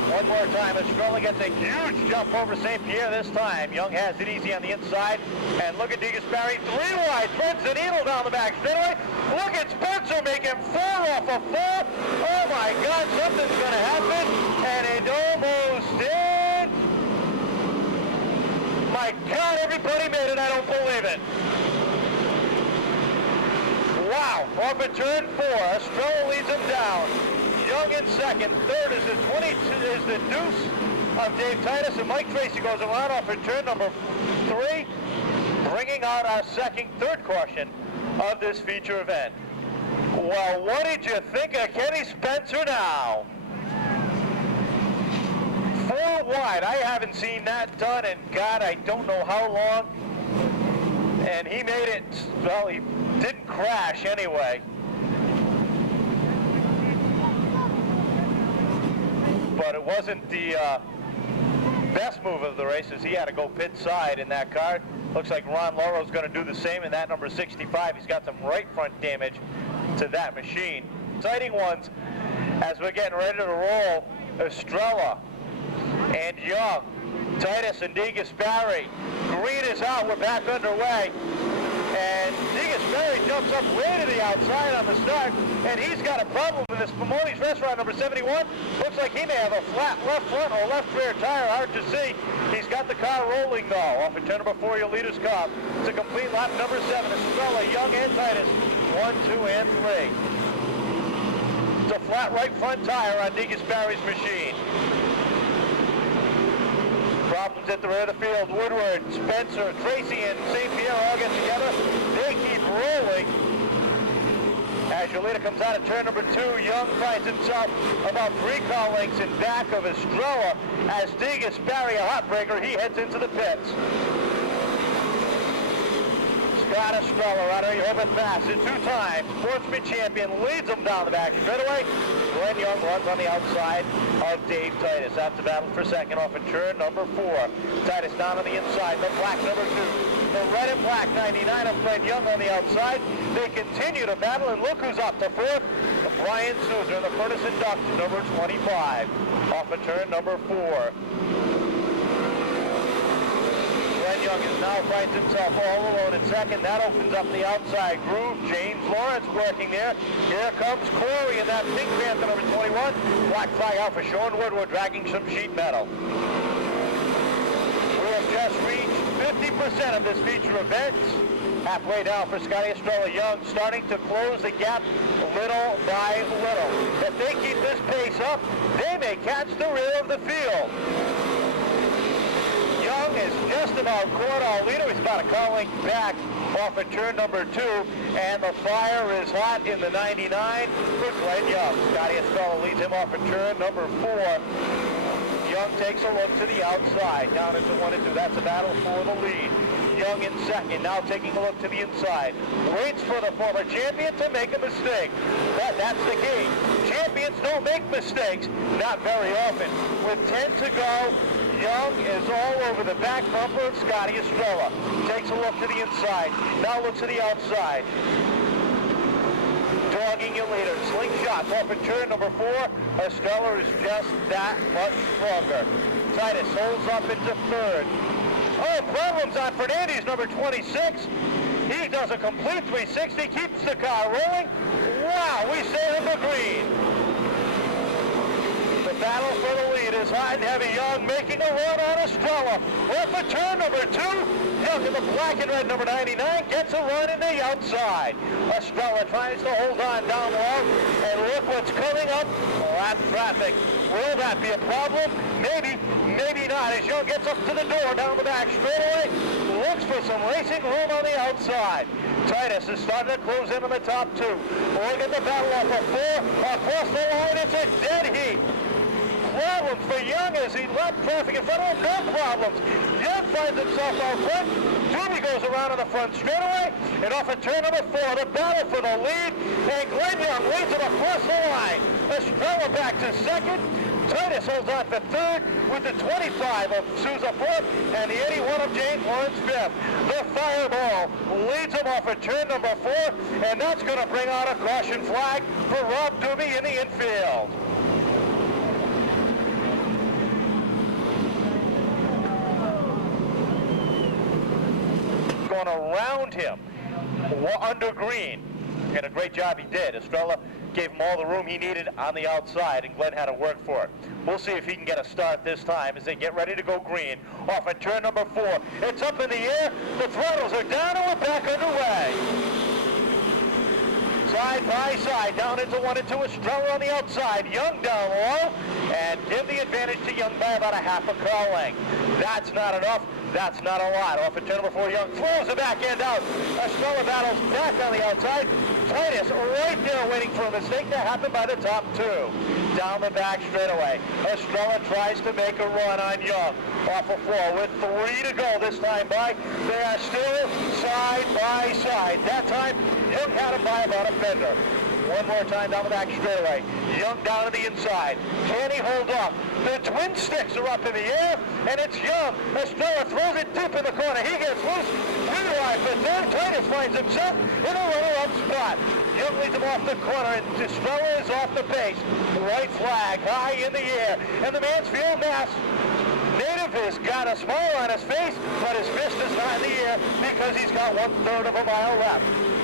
One more time, Estrella gets a huge jump over St. Pierre this time. Young has it easy on the inside. And look at DeGasperi, 3 wide, threads the needle down the back straightaway. Look at Spencer making 4 off of 4. Oh my God, something's going to happen. And it almost did. My God, everybody made it. I don't believe it. Wow, off of turn 4, Estrella leads him down. Young in second. Third is the 22 is the deuce of Dave Titus, and Mike Tracy goes around off of turn number 3, bringing out our third caution of this feature event. Well, what did you think of Kenny Spencer now? 4 wide. I haven't seen that done in God, I don't know how long. And he made it. Well, he didn't crash anyway. But it wasn't the best move of the race, as he had to go pit side in that car. Looks like Ron Laurel's going to do the same in that number 65. He's got some right front damage to that machine. Exciting ones as we're getting ready to roll. Estrella and Young, Titus and DeGasperi. Green is out. We're back underway. And DeGasperi jumps up way to the outside on the start, and he's got a problem with this Pomoni's Restaurant number 71. Looks like he may have a flat left front or left rear tire, hard to see. He's got the car rolling though. Off of turn number 4, your leader's car. It's a complete lap number 7. Estrella, Young, and Titus. 1, 2, and 3. It's a flat right front tire on DeGasperi's machine. Problems at the rear of the field. Woodward, Spencer, Tracy, and St. Pierre all get together. They keep rolling. As your leader comes out of turn number 2, Young finds himself about 3 car lengths in back of Estrella. As DeGasperi, a hot breaker, he heads into the pits. Scott Estrella, out of Rehoboth, Mass, a 2-time sportsman champion, leads him down the back straightaway. Glenn Young runs on the outside of Dave Titus. That's the battle for second off of turn number 4. Titus down on the inside, the black number 2. The red and black 99 of Glenn Young on the outside. They continue to battle, and look who's up to 4th. Brian Sousa, the furnace induction, number 25, off of turn number 4. Glenn Young is now finds himself all alone in second. That opens up the outside groove. James Lawrence working there. Here comes Corey in that pink Panther number 21. Black flag out for Sean Woodward, dragging some sheet metal. We have just reached 50% of this feature event. Halfway down for Scotty Estrella. Young starting to close the gap little by little. If they keep this pace up, they may catch the rear of the field. Young is just about caught our leader. He's about a car length back off of turn number 2, and the fire is hot in the 99 for Glenn Young. Scotty Estrella leads him off of turn number 4. Young takes a look to the outside, down into 1 and 2. That's a battle for the lead. Young in second, now taking a look to the inside. Waits for the former champion to make a mistake. But that's the key. Champions don't make mistakes, not very often. With 10 to go, Young is all over the back bumper of Scotty Estrella. Takes a look to the inside, now looks to the outside. dogging your leader. Slingshot off at turn number 4. Estrella is just that much stronger. Titus holds up into third. Oh, problems on Fernandez, number 26. He does a complete 360, keeps the car rolling. Wow, we stay on the green. The battle for the lead is high and heavy. Young making a run on Estrella. Off at turn number 2. Young in the black and red, number 99, gets a run in the outside. Estrella tries to hold on down low, and look what's coming up. Lap traffic. Will that be a problem? Maybe, maybe not. As Young gets up to the door down the back straightaway, looks for some racing room on the outside. Titus is starting to close in on the top 2. Look at the battle off of 4. Across the line, it's a dead heat. Problems for Young as he left traffic in front of him. No problems. Young finds himself out front. Doobie goes around on the front straightaway, and off at turn number 4, the battle for the lead, and Glenn Young leads him across the line. Estrella back to second. Titus holds on for third with the 25 of Souza fourth and the 81 of James Lawrence fifth. The Fireball leads him off at turn number 4, and that's going to bring out a caution flag for Rob Doobie in the infield. Going around him under green, and a great job he did. Estrella gave him all the room he needed on the outside, and Glenn had to work for it. We'll see if he can get a start this time as they get ready to go green. Off at turn number 4. It's up in the air. The throttles are down, and we're back underway. Side by side, down into 1 and 2. Estrella on the outside. Young down low, and give the advantage to Young by about a half a car length. That's not enough. That's not a lot. Off at turn number 4, Young throws the back end out. Estrella battles back on the outside. Titus right there waiting for a mistake to happen by the top 2. Down the back straightaway. Estrella tries to make a run on Young. Off of 4 with 3 to go this time by. They are still side by side. That time, Young had him by about a fender. One more time down the back straightaway. Young down to the inside. Can he hold up? The twin sticks are up in the air, and it's Young. Estrella throws it deep in the corner. He gets loose. Rewind for third. Titus finds himself in a runner-up spot. Young leads him off the corner, and Estrella is off the base. White flag high in the air, and the Mansfield Mass native has got a smile on his face, but his fist is not in the air because he's got 1/3 of a mile left.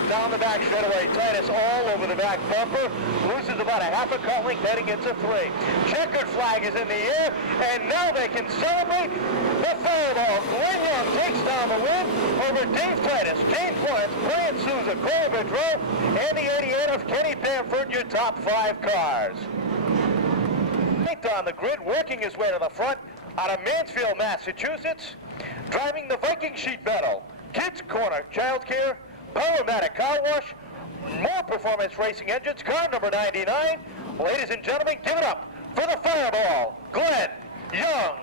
Down the back straightaway, Titus all over the back bumper, loses about a half a car length heading into 3. Checkered flag is in the air, and now they can celebrate the Fireball. Glenn Young takes down the win over Dave Titus, James Lawrence, Brian Souza, Cole Bedreau, and the 88 of Kenny Bamford, your top 5 cars. On the grid, working his way to the front out of Mansfield, Massachusetts, driving the Viking Sheet Metal, Kids Corner, Childcare, Powermatic Car Wash, More Performance Racing Engines, car number 99. Ladies and gentlemen, give it up for the Fireball, Glenn Young.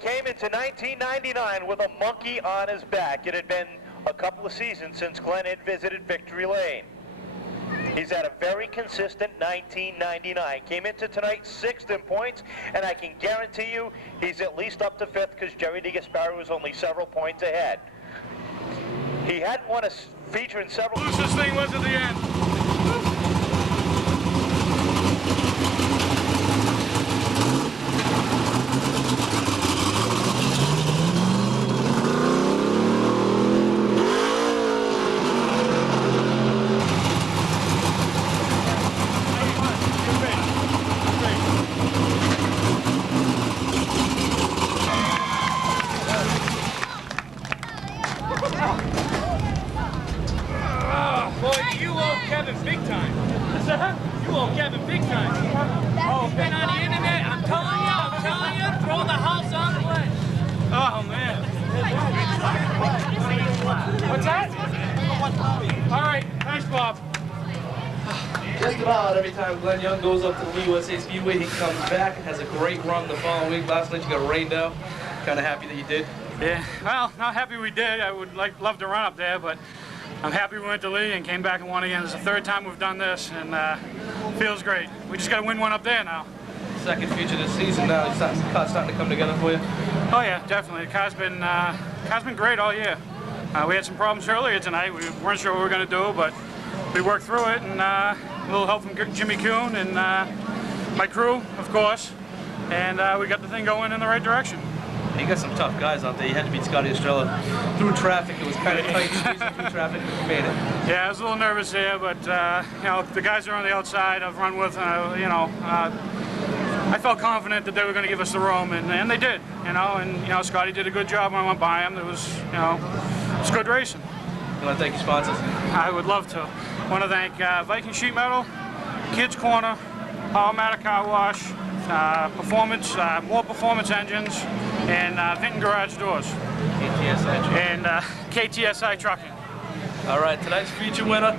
Came into 1999 with a monkey on his back. It had been a couple of seasons since Glenn had visited Victory Lane. He's had a very consistent 1999. Came into tonight 6th in points, and I can guarantee you he's at least up to 5th because Jerry DeGasperi was only several points ahead. He hadn't won a feature in several... Closest thing was at the end. Glenn Young goes up to the USA Speedway. He comes back and has a great run the following week. Last night you got rained out. Kind of happy that you did? Yeah, well, not happy we did. I would love to run up there, but I'm happy we went to Lee and came back and won again. It's the third time we've done this, and feels great. We just got to win one up there now. Second feature this season now. The car's starting to come together for you? Oh yeah, definitely. The car's been great all year. We had some problems earlier tonight. We weren't sure what we were going to do, but we worked through it, and a little help from Jimmy Kuhn and my crew, of course, and we got the thing going in the right direction. You got some tough guys out there. You had to beat Scotty Estrella through traffic. It was kind of tight squeezing through traffic, but you made it. Yeah, I was a little nervous here, but you know, the guys are on the outside. I've run with, you know, I felt confident that they were going to give us the room, and they did. You know, and you know, Scotty did a good job when I went by him. It was, you know, it was good racing. You want to thank your sponsors? I would love to. I want to thank Viking Sheet Metal, Kids Corner, Powermatic Car Wash, Performance, More Performance Engines, and Vinton Garage Doors. And KTSI Trucking. All right, tonight's feature winner.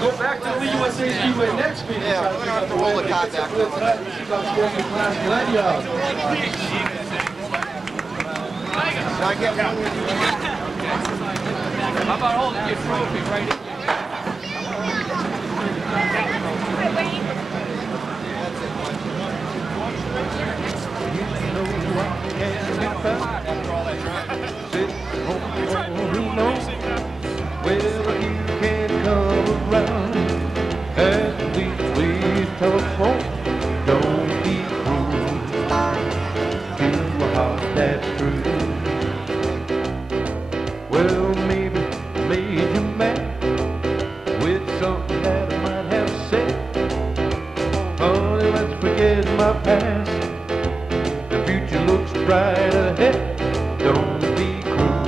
Go back to the USA Speedway next week. Yeah, we're going to have to roll the car back. Can I get one? How about holding your trophy right here? Well, you can come around at least please telephone. Don't be cruel to a heart that's true. Well, maybe made you mad with something that I might have said. Honey, let's forget my past. The future looks bright ahead. Don't be cruel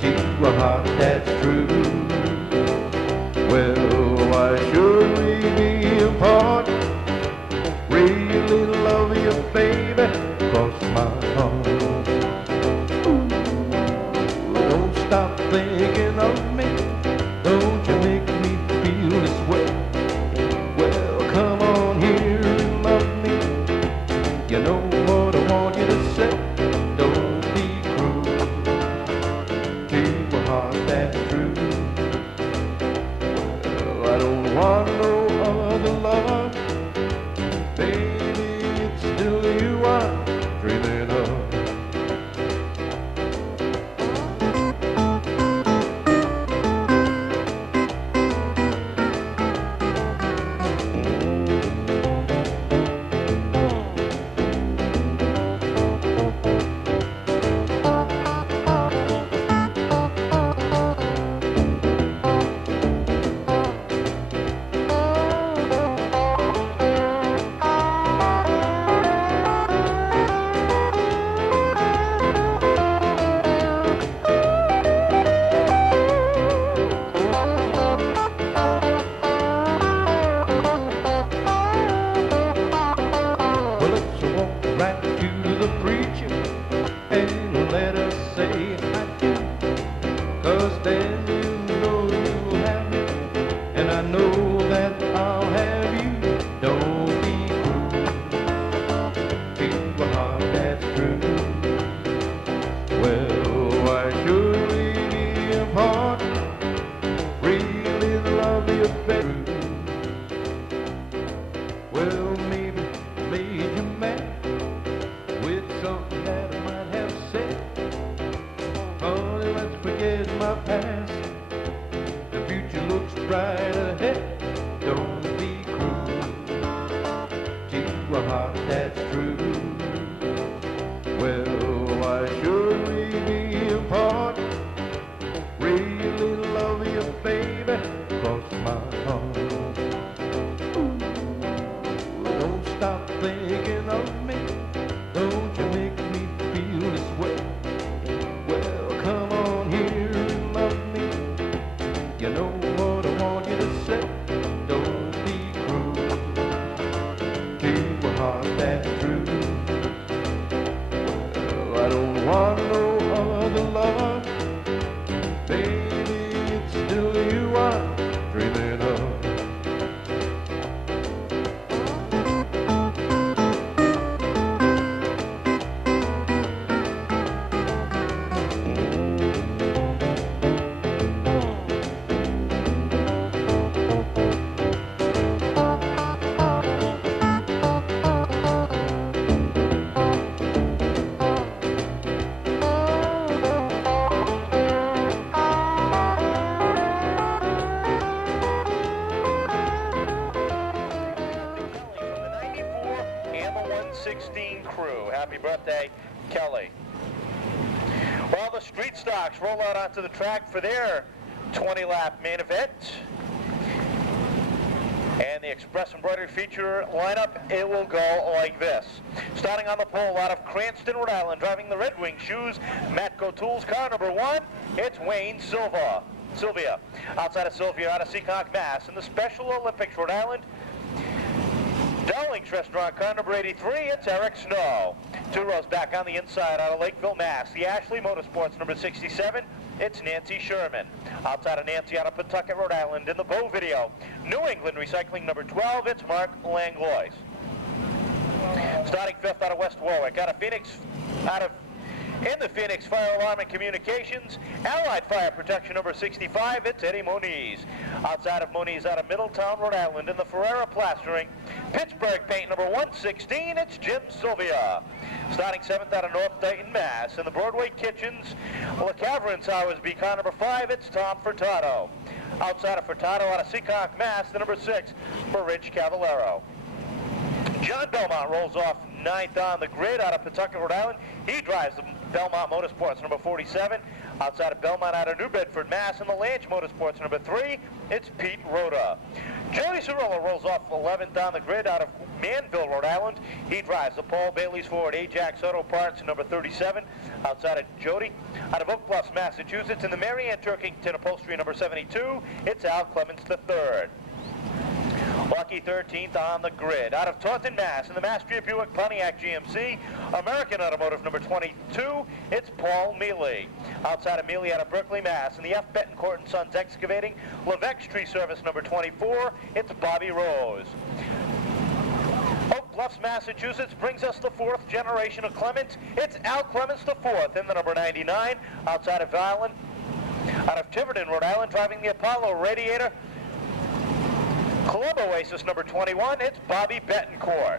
to a heart that's true. Well, why should we be apart? Really love you, baby, cross my heart. Don't stop thinking of me. Don't you make me feel this way. Well, come on here and love me. You know what I want you to say. Don't be cruel to a heart that's true. Well, I don't want no other love. Baby, it's still you I'm dreaming of. Well, let's walk right to the preacher and let us say I do. 'Cause then you know you'll have me, and I know that I'll have you. Don't be cruel to a heart that's true. Well, why should we be apart? Really love you, baby. Well, maybe made you mad with something that I might have said. Honey, let's forget my past. The future looks bright ahead. Don't be cruel to a heart that's true. Well, why should we be apart? Really love you, baby, cross my heart. Don't stop thinking of me. Don't you make me feel this way. Well, come on here and love me. You know what I want you to say. Don't be cruel to a heart that's true. Well, I don't want no other love. Baby, it's still you I'm dreaming of. 116 crew. Happy birthday, Kelly. Well, the street stocks roll out onto the track for their 20-lap main event. And the Express Embroidery feature lineup, it will go like this. Starting on the pole out of Cranston, Rhode Island, driving the Red Wing shoes, Matco Tools car number 1, it's Wayne Sylvia. Outside of Sylvia, out of Seekonk, Mass. In the Special Olympics, Rhode Island, Darling's Restaurant car number 83, it's Eric Snow. 2 rows back on the inside out of Lakeville, Mass. The Ashley Motorsports number 67, it's Nancy Sherman. Outside of Nancy, out of Pawtucket, Rhode Island, in the Bow video, New England Recycling number 12, it's Mark Langlois. Starting 5th out of West Warwick, in the Phoenix Fire Alarm and Communications, Allied Fire Protection number 65, it's Eddie Moniz. Outside of Moniz, out of Middletown, Rhode Island, in the Ferrera Plastering, Pittsburgh Paint number 116, it's Jim Sylvia. Starting 7th out of North Dayton, Mass. In the Broadway Kitchens, LeCavern Sowersby car number 5, it's Tom Furtado. Outside of Furtado, out of Seekonk, Mass, the number 6 for Rich Cavallero. John Belmont rolls off 9th on the grid out of Pawtucket, Rhode Island. He drives the Belmont Motorsports number 47. Outside of Belmont, out of New Bedford, Mass. In the Lange Motorsports number 3, it's Pete Rhoda. Jody Cirillo rolls off 11th on the grid out of Manville, Rhode Island. He drives the Paul Bailey's Ford Ajax Auto Parts number 37. Outside of Jody, out of Oak Bluffs, Massachusetts. In the Mary Ann Turkington Upholstery number 72, it's Al Clements III. Lucky 13th on the grid. Out of Taunton, Mass. In the Mastery Buick Pontiac GMC, American Automotive number 22, it's Paul Mealy. Outside of Mealy, out of Berkeley, Mass. In the F. Bettencourt & Sons Excavating, Levex Tree Service number 24, it's Bobby Rose. Oak Bluffs, Massachusetts brings us the 4th generation of Clements. It's Al Clements IV in the number 99. Outside of Island, out of Tiverton, Rhode Island, driving the Apollo Radiator, Club Oasis number 21, it's Bobby Bettencourt.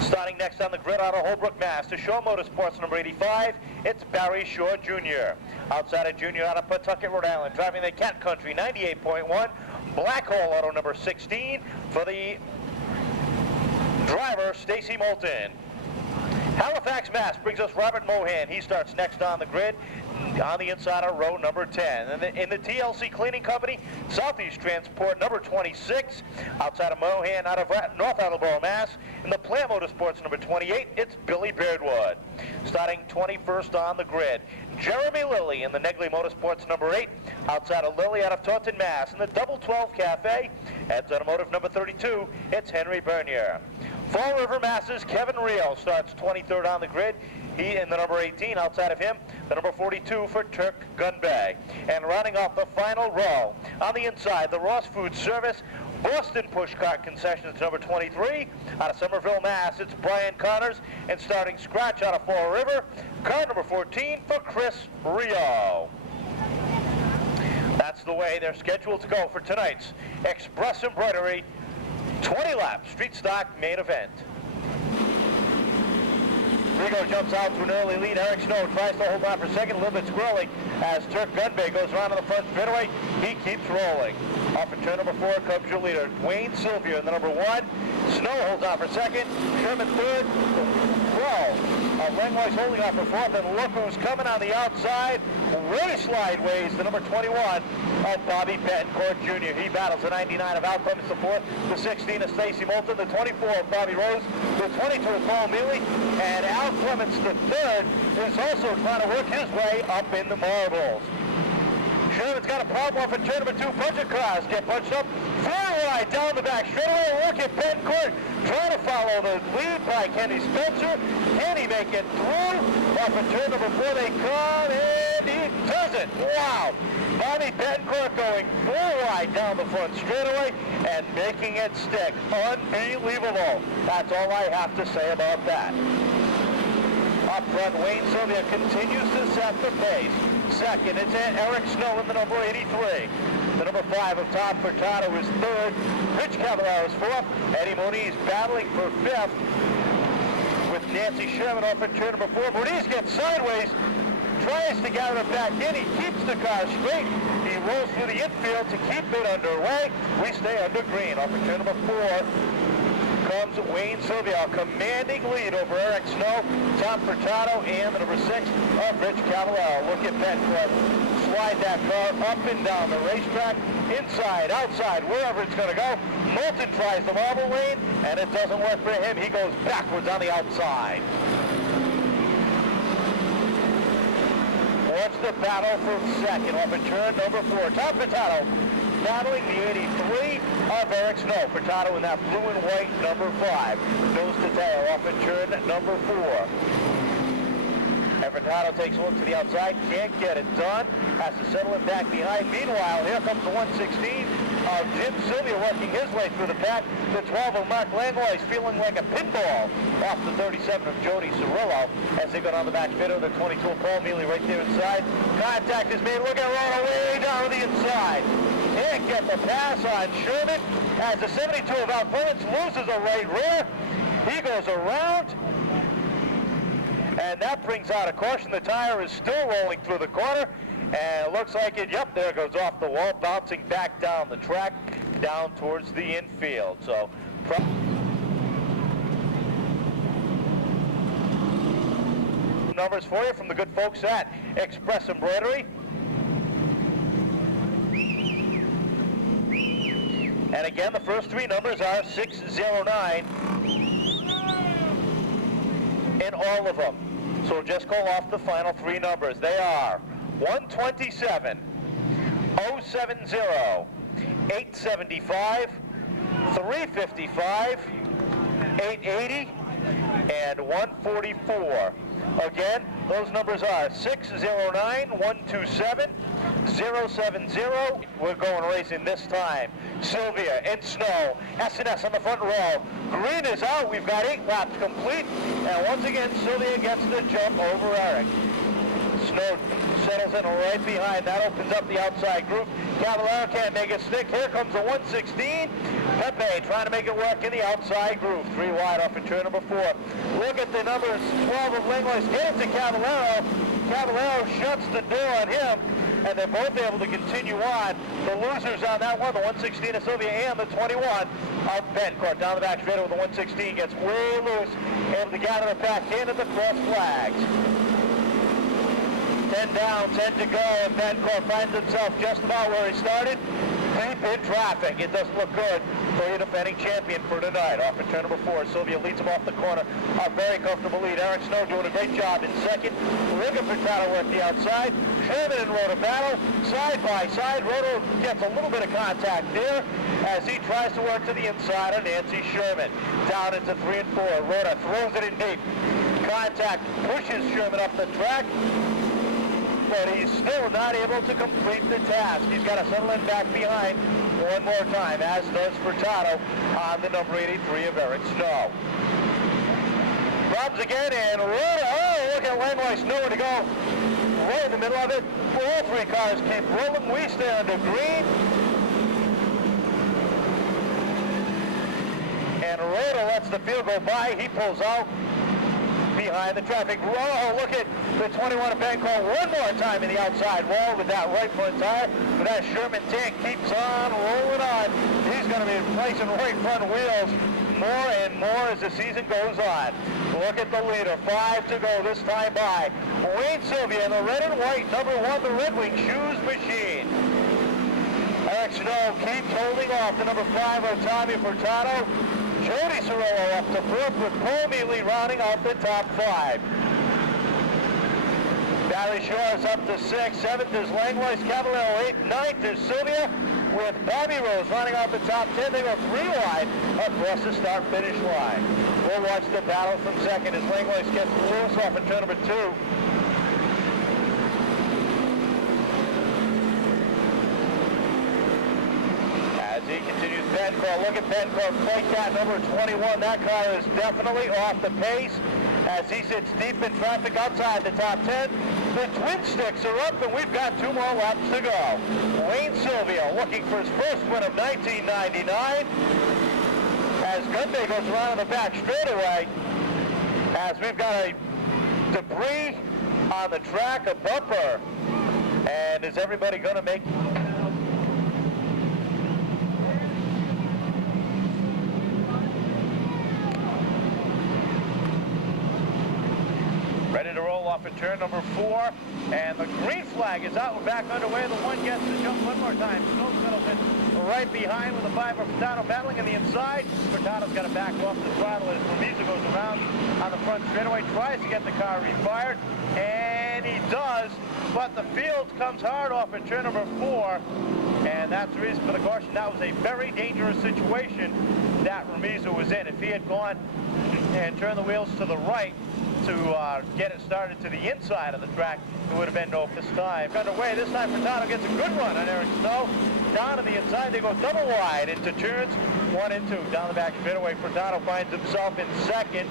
Starting next on the grid out of Holbrook, Mass. To Shaw Motorsports number 85, it's Barry Shaw Jr. Outside of Jr. out of Pawtucket, Rhode Island, driving the Cat Country 98.1, Black Hole Auto number 16 for the driver, Stacy Moulton. Halifax, Mass. brings us Robert Mohan. He starts next on the grid on the inside of row number 10. And in the TLC Cleaning Company, Southeast Transport number 26. Outside of Mohan, out of North Attleboro, Mass. In the Plant Motorsports number 28, it's Billy Beardwood. Starting 21st on the grid, Jeremy Lilly in the Negley Motorsports number 8. Outside of Lilly, out of Taunton, Mass. In the Double 12 Cafe, Ed's Automotive number 32, it's Henry Bernier. Fall River, Mass's Kevin Rio starts 23rd on the grid. He in the number 18. Outside of him, the number 42 for Turk Gunbay. And rounding off the final row, on the inside, the Ross Food Service Boston Pushcart Concessions number 23. Out of Somerville, Mass, it's Brian Connors. And starting scratch out of Fall River, car number 14 for Chris Rio. That's the way they're scheduled to go for tonight's Express Embroidery 20-lap street stock main event. Rigo jumps out to an early lead. Eric Snow tries to hold on for second, a little bit squirrely as Turk Gunbay goes around to the front straightaway. He keeps rolling. Off at turn number 4 comes your leader, Wayne Sylvia in the number 1. Snow holds on for second. Sherman third. Langlois holding on for fourth, and look who's coming on the outside. Really slideways, the number 21 of Bobby Bettencourt Jr. He battles the 99 of Al Clements the fourth, the 16 of Stacy Moulton, the 24 of Bobby Rose, the 22 of Paul Mealy, and Al Clements the third is also trying to work his way up in the marbles. Sherman's got a problem off at turn number 2. Bunch of cars get bunched up. Very wide down the back straightaway. Look at Bettencourt trying to follow the lead by Kenny Spencer. Can he make it through? Off at turn number 4 they come, and he does it. Wow. Bobby Bettencourt going 4 wide down the front straightaway and making it stick. Unbelievable. That's all I have to say about that. Up front, Wayne Sylvia continues to set the pace. Second, it's Eric Snow in the number 83. The number 5 of Tom Furtado is third. Rich Cavallero is fourth. Eddie Moniz battling for fifth with Nancy Sherman off at turn number 4. Moniz gets sideways, tries to gather it back in. He keeps the car straight. He rolls through the infield to keep it underway. We stay under green off at turn number 4. comes Wayne Sylvia, a commanding lead over Eric Snow, Tom Furtado, and the number 6 of Rich Cavallaro. Look at Bencourt slide that car up and down the racetrack, inside, outside, wherever it's going to go. Moulton tries the marble lane, and it doesn't work for him. He goes backwards on the outside. Watch the battle for second off of turn number 4. Tom Furtado battling the 83 of Eric Snow. Furtado in that blue and white number 5. Nose to tail off of turn number 4. And Furtado takes a look to the outside, can't get it done, has to settle it back behind. Meanwhile, here comes the 116 of Jim Sylvia working his way through the pack. The 12 of Mark Langlois feeling like a pinball off the 37 of Jody Cirillo as they go down the back fifth of the 22 of Paul Mealy right there inside. Contact is made, look at Rona way down to the inside. Can't get the pass on Sherman as the 72 of Al Clements loses a right rear. He goes around. And that brings out a caution. The tire is still rolling through the corner. And it looks like it, yep, there it goes off the wall, bouncing back down the track, down towards the infield. So, numbers for you from the good folks at Express Embroidery. And again, the first 3 numbers are 609 in all of them. So we'll just call off the final 3 numbers. They are 127, 070, 875, 355, 880, and 144. Again, those numbers are 609, 127, 070. We're going racing this time. Sylvia and Snow, S&S on the front row. Green is out. We've got 8 laps complete. And once again, Sylvia gets the jump over Eric. Snow settles in right behind. That opens up the outside group. Cavallaro can't make it stick. Here comes the 116. Pepe trying to make it work in the outside groove. 3 wide off in turn number 4. Look at the numbers 12 of Langlois. Get it to Cavallaro. Cavallaro shuts the door on him, and they're both able to continue on. The losers on that one, the 116 of Sylvia and the 21 of Bencourt. Down the back straight with the 116 gets way loose. Able to get out of the pack in at the cross flags. 10 down, 10 to go, and Bencourt finds himself just about where he started. Deep in traffic. It doesn't look good for your defending champion for tonight. Off in turn number 4, Sylvia leads him off the corner. A very comfortable lead. Eric Snow doing a great job in second. Rick and Furtado work the outside. Sherman and Rhoda battle side by side. Rhoda gets a little bit of contact there as he tries to work to the inside of Nancy Sherman. Down into 3 and 4. Rhoda throws it in deep. Contact pushes Sherman up the track, but he's still not able to complete the task. He's got to settle in back behind one more time, as does Furtado on the number 83 of Eric Snow. Robs again, and oh, look at Langlois, nowhere to go. Right in the middle of it. All 3 cars keep rolling. We stay under green. And Rhoda lets the field go by. He pulls out behind the traffic. Oh, look at the 21 of Bencourt one more time in the outside wall with that right front tire. But that Sherman tank keeps on rolling on. He's going to be replacing right front wheels more and more as the season goes on. Look at the leader. 5 to go this time by. Wayne Sylvia in the red and white. Number 1, the Red Wing Shoes Machine. Eric Snow keeps holding off the number 5 of Tommy Furtado. Jody Cirillo up to 4th with Paul Mealy rounding out the top 5. Barry Shaw is up to 6th. 7th is Langlois. Cavallaro 8th. 9th is Sylvia with Bobby Rose running out the top 10. They go 3 wide across the start-finish line. We'll watch the battle from 2nd as Langlois gets loose off in turn number 2. He continues Bencourt. Look at Bencourt fight that number 21. That car is definitely off the pace as he sits deep in traffic outside the top 10. The twin sticks are up and we've got 2 more laps to go. Wayne Sylvia looking for his first win of 1999 as Gunday goes around the back straightaway as we've got a debris on the track, a bumper. And is everybody going to make... off in turn number 4. And the green flag is out. We're back underway. The one gets to jump one more time. Snow settles in right behind with the 5 of Furtado battling on the inside. Furtado's got to back off the throttle as Remiza goes around on the front straightaway, tries to get the car refired, and he does, but the field comes hard off in turn number 4, and that's the reason for the caution. That was a very dangerous situation that Remiza was in. If he had gone and turned the wheels to the right to get it started to the inside of the track, it would have been no fist time. Underway, this time Furtado gets a good run on Eric Snow. Down to the inside, they go double wide into turns 1 and 2. Down the back straightaway, Furtado finds himself in second.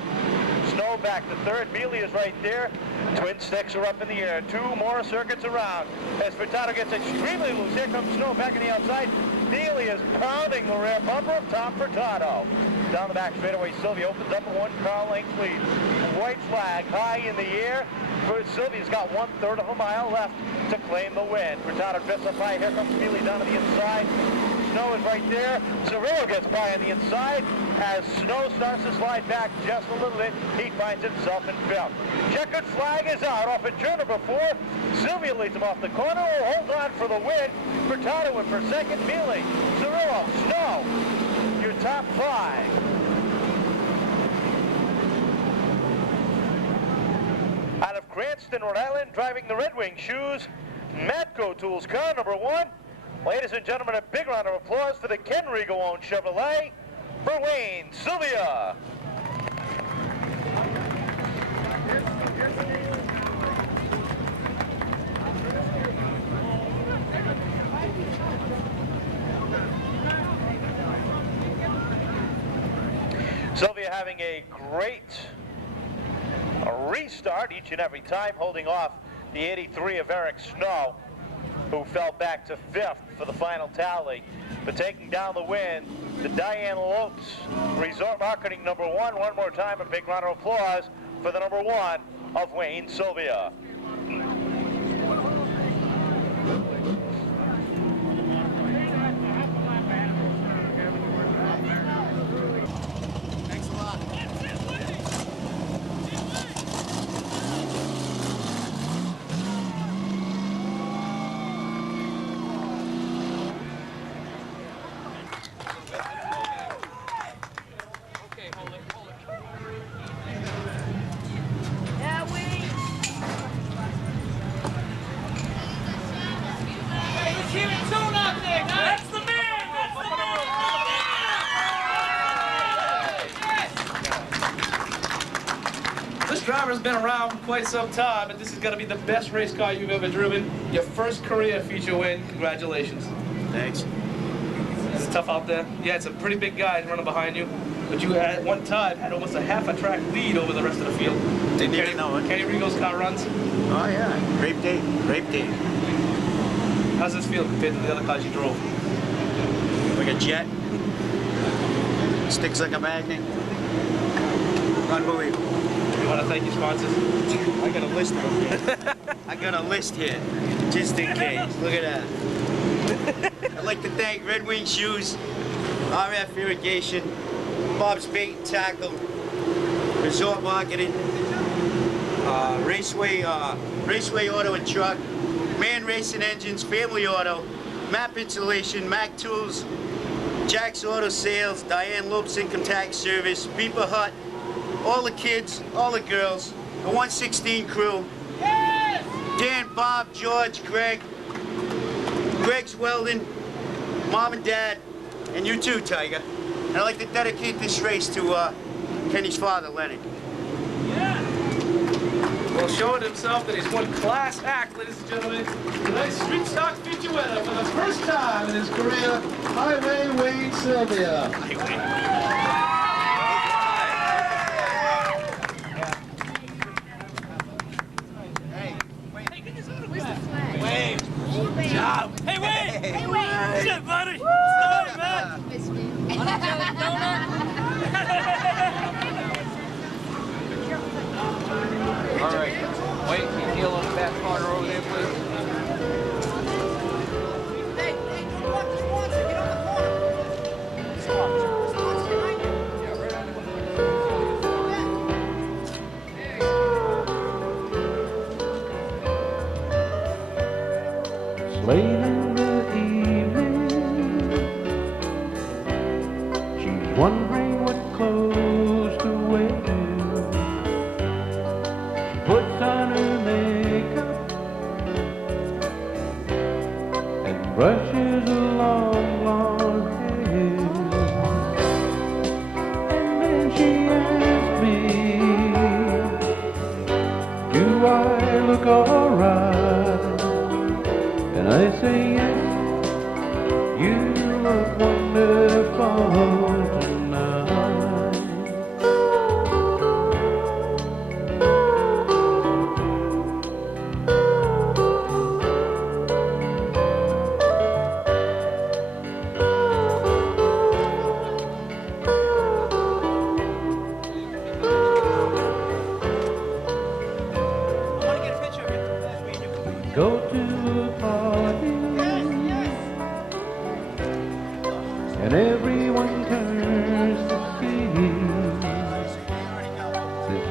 Snow back to third. Mealy is right there. Twin sticks are up in the air. 2 more circuits around as Furtado gets extremely loose. Here comes Snow back on the outside. Neely is pounding the rear bumper of Tom Furtado. Down the back straightaway, Sylvia opens up a 1-car length lead. White flag high in the air. Sylvia's got 1/3 of a mile left to claim the win. Furtado drifts up high. Here comes Mealy down to the inside. Snow is right there. Cirillo gets by on the inside. As Snow starts to slide back just a little bit, he finds himself in 5th. Checkered flag is out off at turn number 4. Sylvia leads him off the corner. Will hold on for the win. Furtado in for second. Mealy, Cirillo, Snow, your top 5. Out of Cranston, Rhode Island, driving the Red Wing shoes, Matco Tools car number 1. Ladies and gentlemen, a big round of applause for the Ken Rigo-owned Chevrolet for Wayne Sylvia. Sylvia having a great restart each and every time, holding off the 83 of Eric Snow, who fell back to 5th for the final tally. But taking down the win, the Diane Lopes Resort Marketing number 1. One more time, a big round of applause for the number 1 of Wayne Sylvia. Driver's been around for quite some time, and this is going to be the best race car you've ever driven. Your first career feature win. Congratulations. Thanks. It's tough out there. Yeah, it's a pretty big guy running behind you, but you at one time had almost a half a track lead over the rest of the field. Didn't even know it. Kenny Rigo's car runs. Oh yeah, great day, great day. How's this feel compared to the other cars you drove? Like a jet. Sticks like a magnet. Unbelievable. You want to thank your sponsors? I got a list of them here. I got a list here, just in case. Look at that. I'd like to thank Red Wing Shoes, RF Irrigation, Bob's Bait and Tackle, Resort Marketing, Raceway Auto and Truck, Man Racing Engines, Family Auto, Map Insulation, Mac Tools, Jack's Auto Sales, Diane Lopes Income Tax Service, Beeper Hut, all the kids, all the girls, the 116 crew, Dan, Bob, George, Greg, Greg's Weldon, Mom and Dad, and you too, Tiger. And I'd like to dedicate this race to Kenny's father, Leonard. Well, showing himself that he's one class act, ladies and gentlemen. Tonight's Street Stock feature winner for the first time in his career, Highway Wayne Sylvia. Hey, Wayne! Hey, Wayne! What's up, buddy? What's up, man? All right. Wait, can you heel on the back corner over there, please? Hey, don't watch the sponsor. Get on the corner. Sponsor behind you.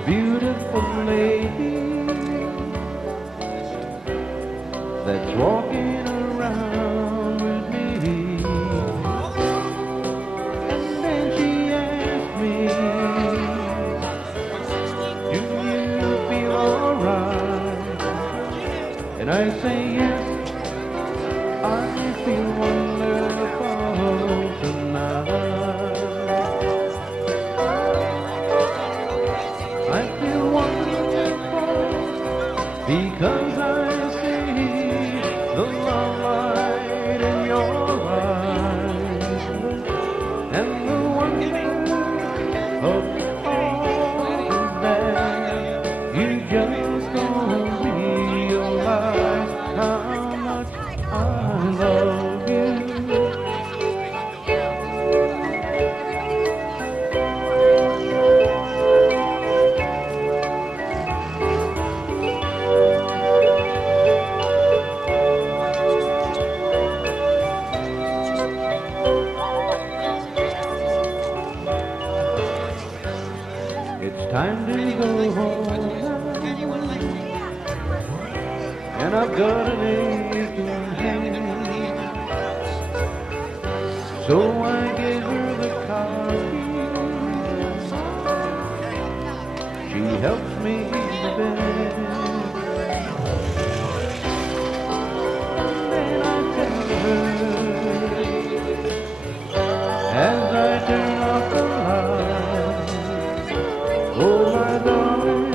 beautiful lady that's walking around with me. And then she asked me, do you feel alright? And I say yes, I feel wonderful tonight. I feel wonderful because I see the love light in your eyes and the wonder of all that you just don't realize how much I love you. It's time to go home and I've got an aching hand. So I gave her the car keys. She helps me to bed. Then I tell her, as I turn off the light, oh my darling,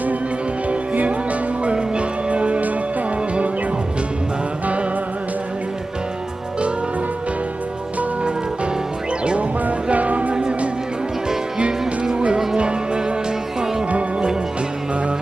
you were wonderful tonight. Oh my darling, you were wonderful tonight.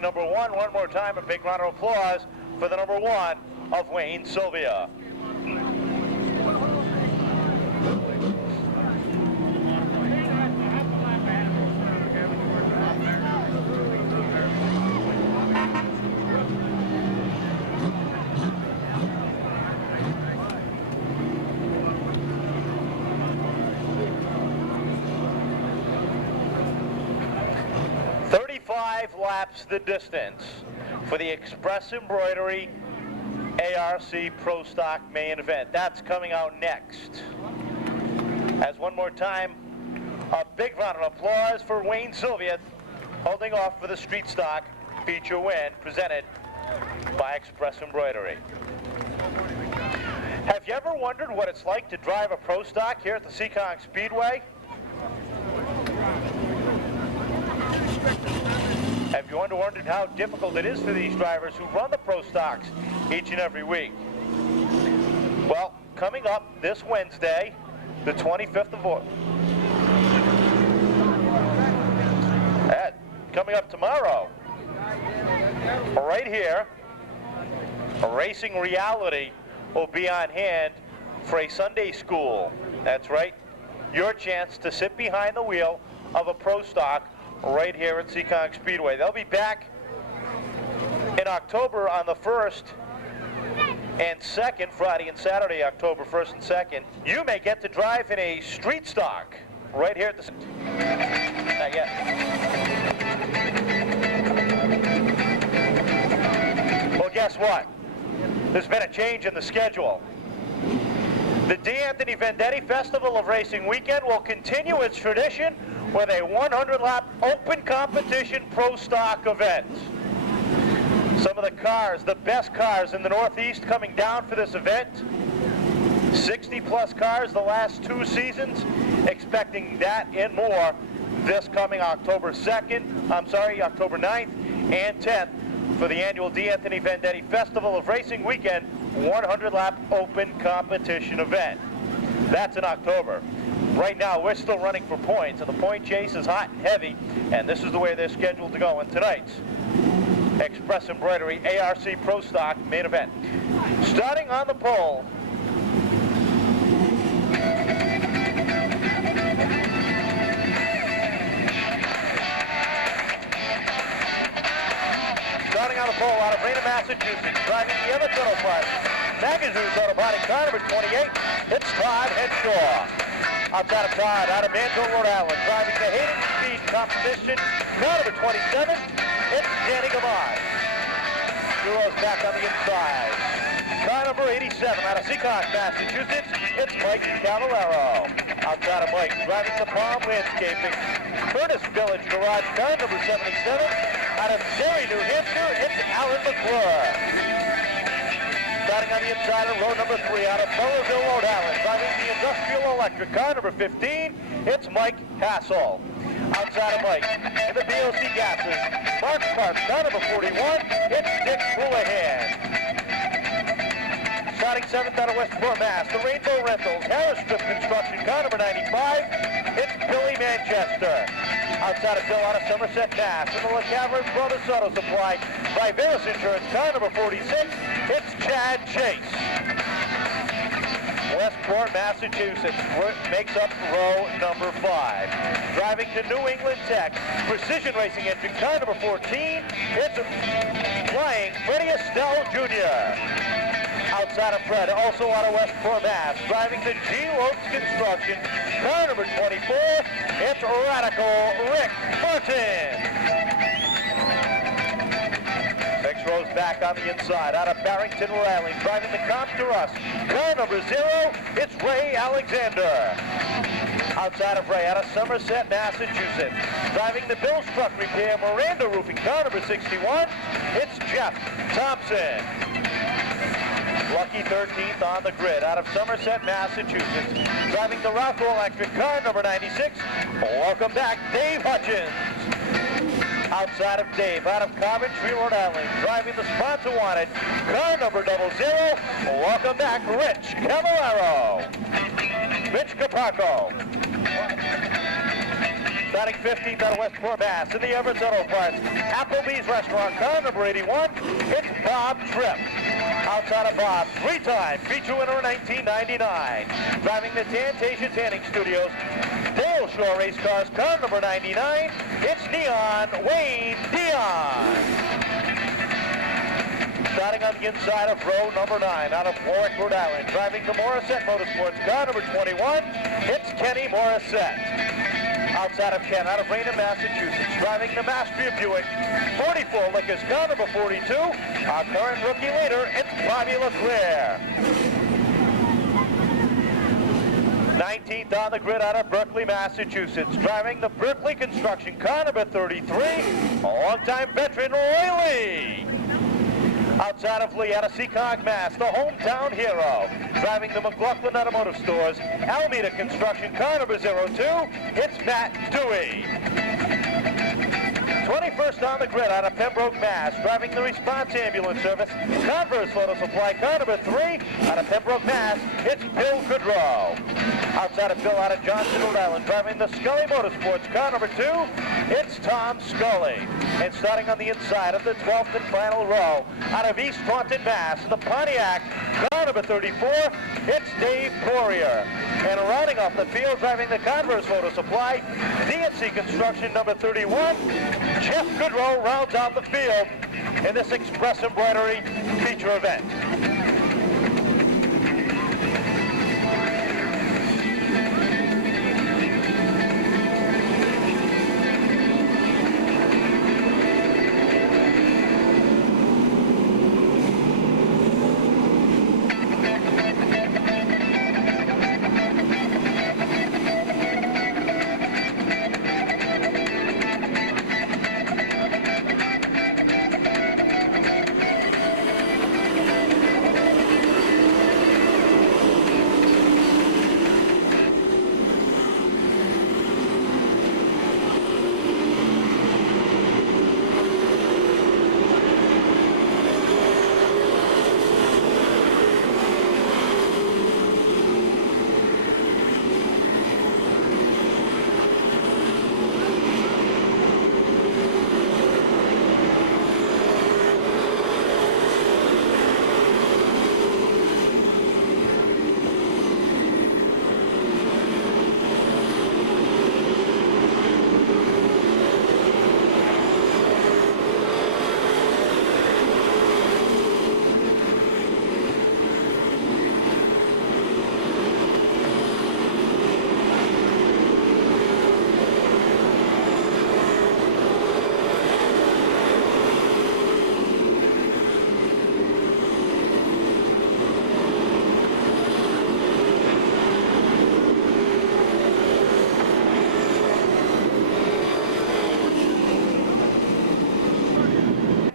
Number one more time, a big round of applause for the number 1 of Wayne Sylvia. Laps the distance for the Express Embroidery ARC Pro Stock main event. That's coming out next. As one more time, a big round of applause for Wayne Sylvia, holding off for the Street Stock feature win presented by Express Embroidery. Have you ever wondered what it's like to drive a Pro Stock here at the Seekonk Speedway? Have you wondered how difficult it is for these drivers who run the Pro Stocks each and every week? Well, coming up this Wednesday, the 25th of August. Coming up tomorrow, right here, a Racing Reality will be on hand for a Sunday school. That's right, your chance to sit behind the wheel of a Pro Stock right here at Seekonk Speedway. They'll be back in October on the 1st and 2nd, Friday and Saturday, October 1st and 2nd. You may get to drive in a Street Stock right here at the... Not yet. Well, guess what? There's been a change in the schedule. The D. Anthony Vendetti Festival of Racing Weekend will continue its tradition with a 100-lap open competition Pro Stock event. Some of the cars, the best cars in the Northeast coming down for this event. 60-plus cars the last 2 seasons, expecting that and more this coming October 9th and 10th for the annual D'Anthony Vendetti Festival of Racing Weekend 100-lap open competition event. That's in October. Right now, we're still running for points, and the point chase is hot and heavy, and this is the way they're scheduled to go in tonight's Express Embroidery ARC Pro Stock main event. Starting on the pole, out of Raynham, Massachusetts, driving the Everett Auto Parts, Magazu's Auto Body, car number 28, it's Todd Henshaw. Outside of Todd, out of Manville, Rhode Island, driving the Hayden Speed competition, car number 27, it's Danny Gamard. Duro's back on the inside. Car number 87, out of Seekonk, Massachusetts, it's Mike Cavallero. Outside of Mike, driving the Palm Landscaping, Furnace Village Garage, car number 77, out of Derry, New Hampshire, it's Alan McClure. Starting on the inside of row number 3, out of Burrowville, Rhode Island, driving the Industrial Electric, car number 15, it's Mike Hassel. Outside of Mike, in the BOC gases, Mark Park, car number 41, it's Dick Houlihan. Starting 7th out of Westport, Mass, the Rainbow Rentals, Harris Strip Construction, car number 95, it's Billy Manchester. Outside of Bill, out of Somerset, Mass, in the LeCavern Brothers Auto Supply, Viveris Insurance, car number 46, it's Chad Chase. Westport, Massachusetts makes up row number 5. Driving to New England Tech, Precision Racing Engine, car number 14, it's Flying Freddie Estelle Jr. Outside of Fred, also out of Westport, Mass, driving to G. Lopes Construction, car number 24, it's Radical Rick Martin. 6 rows back on the inside, out of Barrington, Rhode Island, driving the comp to us, car number 0, it's Ray Alexander. Outside of Ray, out of Somerset, Massachusetts, driving the Bill's Truck Repair, Miranda Roofing, car number 61, it's Jeff Thompson. Lucky 13th on the grid, out of Somerset, Massachusetts, driving the Ralco Electric, car number 96. Welcome back, Dave Hutchins. Outside of Dave, out of Coventry, Rhode Island, driving the Sponsor Wanted, car number 00. Welcome back, Rich Cavallero. Rich Capaco. Starting 15th out of Westport, Mass, in the Everett Auto Parts, Applebee's Restaurant, car number 81, it's Bob Tripp. Outside of Bob, 3-time feature winner in 1999. Driving the Tantation Tanning Studios, Dale Shore Race Cars, car number 99, it's Neon Wayne Dion. Starting on the inside of row number 9, out of Warwick, Rhode Island, driving the Morissette Motorsports, car number 21, it's Kenny Morissette. Outside of Ken, out of Raynham, Massachusetts, driving the Mastria Buick, 44 Liquors, car number 42, our current rookie leader, it's Bobby LeClaire. 19th on the grid, out of Berkeley, Massachusetts, driving the Berkeley Construction, car number 33, a longtime veteran, Roy Lee. Outside of Lee, out of Seekonk, Mass, the hometown hero, driving the McLaughlin Automotive Stores, Alameda Construction, car number 02, it's Matt Dewey. 21st on the grid, out of Pembroke, Mass, driving the Response Ambulance Service, Converse Photo Supply, car number 3, out of Pembroke, Mass, it's Bill Goodrow. Outside of Bill, out of Johnston, Rhode Island, driving the Scully Motorsports, car number 2, it's Tom Scully. And starting on the inside of the 12th and final row, out of East Taunton, Mass, the Pontiac, car number 34, it's Dave Poirier. And rounding off the field, driving the Converse Photo Supply, DNC Construction number 31, Jeff Goodrow rounds out the field in this Express Embroidery feature event.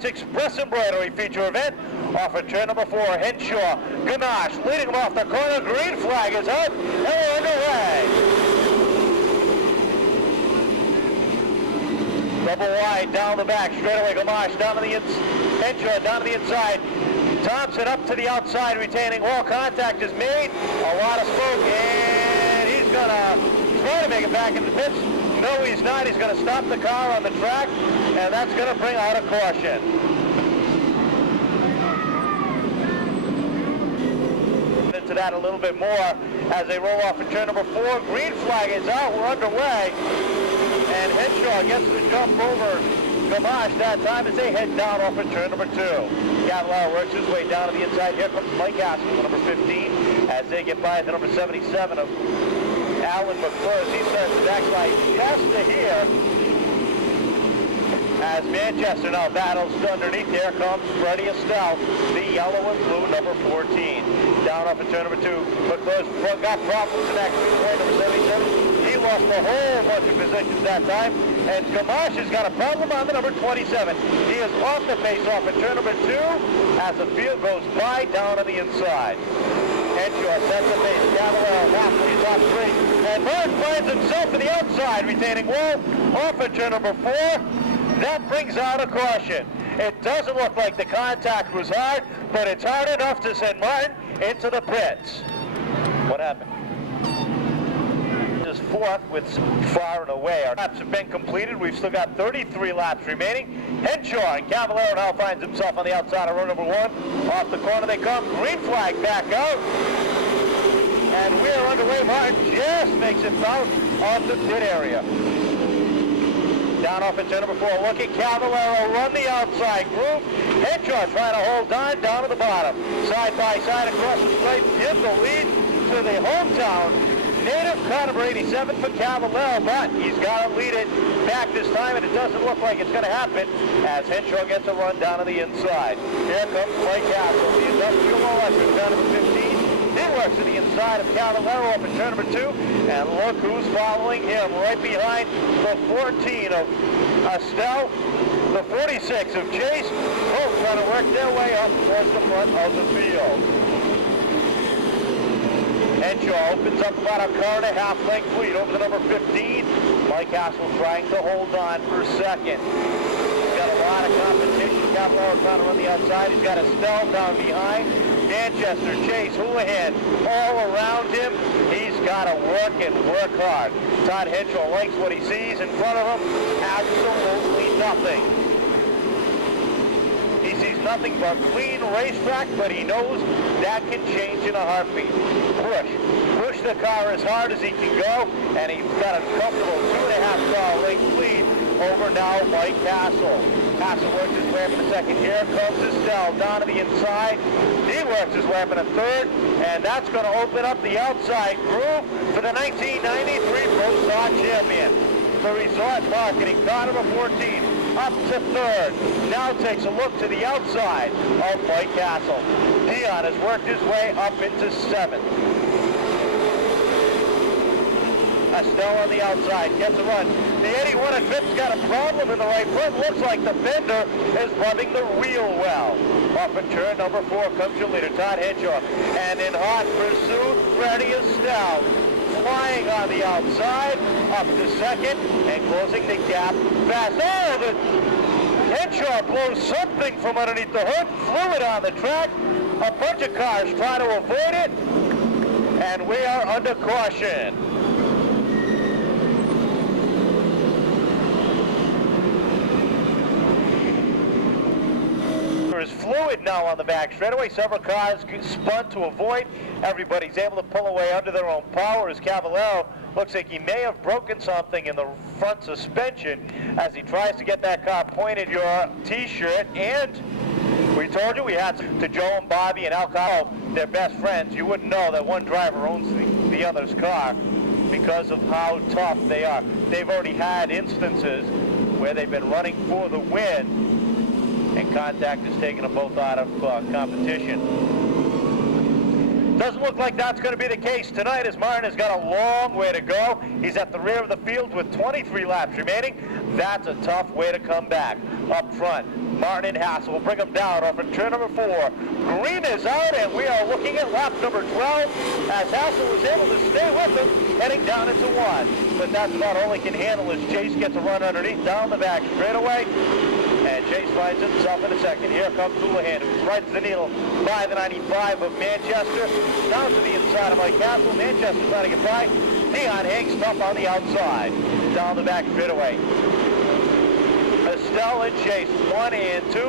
Express Embroidery feature event. Off at turn number 4, Henshaw, Ganache leading him off the corner. Green flag is out, and we're underway. Double wide down the back, straightaway Gamache down to the Henshaw down to the inside. Thompson up to the outside, retaining wall. Contact is made. A lot of smoke, and he's gonna try to make it back in the pits. No, he's not. He's gonna stop the car on the track, and that's gonna bring out a caution. Into that a little bit more as they roll off at turn number 4. Green flag is out. We're underway. And Henshaw gets the jump over Gamache that time as they head down off at turn number 2. Cavallaro works his way down to the inside. Here comes Mike Haskell, number 15, as they get by the number 77 of Alan McClure. He starts to backslide just to here. As Manchester now battles underneath. Here comes Freddie Estelle, the yellow and blue number 14. Down off at turn number 2. McClure's got problems in that point, number 77. He lost a whole bunch of positions that time. And Gamache has got a problem on the number 27. He is off the pace off at turn number 2 as the field goes by down on the inside. Henshaw sets the pace. Cavallaro halfway top 3. And Mark finds himself to the outside, retaining wall off at turn number 4. That brings out a caution. It doesn't look like the contact was hard, but it's hard enough to send Martin into the pits. What happened? Is 4th with far and away. Our laps have been completed. We've still got 33 laps remaining. Henshaw and Cavallaro now finds himself on the outside of row number 1. Off the corner they come. Green flag back out. And we're underway. Martin just makes it out of the pit area. Down off at turn number 4. Look at Cavallaro run the outside groove. Henshaw trying to hold on down to the bottom. Side by side across the stripe. Give the lead to the hometown native car number 87 for Cavallaro, but he's got to lead it back this time, and it doesn't look like it's going to happen as Henshaw gets a run down to the inside. Here comes Mike Haskell, the industrial electric, down number 15. He works to the inside of Cavallaro up at turn number 2, and look who's following him right behind the 14 of Estelle, the 46 of Chase, both trying to work their way up towards the front of the field. Henshaw opens up about a car and a half length lead over the number 15. Mike Haskell trying to hold on for second. He's got a lot of competition. Cavallaro trying to run the outside. He's got Estelle down behind. Manchester, Chase, Houlihan all around him. He's got to work and work hard. Todd Henshaw likes what he sees in front of him. Absolutely nothing. He sees nothing but clean racetrack, but he knows that can change in a heartbeat. Push the car as hard as he can go, and he's got a comfortable 2.5 car length lead over now Mike Haskell. Haskell works his way up in the second. Here comes Estelle down to the inside. He works his way up in a third, and that's going to open up the outside groove for the 1993 Pro Stock Champion. The Resort Marketing car number 14 up to third. Now takes a look to the outside of Mike Haskell. Dion has worked his way up into 7th. Estelle on the outside gets a run. The 81 at 5th's got a problem in the right front. Looks like the fender is rubbing the wheel well. Off at turn number 4 comes your leader, Todd Henshaw. And in hot pursuit, Freddie Estelle. Flying on the outside, up to second, and closing the gap fast. Oh, the Henshaw blows something from underneath the hood. Fluid on the track. A bunch of cars try to avoid it, and we are under caution. There's fluid now on the back straightaway. Several cars spun to avoid. Everybody's able to pull away under their own power as Cavallaro looks like he may have broken something in the front suspension as he tries to get that car pointed. Your t-shirt, and we told you we had to Joe and Bobby and Al Caro, they're best friends. You wouldn't know that one driver owns the other's car because of how tough they are. They've already had instances where they've been running for the win, and contact has taken them both out of competition. Doesn't look like that's going to be the case tonight, as Martin has got a long way to go. He's at the rear of the field with 23 laps remaining. That's a tough way to come back. Up front, Martin and Hassel will bring them down off of turn number 4. Green is out, and we are looking at lap number 12, as Hassel was able to stay with him, heading down into 1. But that's about all he can handle as Chase gets a run underneath down the back straightaway. And Chase finds himself in a second. Here comes Houlihan, who threads the needle by the 95 of Manchester. Down to the inside of Mike Castle. Manchester trying to get by. Dion hangs tough on the outside. Down the back straightaway. Estelle and Chase, 1 and 2.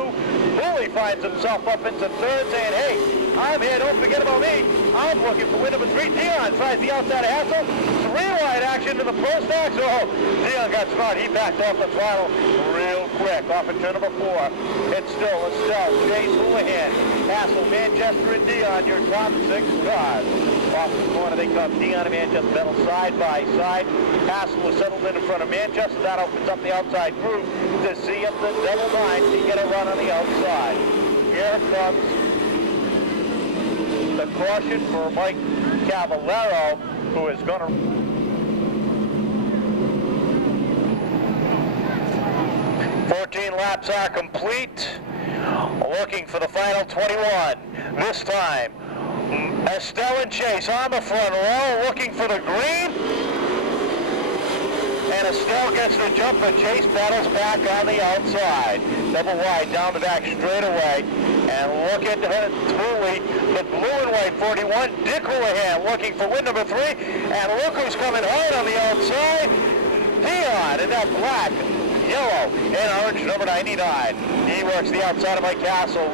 Bully finds himself up into third, saying, hey, I'm here, don't forget about me. I'm looking for win number 3. Dion tries the outside of Hassel. 3-wide action to the pro stacks. Oh, Dion got smart. He backed off the throttle real quick off of turn number 4. It's still Estelle, Chase, Houlihan, Hassel, Manchester, and Dion, your top 6 cars. Off the corner they come. Dion and Manchester battle side by side. Hassel is settled in front of Manchester. That opens up the outside groove to see if the double 9 can get a run on the outside. Here comes the caution for Mike Cavallero, who is going to... 14 laps are complete. Looking for the final 21. This time, Estelle and Chase on the front row, looking for the green. And Estelle gets the jump, but Chase battles back on the outside. Double wide down the back straightaway. And look at truly the blue and white 41. Dick Houlihan looking for win number 3. And look who's coming hard on the outside. Dion in that black, yellow, and orange number 99. He works the outside of Mike Castle.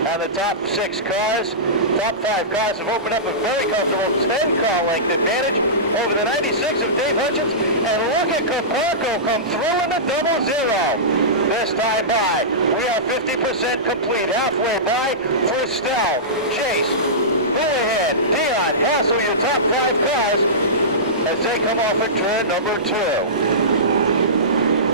And the top 6 cars, top 5 cars have opened up a very comfortable 10-car length advantage over the 96 of Dave Hutchins. And look at Caparco come through in the 00. This time by. We are 50% complete. Halfway by for Estelle, Chase, Houlihan, Dion, Hassel, your top 5 cars as they come off at turn number 2.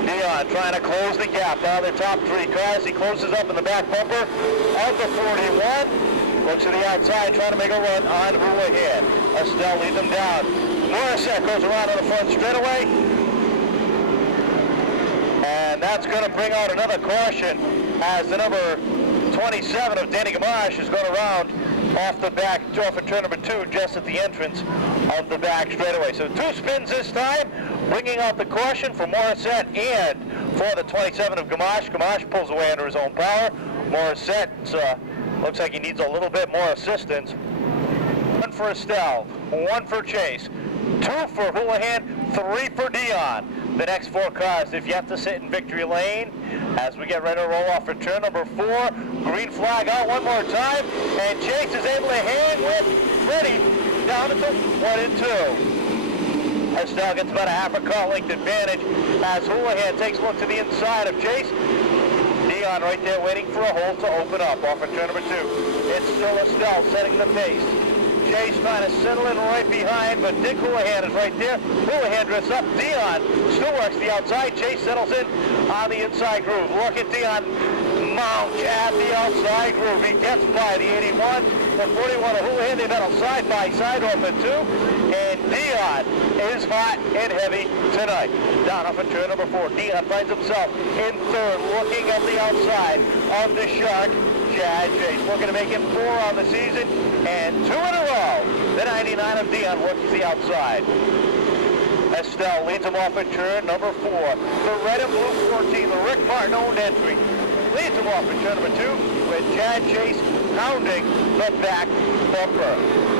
Dion trying to close the gap. Now the top 3 cars. He closes up in the back bumper of the 41. Looks to the outside, trying to make a run on Houlihan. Estelle leads him down. Morissette goes around on the front straightaway. And that's going to bring out another caution as the number 27 of Danny Gamache is going around off the back, off of turn number 2, just at the entrance of the back straightaway. So 2 spins this time, bringing out the caution for Morissette and for the 27 of Gamache. Gamache pulls away under his own power. Morissette looks like he needs a little bit more assistance. 1 for Estelle, 1 for Chase, 2 for Houlihan, 3 for Dion. The next 4 cars have yet to sit in victory lane as we get ready to roll off for turn number 4. Green flag out one more time, and Chase is able to hang with Freddie down into 1 and 2. Estelle gets about a half a car length advantage as Houlihan takes a look to the inside of Chase. Dion right there waiting for a hole to open up off of turn number 2. It's still Estelle setting the pace. Chase trying to settle in right behind, but Dick Houlihan is right there. Houlihan drifts up. Dion still works the outside. Chase settles in on the inside groove. Look at Dion mount at the outside groove. He gets by the 81. The 41 of Houlihan. They battle side by side off the 2. And Dion is hot and heavy tonight. Down off of turn number 4. Dion finds himself in 3rd, looking at the outside of the Shark. Chad Chase looking to make him 4 on the season, and 2 in a row. The 99 of Dion works the outside. Estelle leads him off at turn number 4. The red and blue 14, the Rick Martin owned entry, leads him off at turn number 2 with Chad Chase pounding the back bumper.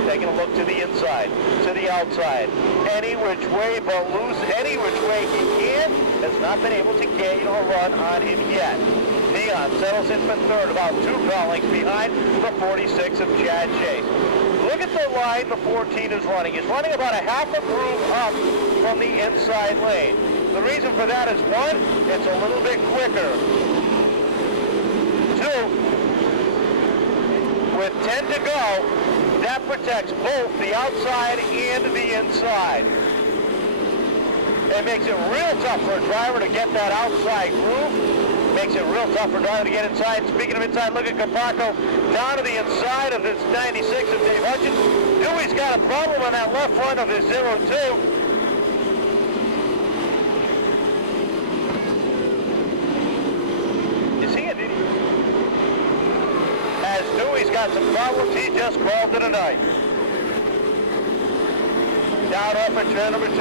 Taking a look to the inside, to the outside. Any which way but loose, any which way he can. Has not been able to gain or run on him yet. Dion settles in for 3rd, about 2 car lengths behind the 46 of Chad Chase. Look at the line the 14 is running. He's running about a half a groove up from the inside lane. The reason for that is 1, it's a little bit quicker. 2, with 10 to go, that protects both the outside and the inside. It makes it real tough for a driver to get that outside groove. makes it real tough for driver to get inside. Speaking of inside, look at Caparco down to the inside of his 96 of Dave Hutchins. Dewey's got a problem on that left front of his 02. Is he an idiot? As Dewey's got some problems, he just crawled to the night. Down off at turn number 2.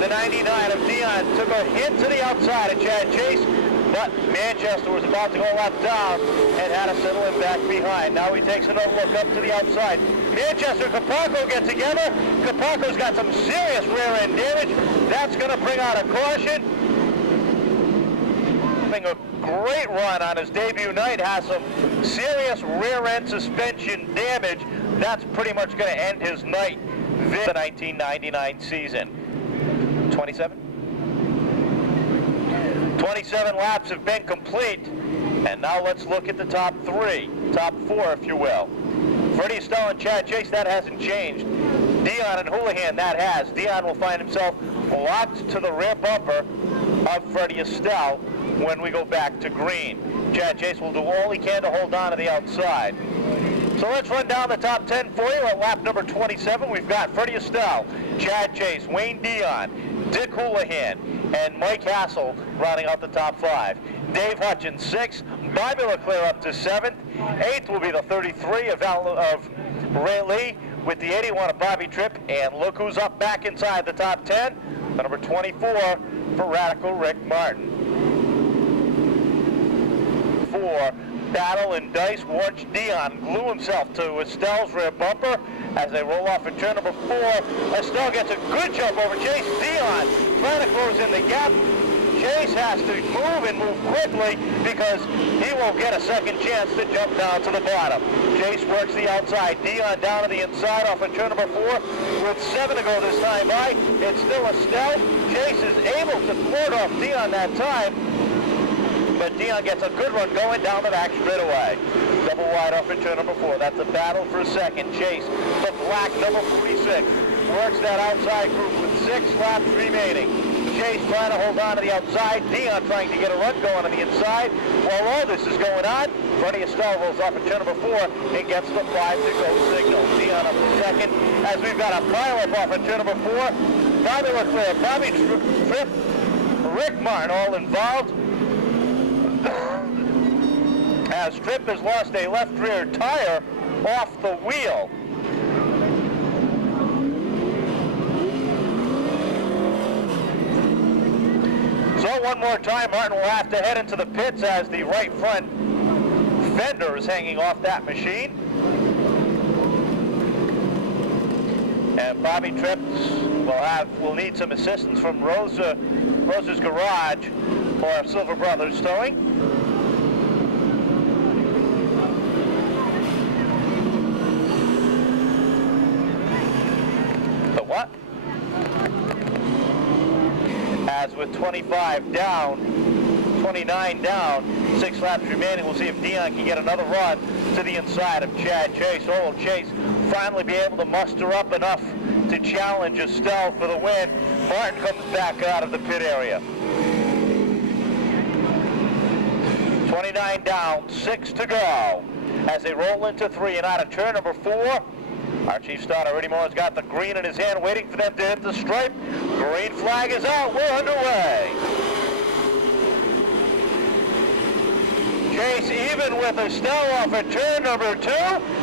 The 99 of Dion took a hit to the outside of Chad Chase, but Manchester was about to go left down and had to settle him back behind. Now he takes another look up to the outside. Manchester and Caparco get together. Caparco's got some serious rear end damage. That's going to bring out a caution. Having a great run on his debut night, has some serious rear end suspension damage. That's pretty much going to end his night this 1999 season. 27 laps have been complete, and now let's look at the top 3, top 4 if you will. Freddie Estelle and Chad Chase, that hasn't changed. Dion and Houlihan, that has. Dion will find himself locked to the rear bumper of Freddie Estelle when we go back to green. Chad Chase will do all he can to hold on to the outside. So let's run down the top 10 for you. At lap number 27, we've got Freddie Estelle, Chad Chase, Wayne Dion, Dick Houlihan, and Mike Hassel rounding out the top 5. Dave Hutchins, 6th. Bobby Leclerc up to 7th. 8th will be the 33 of Ray Lee with the 81 of Bobby Tripp. And look who's up back inside the top 10. The number 24 for Radical Rick Martin. 4. Battle and Dice. Watch Dion glue himself to Estelle's rear bumper as they roll off at turn number 4. Estelle gets a good jump over Chase. Dion trying to close in the gap. Chase has to move and move quickly because he won't get a second chance to jump down to the bottom. Chase works the outside. Dion down to the inside off at turn number 4 with 7 to go this time by. It's still Estelle. Chase is able to thwart off Dion that time, but Dion gets a good run going down the back straightaway. Double wide off at turn number 4. That's a battle for second. Chase, the black number 46, works that outside group with 6 laps remaining. Chase trying to hold on to the outside. Dion trying to get a run going on the inside. While all this is going on, Freddie Estelle rolls off at turn number 4 and gets the 5 to go signal. Dion up to second as we've got a pile up off at turn number 4. Bobby Leclerc, Bobby Tripp, Rick Martin all involved. As Tripp has lost a left rear tire off the wheel. So one more time, Martin will have to head into the pits as the right front fender is hanging off that machine. And Bobby Tripp will need some assistance from Rosa's Garage for Silver Brothers Towing. What? As with 25 down, 29 down, 6 laps remaining, we'll see if Dion can get another run to the inside of Chad Chase. Or will Chase finally be able to muster up enough to challenge Estelle for the win? Martin comes back out of the pit area. 29 down, 6 to go as they roll into 3 and out of turn number 4. Our chief starter, Eddie Moore's got the green in his hand, waiting for them to hit the stripe. Green flag is out. We're underway. Chase even with Estelle off at turn number 2.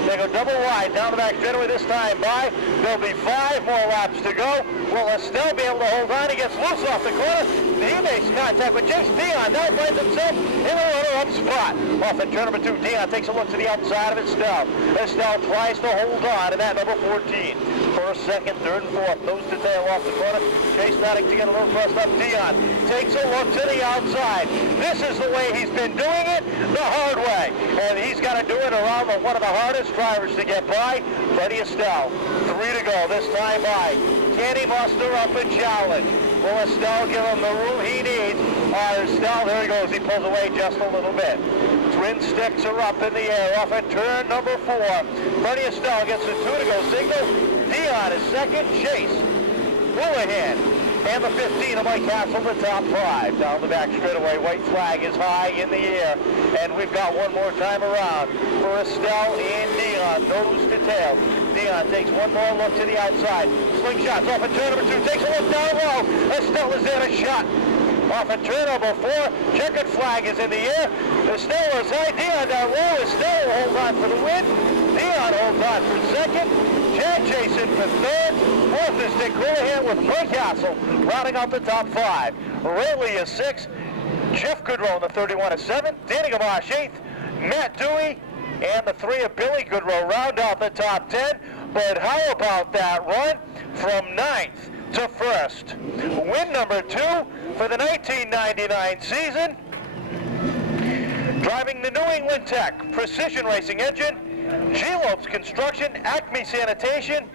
They go double wide down the back straightaway this time by. There'll be 5 more laps to go. Will Estelle be able to hold on? He gets loose off the corner. He makes contact with Chase. Dion now finds himself in a runner-up spot. Off at turn number 2, Dion takes a look to the outside of Estelle. Estelle tries to hold on to that number 14. First, second, third, and fourth. Nose to tail off the corner. Chase starting to get a little pressed up. Dion takes a look to the outside. This is the way he's been doing it, the hard way. And he's got to do it around one of the hardest drivers to get by, Freddie Estelle. 3 to go this time by. Can he muster up a challenge? Will Estelle give him the room he needs? Estelle, there he goes. He pulls away just a little bit. Twin sticks are up in the air off at turn number 4. Freddie Estelle gets the 2 to go signal. Dion is second. Chase, Houlihan, And the 15 of Mike Castle, the top 5. Down the back straightaway, white flag is high in the air. And we've got one more time around for Estelle and Dion, nose to tail. Dion takes one more look to the outside. Slingshots off at turn number 2, takes a look down low. Estelle is in a shot. Off at turn number 4, checkered flag is in the air. Estelle is high, Dion down low. Estelle holds on for the win. Dion holds on for second. Chad Jason for third. Fourth is Dick Houlihan with Mike Castle rounding out the top 5. Rayleigh is 6th. Jeff Goodrow in the 31 is 7th. Danny Gamache 8th. Matt Dewey and the 3 of Billy Goodrow round out the top 10. But how about that run from 9th to 1st? Win number 2 for the 1999 season. Driving the New England Tech Precision Racing Engine, G-Lopes Construction, Acme Sanitation,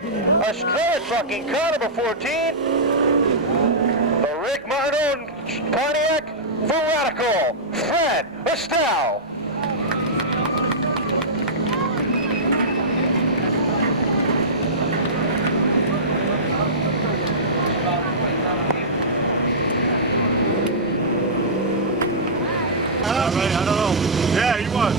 Estrella Trucking, car number 14, the Rick Martin Pontiac, for Radical, Fred Estelle. I don't know. Yeah, he was.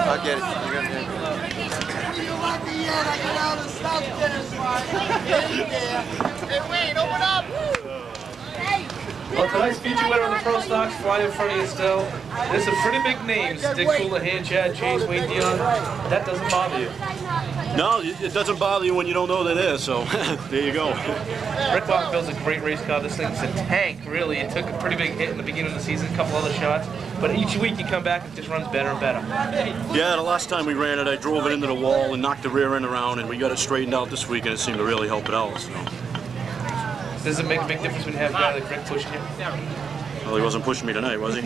I'll get it. You're gonna get it. Hey, wait, open up! Well, tonight's feature winner on the Pro Stocks, flying in front of you still. There's some pretty big names. Dick Houlihan, Chad Chase, Wayne Dion. That doesn't bother you. No, it doesn't bother you when you don't know they're there, so there you go. Rick Martin builds a great race car. This thing's a tank, really. It took a pretty big hit in the beginning of the season, a couple other shots. But each week you come back, it just runs better and better. Yeah, the last time we ran it, I drove it into the wall and knocked the rear end around, and we got it straightened out this week, and it seemed to really help it out. So. Does it make a big difference when you have a guy like Rick pushing you? Well, he wasn't pushing me tonight, was he?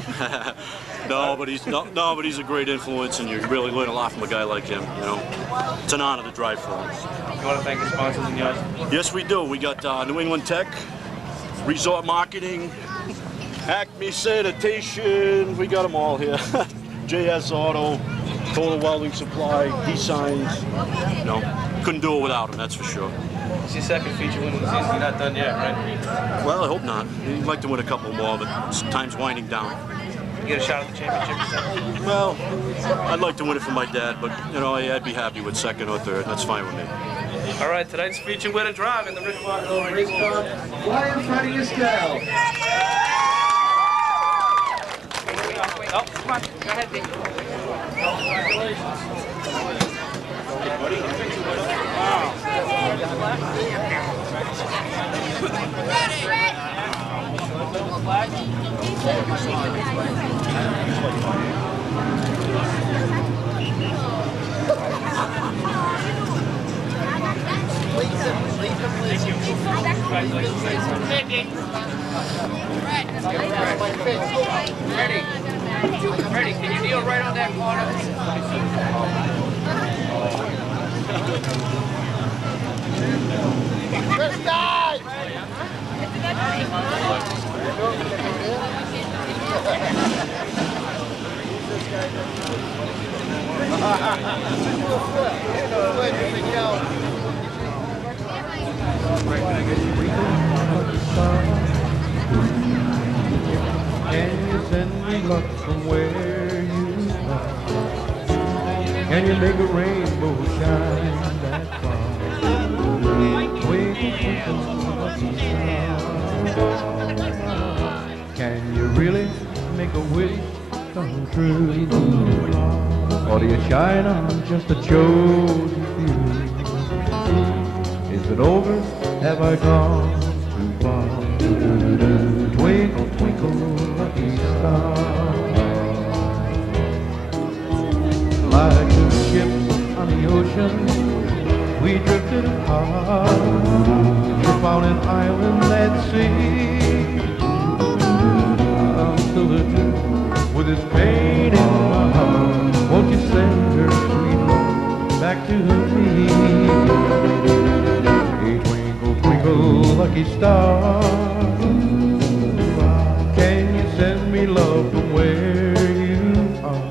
No, but he's a great influence, and you really learn a lot from a guy like him. You know, it's an honor to drive for him. You want to thank the sponsors and yours? Yes, we do. We got New England Tech, Resort Marketing, Acme Sanitation. We got them all here. JS Auto, Total Welding Supply, D-Signs. You know, couldn't do it without him, that's for sure. It's your second feature win of the season. You're not done yet, right? Well, I hope not. He'd like to win a couple more, but time's winding down. You get a shot at the championship? Well, I'd like to win it for my dad, but, you know, I'd be happy with second or third. That's fine with me. All right, tonight's feature winner drive in the Rick Martin race car. Flying Freddy Estelle. Oh, come on. Go ahead, Pete. Ready, can you kneel right on that corner? This guy! Can you send me luck from where you are? Can you make a rainbow shine that far? Can you really make a wish come true? Or do you shine on just a chosen few? Is it over? Have I gone too far? Twinkle, twinkle, lucky star. Like two ships on the ocean, we drifted apart. We found an island at sea. this pain in my heart, won't you send her sweet love back to me? Hey, twinkle, twinkle, lucky star, can you send me love from where you are?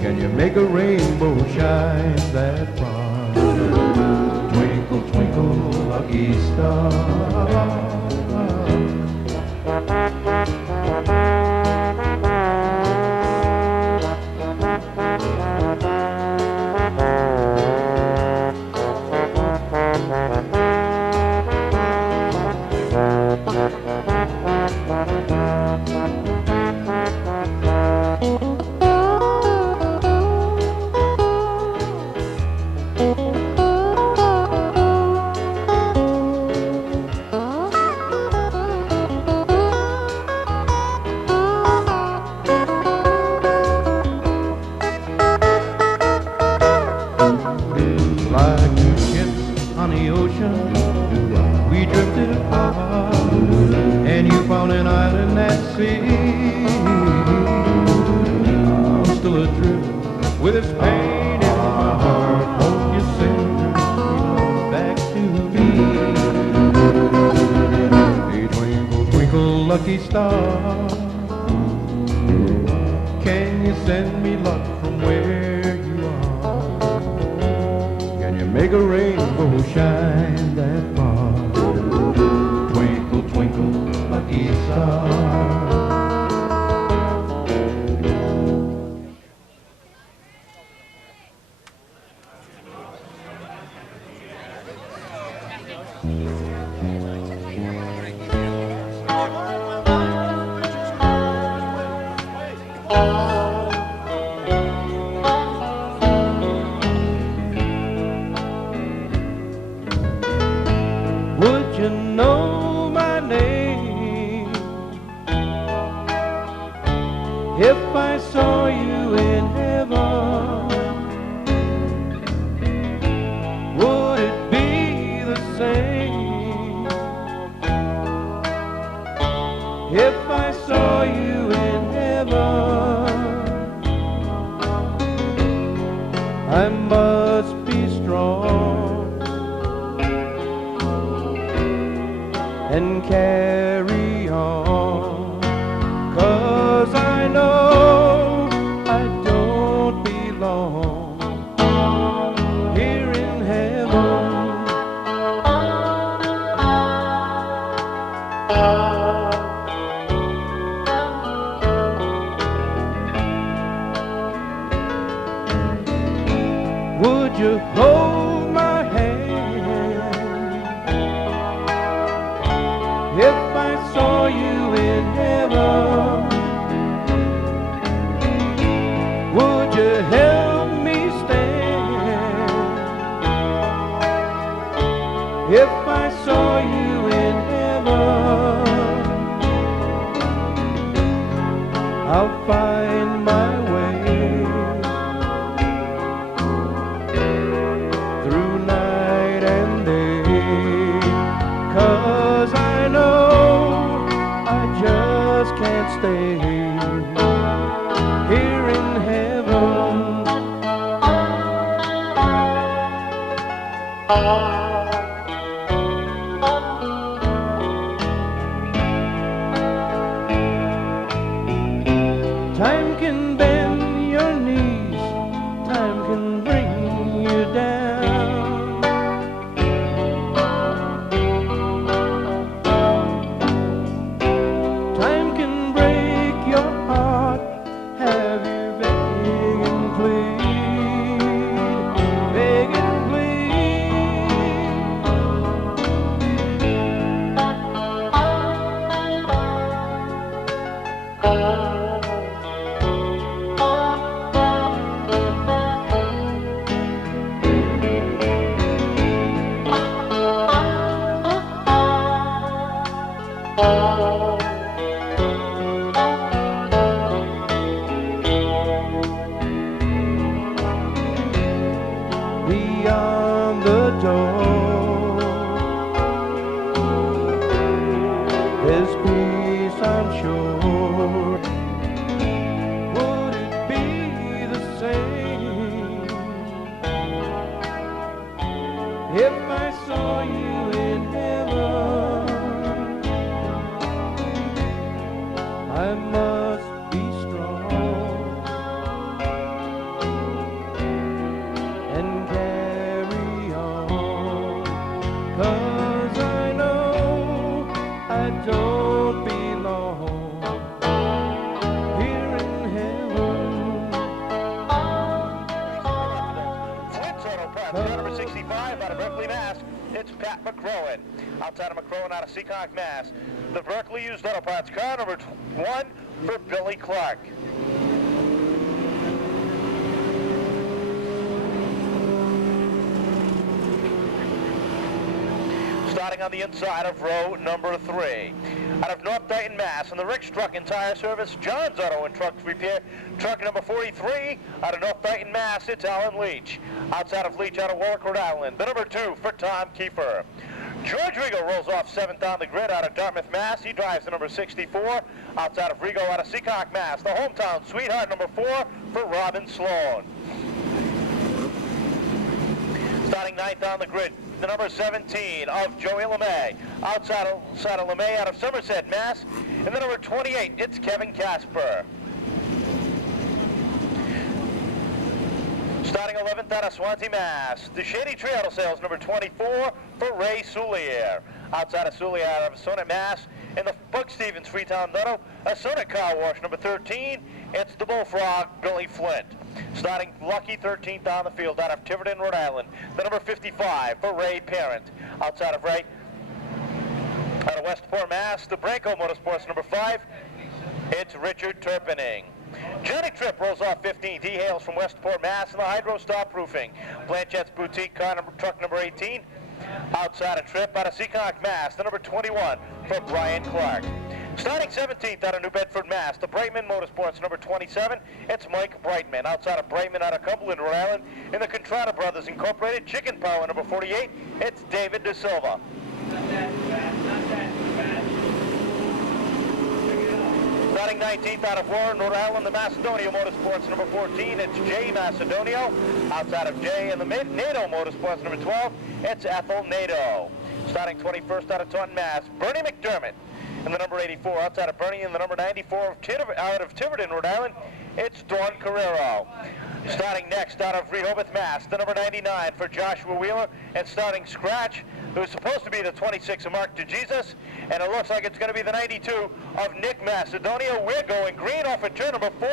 Can you make a rainbow shine that far? Twinkle, twinkle, lucky star. Like two ships on the ocean, we drifted apart, and you found an island at sea. I'm still adrift with this pain in my heart. Won't you send her sweet love back to me? Hey, twinkle, twinkle, lucky star, can you send me luck from where you are? Can you make a rainbow shine that far? Twinkle, twinkle, lucky star. Would you know my name if I saw you in heaven? Would it be the same if I saw you in heaven? I must be strong and carry on, 'cause I know I don't belong here in heaven. Would you hold my hand if I saw you in heaven? Would you help me stand if I saw you in heaven? I'll find my way through night and day, 'cause I know I just can't stay here in heaven. Time can bend your knees, time can bring you down. Time can break your heart, have you beg and plead, beg and beyond the door, there's peace, I'm sure. Car number 65 out of Berkeley, Mass. It's Pat McCrowan. Outside of McCrowan out of Seekonk, Mass. The Berkeley Used Auto Parts car number 1 for Billy Clark. Starting on the inside of row number 3. Out of North Dayton, Mass. And the Rick's Truck and Tire Service, John's Auto and Truck Repair, truck number 43. Out of North Dayton, Mass, it's Alan Leach. Outside of Leach, out of Warwick, Rhode Island, the number 2 for Tom Kiefer. George Rigo rolls off 7th on the grid out of Dartmouth, Mass. He drives the number 64. Outside of Rigo, out of Seekonk, Mass. The hometown sweetheart, number 4 for Robin Sloan. Starting 9th on the grid, the number 17 of Joey LeMay. Outside of LeMay out of Somerset, Mass. And the number 28, it's Kevin Casper. Starting 11th out of Swansea, Mass. The Shady Tree Auto Sales, number 24 for Ray Soulier. Outside of Soulier out of Sonnet, Mass. In the Buck Stevens Freetown Auto, a Sonnet Car Wash, number 13, it's the Bullfrog, Billy Flint. Starting lucky 13th on the field out of Tiverton, Rhode Island, the number 55 for Ray Parent. Outside of Ray, out of Westport, Mass, the Branco Motorsports, number 5, it's Richard Turpening. Johnny Tripp rolls off 15th. He hails from Westport, Mass, in the Hydro Stop Roofing. Blanchette's Boutique truck number 18. Outside of Tripp, out of Seekonk, Mass, the number 21 for Brian Clark. Starting 17th out of New Bedford, Mass, the Brightman Motorsports, number 27, it's Mike Brightman. Outside of Brightman, out of Cumberland, Rhode Island, in the Contrada Brothers Incorporated, Chicken Power, number 48, it's David De Silva. Starting 19th out of Warren, Rhode Island, the Macedonia Motorsports, number 14, it's Jay Macedonio. Outside of Jay, in the NATO Motorsports, number 12, it's Ethel Nato. Starting 21st out of Taunton, Mass, Bernie McDermott. And the number 84 outside of Bernie, and the number 94 out of Tiverton, Rhode Island, it's Dawn Carrero. Starting next out of Rehoboth, Mass, the number 99 for Joshua Wheeler, and starting scratch, it was supposed to be the 26 of Mark DeJesus, and it looks like it's going to be the 92 of Nick Macedonia. We're going green off of turn number 4.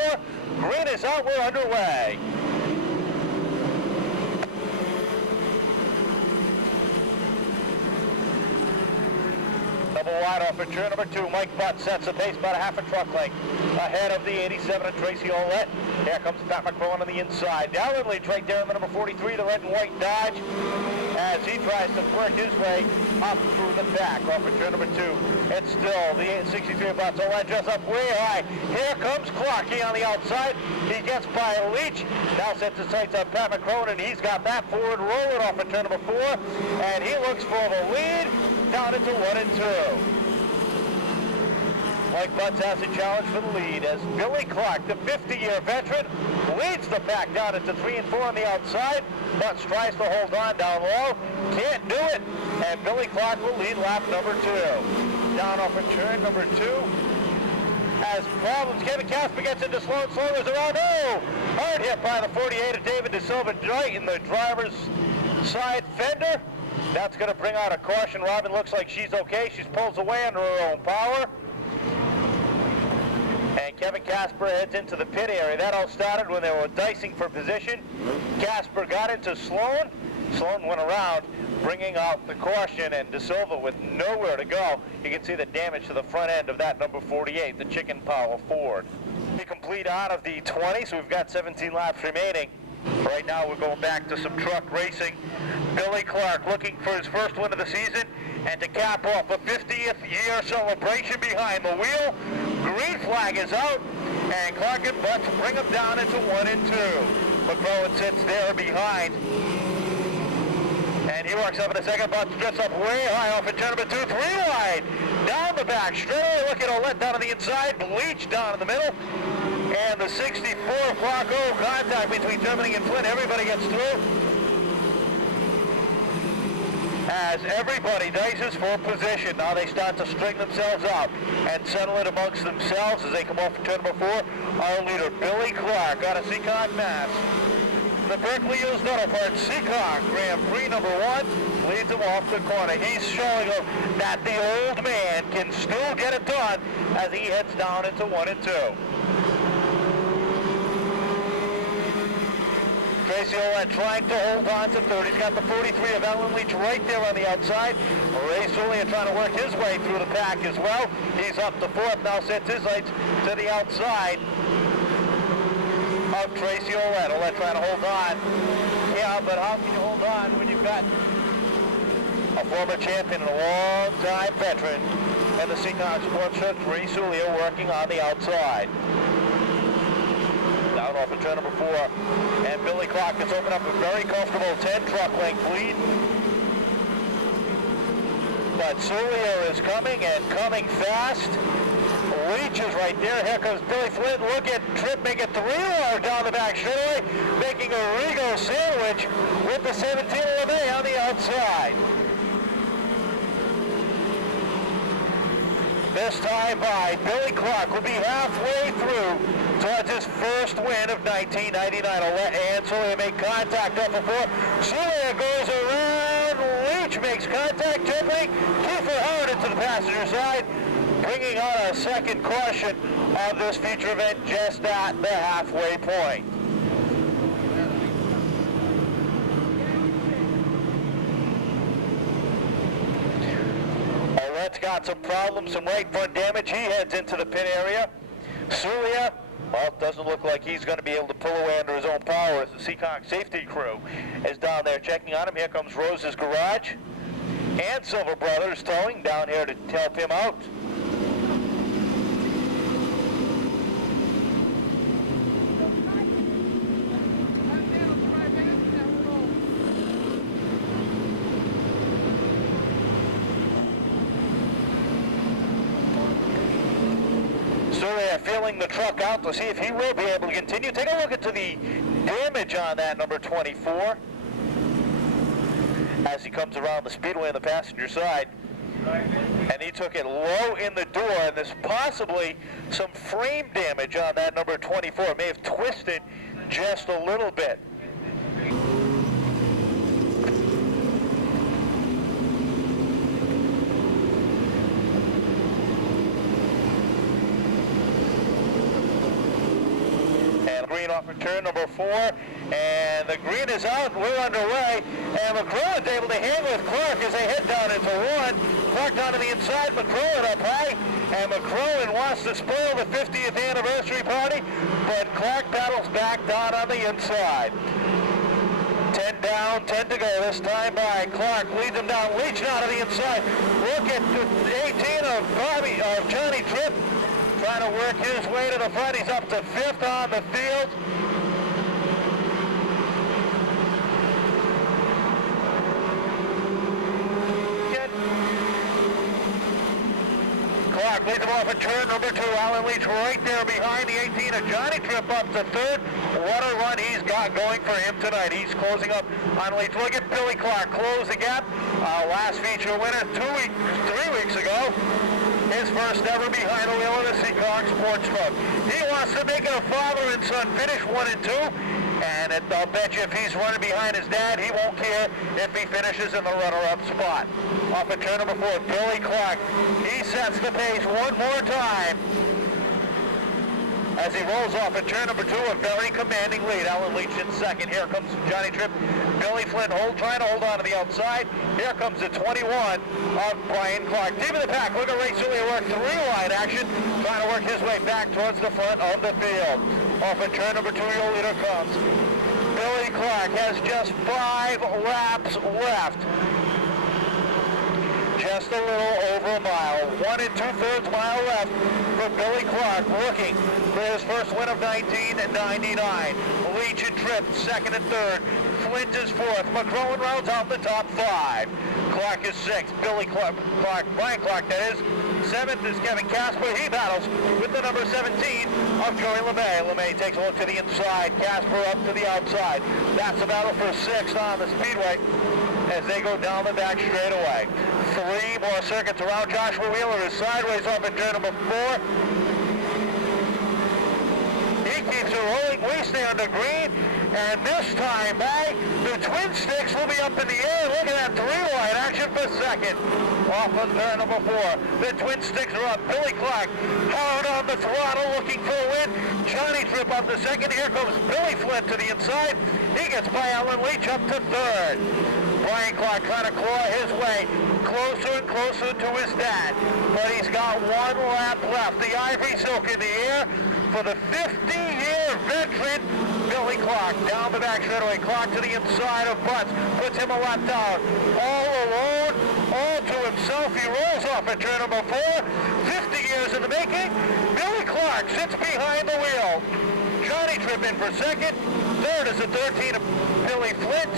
Green is out, we're underway. Double wide off of turn number 2. Mike Butt sets the pace about a half a truck length ahead of the 87 of Tracy Olette. Here comes Pat McCrowan on the inside. Dallin Leach right there in the number 43, the red and white Dodge, as he tries to work his way up through the back off of turn number 2. It's still the 63 of Butts. Olette just up way high. Here comes Clarkey on the outside. He gets by Leach. Now sets his sights on Pat McCrowan, and he's got that forward rolling off of turn number 4, and he looks for the lead down into 1 and 2. Mike Butts has a challenge for the lead as Billy Clark, the 50-year veteran, leads the pack down into 3 and 4 on the outside. Butts tries to hold on down low, can't do it, and Billy Clark will lead lap number 2. Down off of turn number 2. Has problems. Kevin Casper gets into Sloan. Sloan is around. Oh! Hard hit by the 48 of David De Silva right in the driver's side fender. That's going to bring out a caution. Robin looks like she's okay. She pulls away under her own power. And Kevin Casper heads into the pit area. That all started when they were dicing for position. Casper got into Sloan. Sloan went around, bringing out the caution, and De Silva with nowhere to go. You can see the damage to the front end of that number 48, the Chicken Power Ford. We complete out of the 20, so we've got 17 laps remaining. Right now we're going back to some truck racing. Billy Clark looking for his first win of the season, and to cap off a 50th year celebration behind the wheel. Green flag is out, and Clark and Butts bring him down into 1 and 2. McCrowan sits there behind, and he works up in a second. Butts gets up way high off of turn number 2, 3 wide, down the back, straight away. Look at Olette down on the inside, Bleach down in the middle. And the 64 Flacco contact between Germany and Flint. Everybody gets through. As everybody dices for position. Now they start to string themselves out and settle it amongst themselves as they come off of turn number 4. Our leader, Billy Clark, out of Seekonk, Mass. The Berkeley Used Auto Parts Seekonk Grand Prix number 1 leads him off the corner. He's showing them that the old man can still get it done as he heads down into 1 and 2. Tracy Ouellette trying to hold on to third. He's got the 43 of Helen right there on the outside. Ray Soulier trying to work his way through the pack as well. He's up to fourth, now sets his lights to the outside of Tracy Ouellette. Ouellette trying to hold on. Yeah, but how can you hold on when you've got a former champion and a long-time veteran in the Seekonk Sports Truck, Ray Soulier, working on the outside. Down off of turn number 4. And Billy Clark has opened up a very comfortable 10 truck length lead. But Soulier is coming and coming fast. Leach is right there. Here comes Billy Flynn. Look at Tripp make a 3-wire down the back straightaway, making a Rigo sandwich with the 17 LeMay on the outside. This time by Billy Clark will be halfway through towards his first win of 1999. Ouellette and Soulier make contact up before. Soulier goes around. Leach makes contact. Gently. Kiefer Howard into the passenger side, bringing on a second caution of this feature event just at the halfway point. Ouellette's got some problems, some right front damage. He heads into the pit area. Soulier, well, it doesn't look like he's going to be able to pull away under his own power as the Seekonk safety crew is down there checking on him. Here comes Rose's Garage and Silver Brothers Towing down here to help him out. Soulier feeling the truck out to see if he will be able to continue. Take a look at the damage on that number 24 as he comes around the speedway on the passenger side. And he took it low in the door, and there's possibly some frame damage on that number 24. It may have twisted just a little bit. Green off of turn number 4, and the green is out. We're underway, and McCrow is able to hang with Clark as they head down into 1. Clark down to the inside, McCrow up high, and McCrow wants to spoil the 50th anniversary party, but Clark battles back down on the inside. 10 down, 10 to go this time by Clark. Leads him down. Leach now to the inside. Look at the 18 of Johnny Tripp, trying to work his way to the front. He's up to 5th on the field. Clark leads him off at turn number 2. Alan Leach right there behind the 18 of Johnny Tripp up to 3rd. What a run he's got going for him tonight. He's closing up on Leach. Look at Billy Clark close the gap. Last feature winner 3 weeks ago. His first ever behind the wheel of the Seekonk Sports Truck. He wants to make it a father and son finish 1 and 2. And I'll bet you if he's running behind his dad, he won't care if he finishes in the runner-up spot. Off at turn number 4, Billy Clark. He sets the pace one more time as he rolls off at turn number 2, a very commanding lead. Alan Leach in 2nd. Here comes Johnny Tripp. Billy Flynn trying to hold on to the outside. Here comes the 21 of Brian Clark. Deep in the pack. Look at Ray Soulier work 3-wide action, trying to work his way back towards the front of the field. Off at turn number 2, your leader comes. Billy Clark has just 5 laps left. Just a little over a mile. 1 2/3 mile left for Billy Clark, looking for his first win of 1999. Leach and Tripp 2nd and 3rd. Flint is 4th. McCrow rounds out the top 5. Clark is 6th. Brian Clark, that is. 7th is Kevin Casper. He battles with the number 17 of Joey LeMay. LeMay takes a look to the inside. Casper up to the outside. That's a battle for 6th on the speedway as they go down the back straightaway. 3 more circuits around. Joshua Wheeler is sideways off at turn number 4. He keeps it rolling. We stay under green. And this time back, the twin sticks will be up in the air. Look at that 3-wide action for 2nd. Off of turn number 4. The twin sticks are up. Billy Clark hard on the throttle looking for a win. Johnny Tripp up to second. Here comes Billy Flint to the inside. He gets by Alan Leach up to third. Brian Clark trying to claw his way closer and closer to his dad. But he's got one lap left. The Ivory Silk in the air for the 50-year veteran, Billy Clark. Down the back straightaway. Clark to the inside of Butts. Puts him a lap down. All alone, all to himself. He rolls off at turn number 4. 50 years in the making. Billy Clark sits behind the wheel. Johnny Tripp in for second. Third is the 13 of Billy Flint,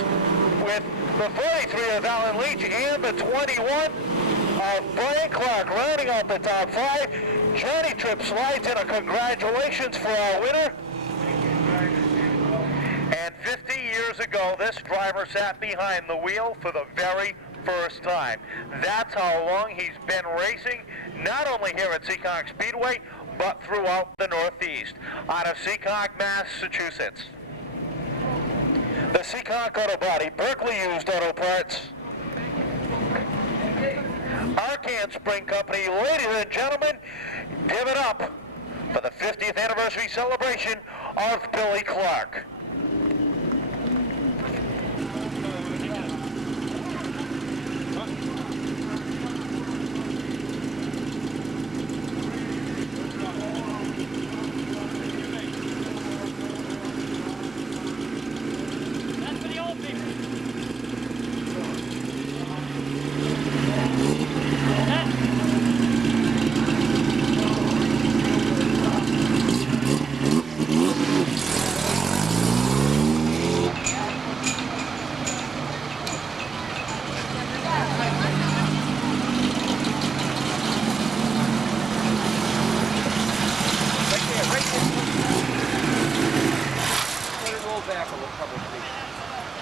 with the 43 of Alan Leach and the 21 of Brian Clark rounding out the top 5. Johnny Tripp slides in a congratulations for our winner. And 50 years ago, this driver sat behind the wheel for the very first time. That's how long he's been racing, not only here at Seekonk Speedway, but throughout the Northeast. Out of Seekonk, Massachusetts, the Seekonk Auto Body, Berkeley Used Auto Parts, Arcan Spring Company, ladies and gentlemen, give it up for the 50th anniversary celebration of Billy Clark.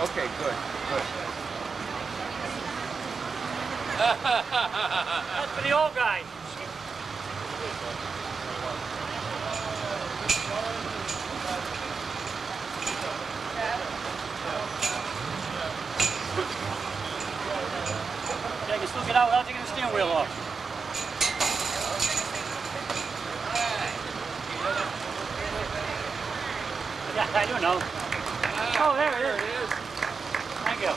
Okay, good, good. That's for the old guy. Yeah, you can still get out without taking the steering wheel off. Yeah, I do know. Oh, there it is. Thank you.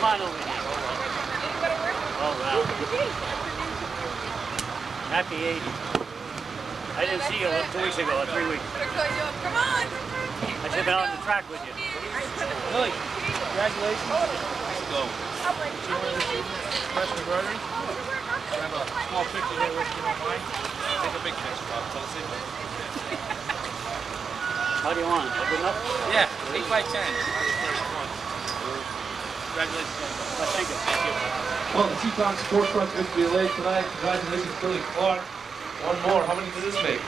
Come on over here. Oh, wow. Happy 80. I didn't see you 2 weeks ago, or 3 weeks. Come on! I took it out on the track with you. Lily, congratulations. Let's go. Fresh embroidery. I have a small picture here with you don't mind. Take a big picture, Bob. Tell us it. How do you want it? Good enough? Yeah, 8 by 10. Congratulations. Thank you. Thank you. Well, the Seekonk Sports Truck victory late tonight. Congratulations, Billy Clark. One more. How many did this make?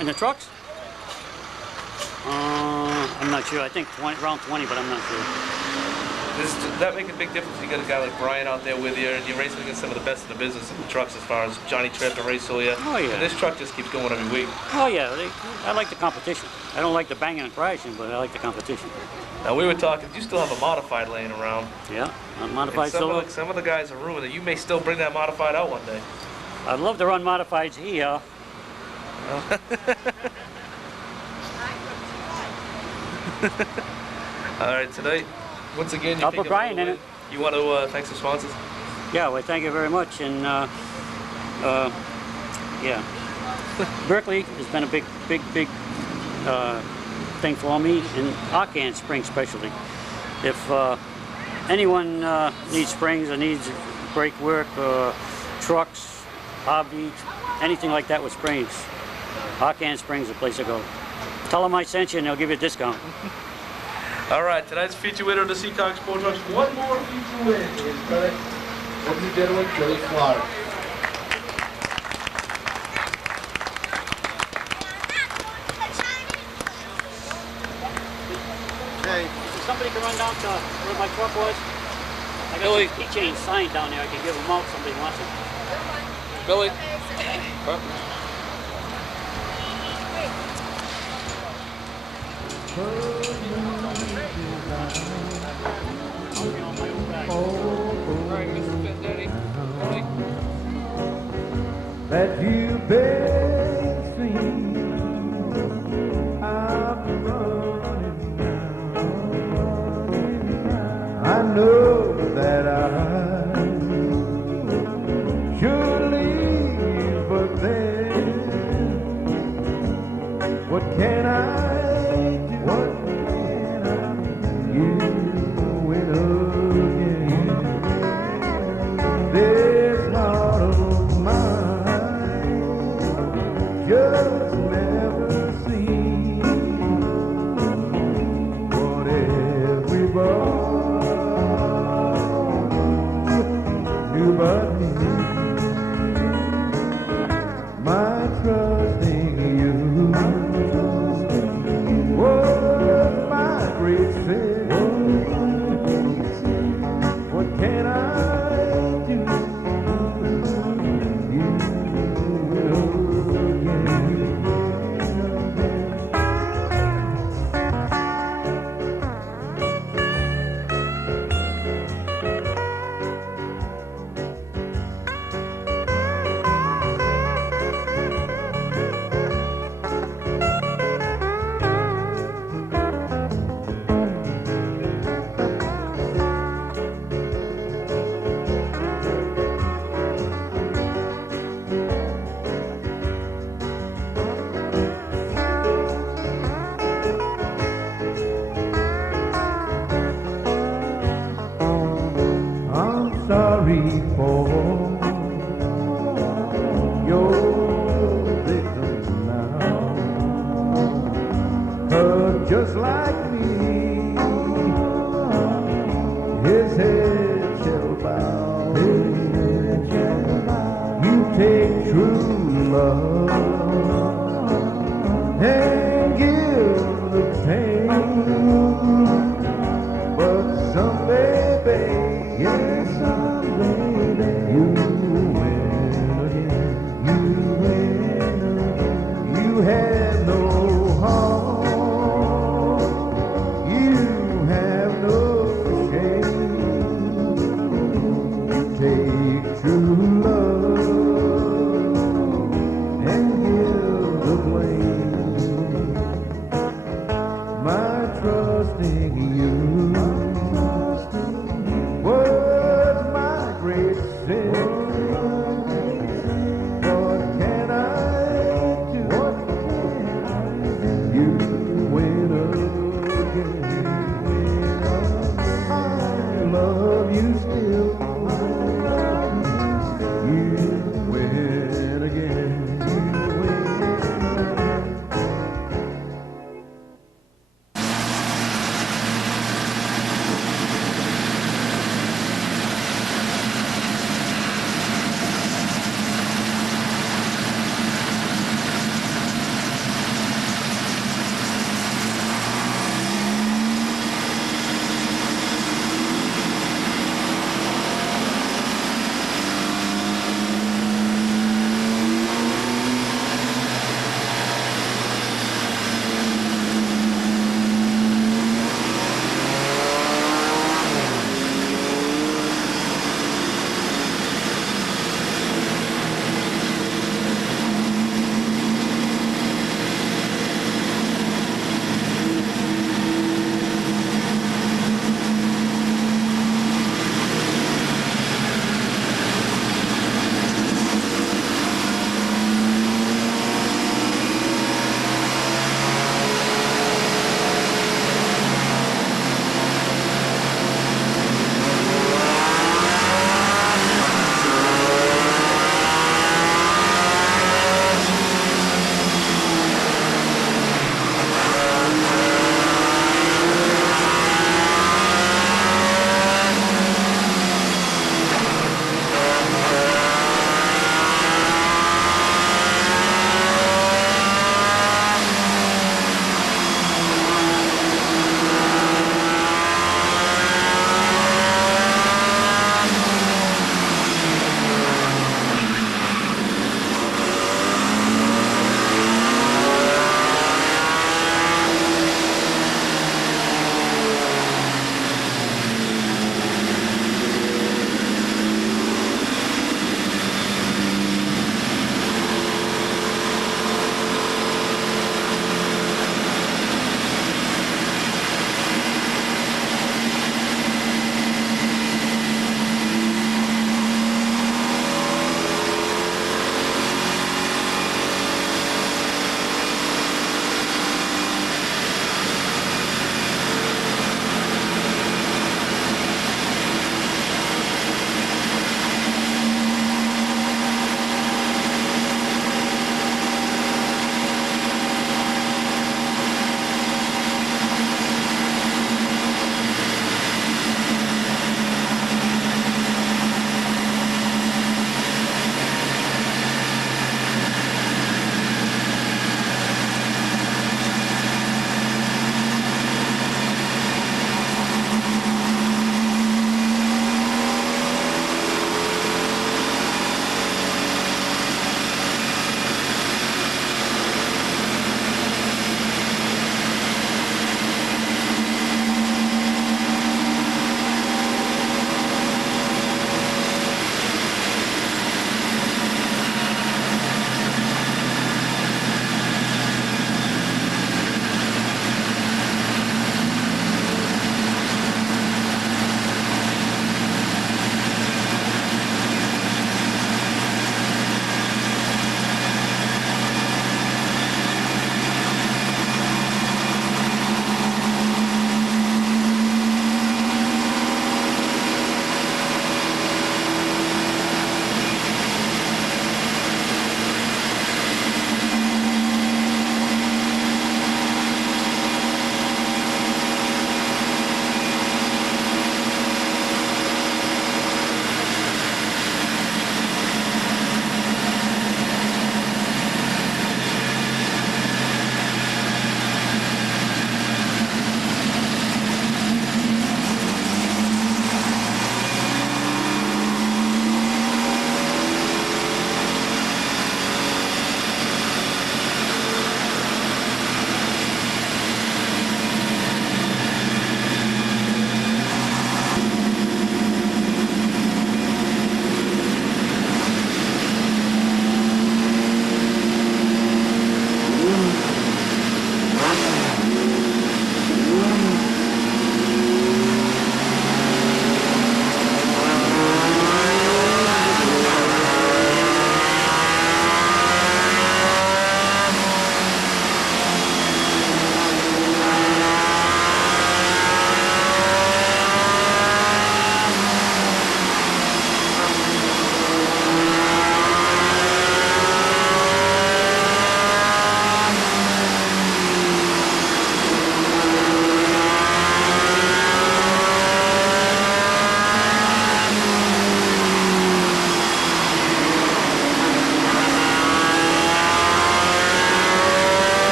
In the trucks? I'm not sure. I think 20, around 20, but I'm not sure. That makes a big difference. You got a guy like Brian out there with you, and you're racing against some of the best in the business in the trucks, as far as Johnny Tripp and Ray Solia. Oh, yeah. And this truck just keeps going every week. Oh, yeah. I like the competition. I don't like the banging and crashing, but I like the competition. Now, we were talking, you still have a modified laying around. Yeah, a modified silver. Some of the guys are ruined it. You may still bring that modified out one day. I'd love to run modifieds here. All right, tonight, once again, I'll put Brian in it. You want to thank some sponsors? Yeah, well, thank you very much. And, yeah. Berkeley has been a big thing for me, and Arcan Springs especially. If anyone needs springs or needs brake work, trucks, hobby, anything like that with springs, Arcan Springs is the place to go. Tell them I sent you and they'll give you a discount. All right, tonight's feature winner of the Seekonk Sports Trucks. One more feature win is credit, ladies and gentlemen, Billy Clark. Hey. Somebody can run down to where my truck was. I got some keychains signed down there. I can give them out if somebody wants it. Billy. That you beg his head shall bow. You take true love and give the pain, but someday, babe, yes, someday, you win again. You win again. You have no heart. You have no shame. You take true love and give the blame. My trusting you was my great sin. What can I do? You win again. I love you still. You win again.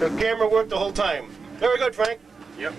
The camera worked the whole time. Very good, Frank. Yep.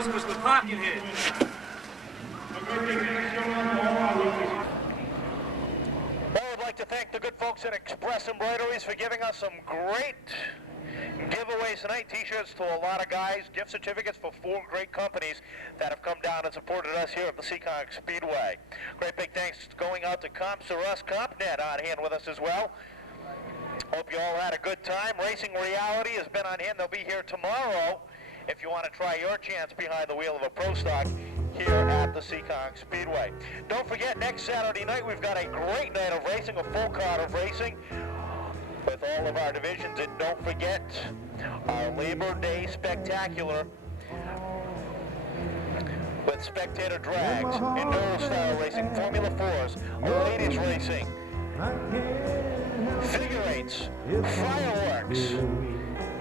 just because we're parking here. Well, I'd like to thank the good folks at Express Embroideries for giving us some great giveaways tonight. T-shirts to a lot of guys, gift certificates for 4 great companies that have come down and supported us here at the Seekonk Speedway. Great big thanks going out to Comps or Us CompNet on hand with us as well. Hope you all had a good time. Racing Reality has been on hand. They'll be here tomorrow if you want to try your chance behind the wheel of a Pro Stock here at the Seekonk Speedway. Don't forget, next Saturday night we've got a great night of racing, a full card of racing with all of our divisions. And don't forget our Labor Day Spectacular with spectator drags, enduro-style racing, Formula 4s, ladies racing, figure eights, fireworks,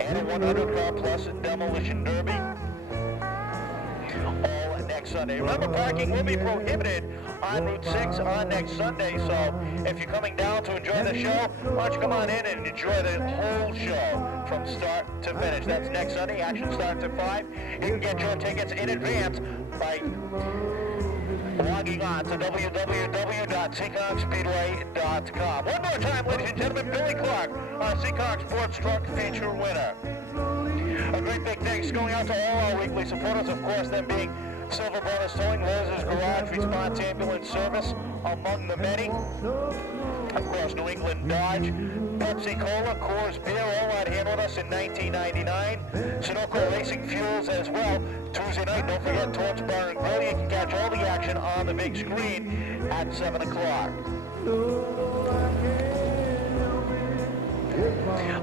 and a 100-car plus demolition derby. All next Sunday. Remember, parking will be prohibited on Route 6 on next Sunday, so if you're coming down to enjoy the show, why don't you come on in and enjoy the whole show from start to finish. That's next Sunday. Action starts at 5. You can get your tickets in advance by logging on to www.seekonkspeedway.com. One more time, ladies and gentlemen, Billy Clark, our Seekonk Sports Truck feature winner. A great big thanks going out to all our weekly supporters, of course, them being Silver Brothers Towing, Rose's Garage Response Ambulance Service, among the many. Of course, New England Dodge, Pepsi Cola, Coors Beer, all on hand with us in 1999. Sunoco Racing Fuels as well. Tuesday night, don't forget Torch Bar and Grill. You can catch all the action on the big screen at 7 o'clock.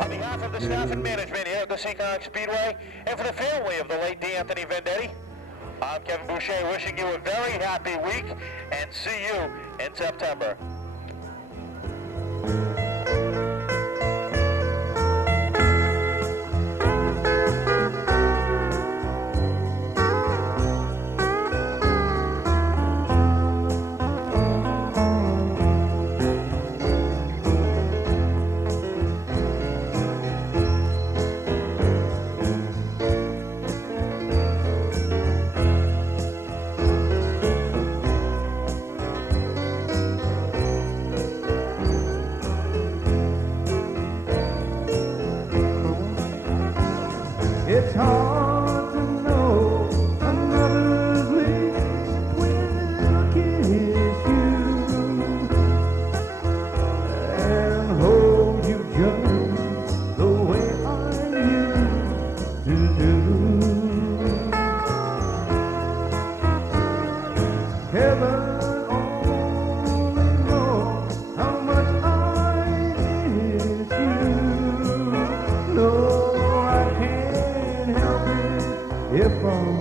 On behalf of the staff and management here at the Seekonk Speedway, and for the family of the late D'Anthony Vendetti, I'm Kevin Boucher, wishing you a very happy week, and see you in September. It's hard to know another's lips will kiss you and hold you just the way I used to do. Heaven only knows how much I miss you. No, I can't help it if I'm